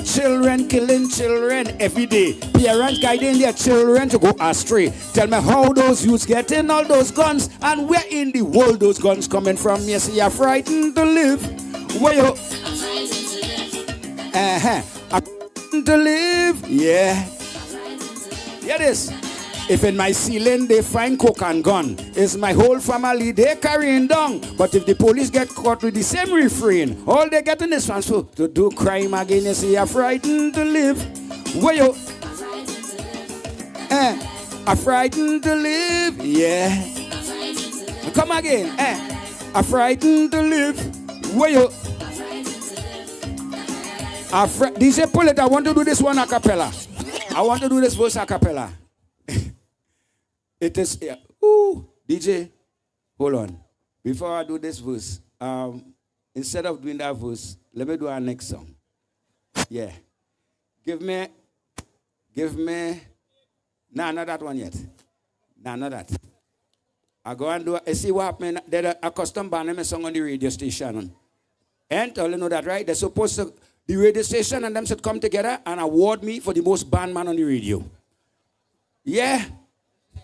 Children killing children every day. Parents guiding their children to go astray. Tell me how those youths getting all those guns, and where in the world those guns coming from? Yes, you're frightened to live. Where you? I'm frightened to live. Yeah. Hear this. If in my ceiling they find coke and gun, is my whole family they carrying down. But if the police get caught with the same refrain, all they get in this transfer to do crime again. You see, you're frightened to live. Where you? I'm frightened to live. Yeah. Come again. I'm frightened to live. Where you? DJ, pull it. I want to do this one a cappella. I want to do this verse a cappella. It is, yeah. Ooh, DJ, hold on. Before I do this verse, instead of doing that verse, let me do our next song. Yeah. Give me, nah, not that one yet. Nah, not that. I go and do, see what happened, there's a custom band me song on the radio station. And all you know that, right? They're supposed to, the radio station and them should come together and award me for the most band man on the radio. Yeah.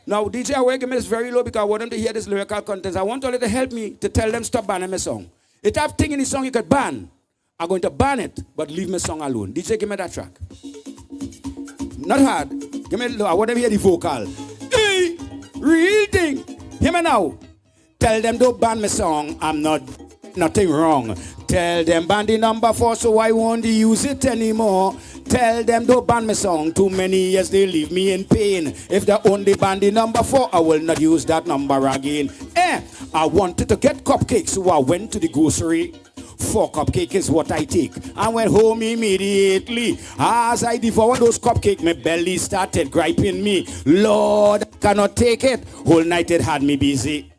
Now, DJ, I will give me this very low because I want them to hear this lyrical content. I want all to help me to tell them stop banning my song. If I have thing in the song you could ban, I'm going to ban it, but leave my song alone. DJ, give me that track. Not hard. Give me low. I want them to hear the vocal. Hey, real thing. Hear me now. Tell them don't ban my song. I'm nothing wrong. Tell them ban the number 4 so I won't use it anymore. Tell them don't ban my song. Too many years they leave me in pain. If they only ban the number 4, I will not use that number again. I wanted to get cupcakes, so I went to the grocery. 4 cupcakes is what I take. I went home immediately. As I devoured those cupcakes, my belly started griping me. Lord, I cannot take it. Whole night it had me busy.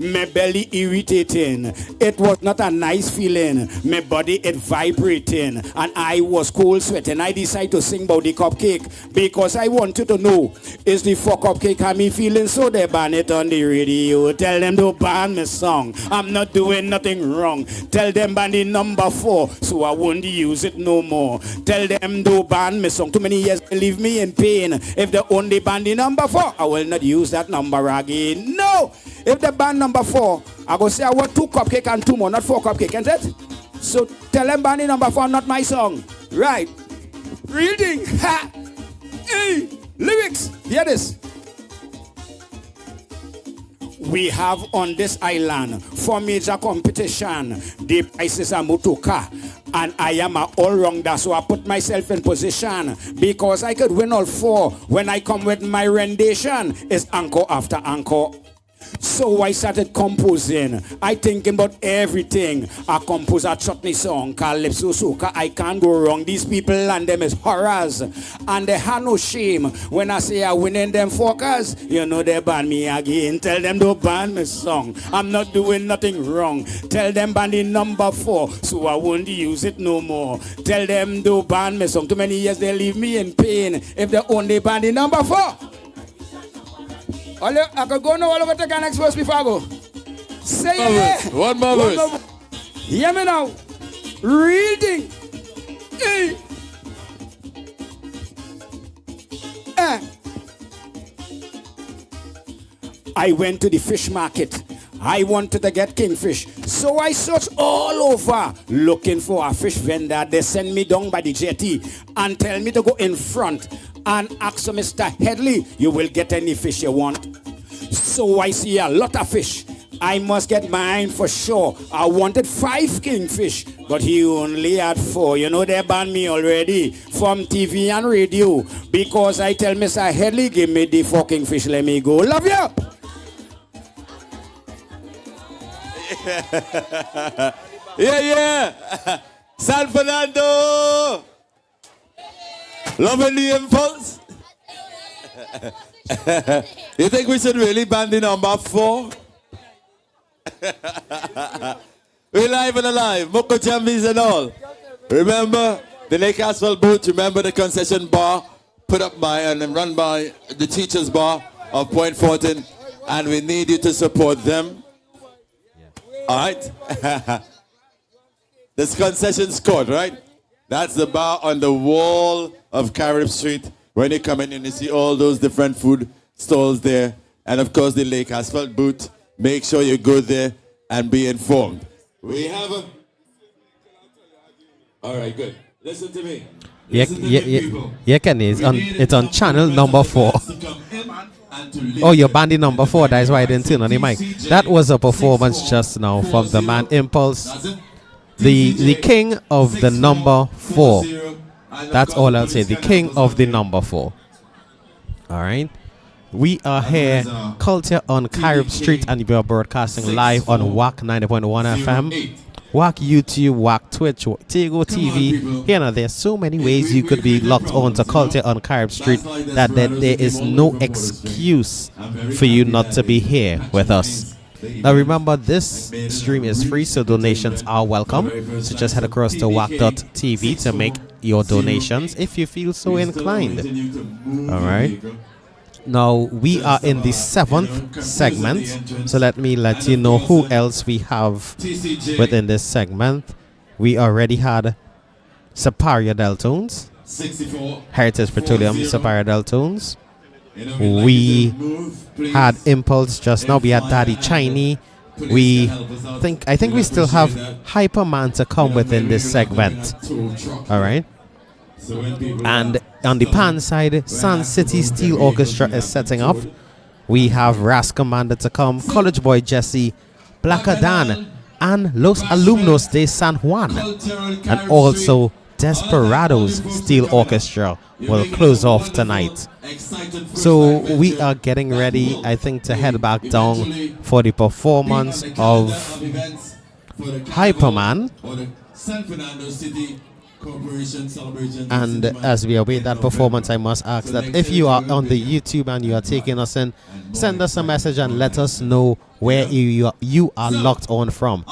My belly irritating. It was not a nice feeling. My body it vibrating. And I was cold sweating. I decided to sing about the cupcake because I wanted to know, is the fuck cupcake have me feeling? So they ban it on the radio. Tell them to ban my song. I'm not doing nothing wrong. Tell them ban the number 4 so I won't use it no more. Tell them to ban my song. Too many years they leave me in pain. If they only ban the number 4, I will not use that number again. No! If they ban number 4, I go say I want 2 cupcake and 2 more, not 4 cupcake, isn't it? So tell them ban the number 4, not my song. Right. Reading. Ha! Hey! Lyrics. Hear this. We have on this island 4 major competition. The prices are motoka. And I am a all-rounder, so I put myself in position because I could win all 4 when I come with my rendition. It's encore after encore. So I started composing. I thinking about everything. I compose a chutney song, calypso soca. I can't go wrong. These people and them is horrors. And they have no shame. When I say I winning them focus, you know they ban me again. Tell them to ban my song. I'm not doing nothing wrong. Tell them ban the number 4 so I won't use it no more. Tell them to ban my song. Too many years they leave me in pain if they only ban the number 4. I could go now all over the next verse before I go. Say it. One more verse. Hear me now. Reading. I went to the fish market. I wanted to get kingfish. So I searched all over looking for a fish vendor. They send me down by the jetty and tell me to go in front and ask Mr. Headley, you will get any fish you want. So I see a lot of fish. I must get mine for sure. I wanted 5 kingfish, but he only had 4. You know they banned me already from TV and radio because I tell Mr. Headley, give me the fucking fish, let me go. Love you. Yeah. San Fernando. Loving the impulse. You think we should really ban the number 4? We're live and alive. Moko Jambies and all. Remember the Lake Asphalt booth. Remember the concession bar put up by and run by the teachers bar of Point Fortin. And we need you to support them. All right. This concession's court, right? That's the bar on the wall of Carib Street. When you come in and you see all those different food stalls there. And of course the Lake Asphalt booth. Make sure you go there and be informed. We have a... All right, good. Listen to me. Yeah, Kenny. It's on channel number 4. Oh, you're banding number 4. That's why I didn't turn on the mic. That was a performance just now from the man Impulse. The king of the number 4. That's all I'll say. The king of the number 4. All right. We are here, Culture on Carib Street, and we are broadcasting live on WAC 90.1 FM, WAC YouTube, WAC Twitch, Tigo TV. Here now, there's so many ways you could be locked on to Culture on Carib Street that there is no excuse for you not to be here with us. Now remember, this stream is free, so donations are welcome. So just head across to wac.tv to make your donations if you feel so inclined. All right. Now we are in the 7th segment, so let me let you know who else we have within this segment. We already had Superior Deltones, Heritage Petroleum, Superior Deltones. We had Impulse just now. We had Daddy Chiny. I think we still have Hyperman to come within this segment. All right. And on the pan side, Sun City Steel Orchestra is setting up. We have Ras Commander to come, College Boy Jesse, Blacker Dan, and Los Alumnos de San Juan. And also Desperados Steel Orchestra will close off tonight. So we are getting ready, I think, to head back down for the performance of Hyperman. corporation celebrating. And as we await that performance, I must ask that if you are on the YouTube and you are taking us in, send us a message and let us know where you are locked on from.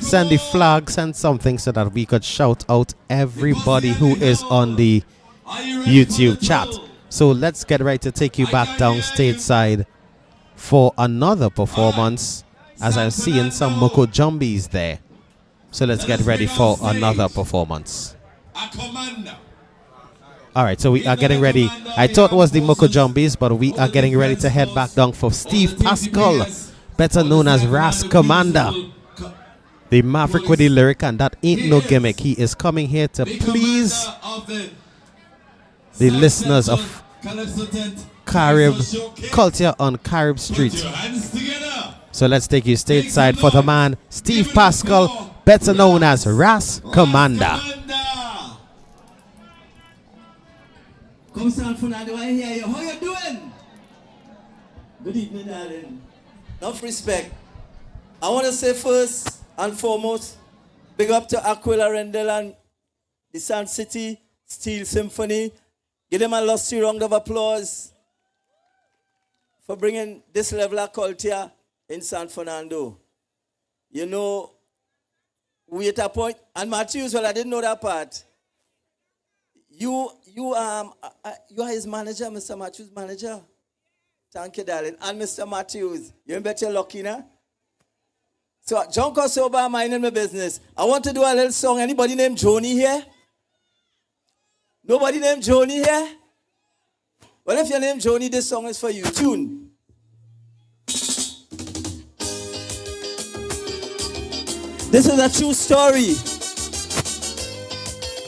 Send the flag, send something so that we could shout out everybody who is on the YouTube chat. So let's get ready to take you back down stateside for another performance, as I'm seeing some Moko Jumbies there. So let's get ready for another performance. Alright, so we are getting ready. I thought it was the Moko Jumbies, but we are getting ready to head back down for Steve Pascal, better known as Ras Commander, the Maverick with the lyric, and that ain't no gimmick. He is coming here to please the listeners of Carib Culture on Carib Street. So let's take you stateside for the man Steve Pascal, better known as Ras Commander. Come stand for now, do I hear you? How you doing? Good evening, darling. Enough respect. I want to say first and foremost, big up to Aquila Rendell and the Sun City Steel Symphony. Give them a lusty round of applause for bringing this level of culture in San Fernando. You know, we at a point, and Matthews, well, I didn't know that part. You are his manager, Mr. Matthews' manager. Thank you, darling. And Mr. Matthews, you bet you're lucky, nah? So, John Kosoba, minding my business. I want to do a little song. Anybody named Joni here? Nobody named Joni here? Well, if your name Joni, this song is for you. Tune. This is a true story.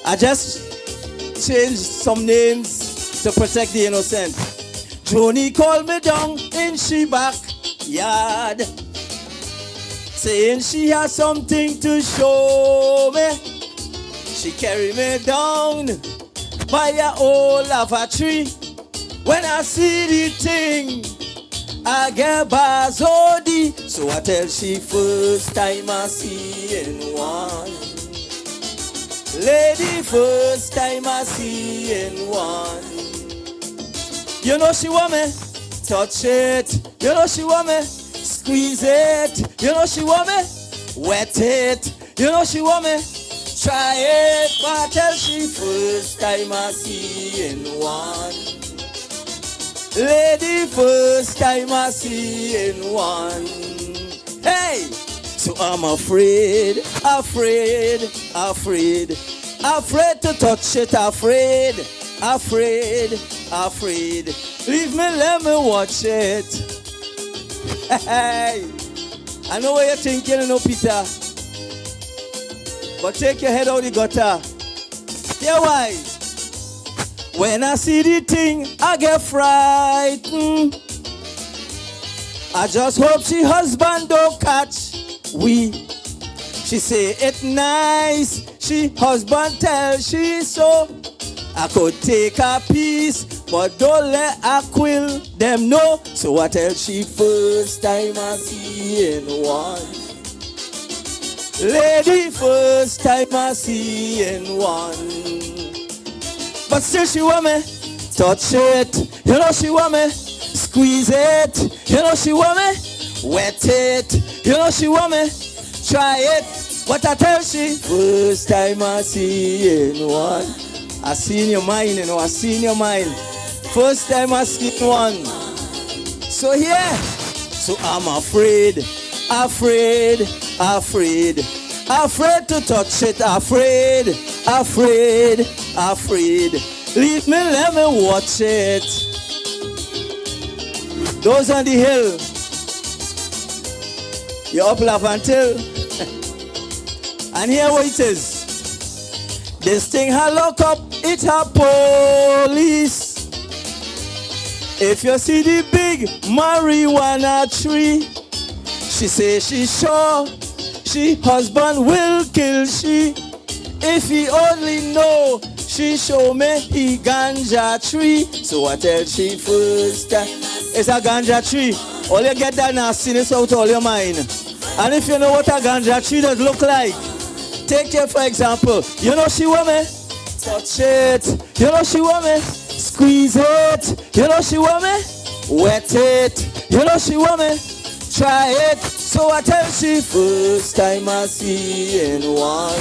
I just changed some names to protect the innocent. Joni called me down in she backyard, saying she has something to show me. She carried me down by a old lava tree. When I see the thing, I get bazodi. So I tell she first time I see one. Lady, first time I see one. You know she want me, touch it. You know she want me, squeeze it. You know she want me, wet it. You know she want me, try it. But I tell she first time I see one. Lady, first time I see one. Hey! So I'm afraid, afraid, afraid, afraid to touch it, afraid, afraid, afraid. Leave me, let me watch it. Hey! I know what you're thinking, you know, Peter. But take your head out the gutter. Yeah, why? When I see the thing, I get frightened. I just hope she husband don't catch we. She say it nice, she husband tell she so. I could take a piece, but don't let Aquil them know. So I tell she first time I see one. Lady, first time I see one. But still she want me, touch it. You know she want me, squeeze it. You know she want me, wet it. You know she want me, try it. But I tell she, first time I see one. I see in your mind, you know, I see in your mind. First time I see one. So yeah, so I'm afraid, afraid, afraid. Afraid to touch it, afraid, afraid, afraid. Leave me, let me watch it. Those on the hill, you're up Lavantil. And here what it is. This thing had lock up, it had police. If you see the big marijuana tree, she say she sure she husband will kill she. If he only know, she show me he ganja tree. So I tell she first time, it's a ganja tree. All you get that nastiness out all your mind. And if you know what a ganja tree does look like, take care for example. You know she want me, Touch it, you know she want me. Squeeze it, you know she want me. Wet it, you know she want me. Try it, so I tell she first time I see one.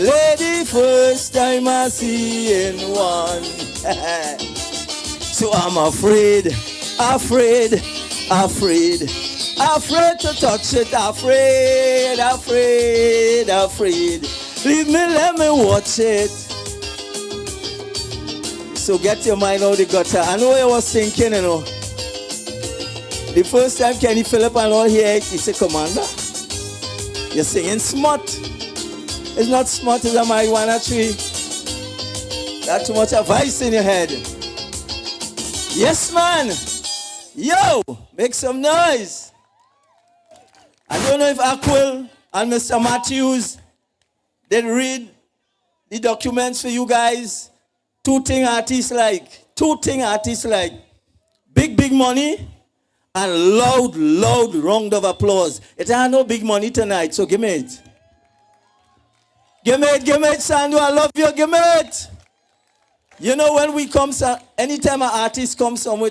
Lady, first time I see one. So I'm afraid to touch it, afraid. Leave me, let me watch it. So get your mind out of the gutter. I know what I was thinking, you know. The first time Kenny Phillip and all here, he said, Commander, you're singing smart. It's not smart, it's a marijuana tree. That's too much advice in your head. Yes, man. Yo, make some noise. I don't know if Aquil and Mr. Matthews did read the documents for you guys. Two thing artists like. Big money and loud round of applause. It ain't no big money tonight, so give me it. Give me it, Sandu. I love you. Give me it. You know when we come, anytime an artist comes somewhere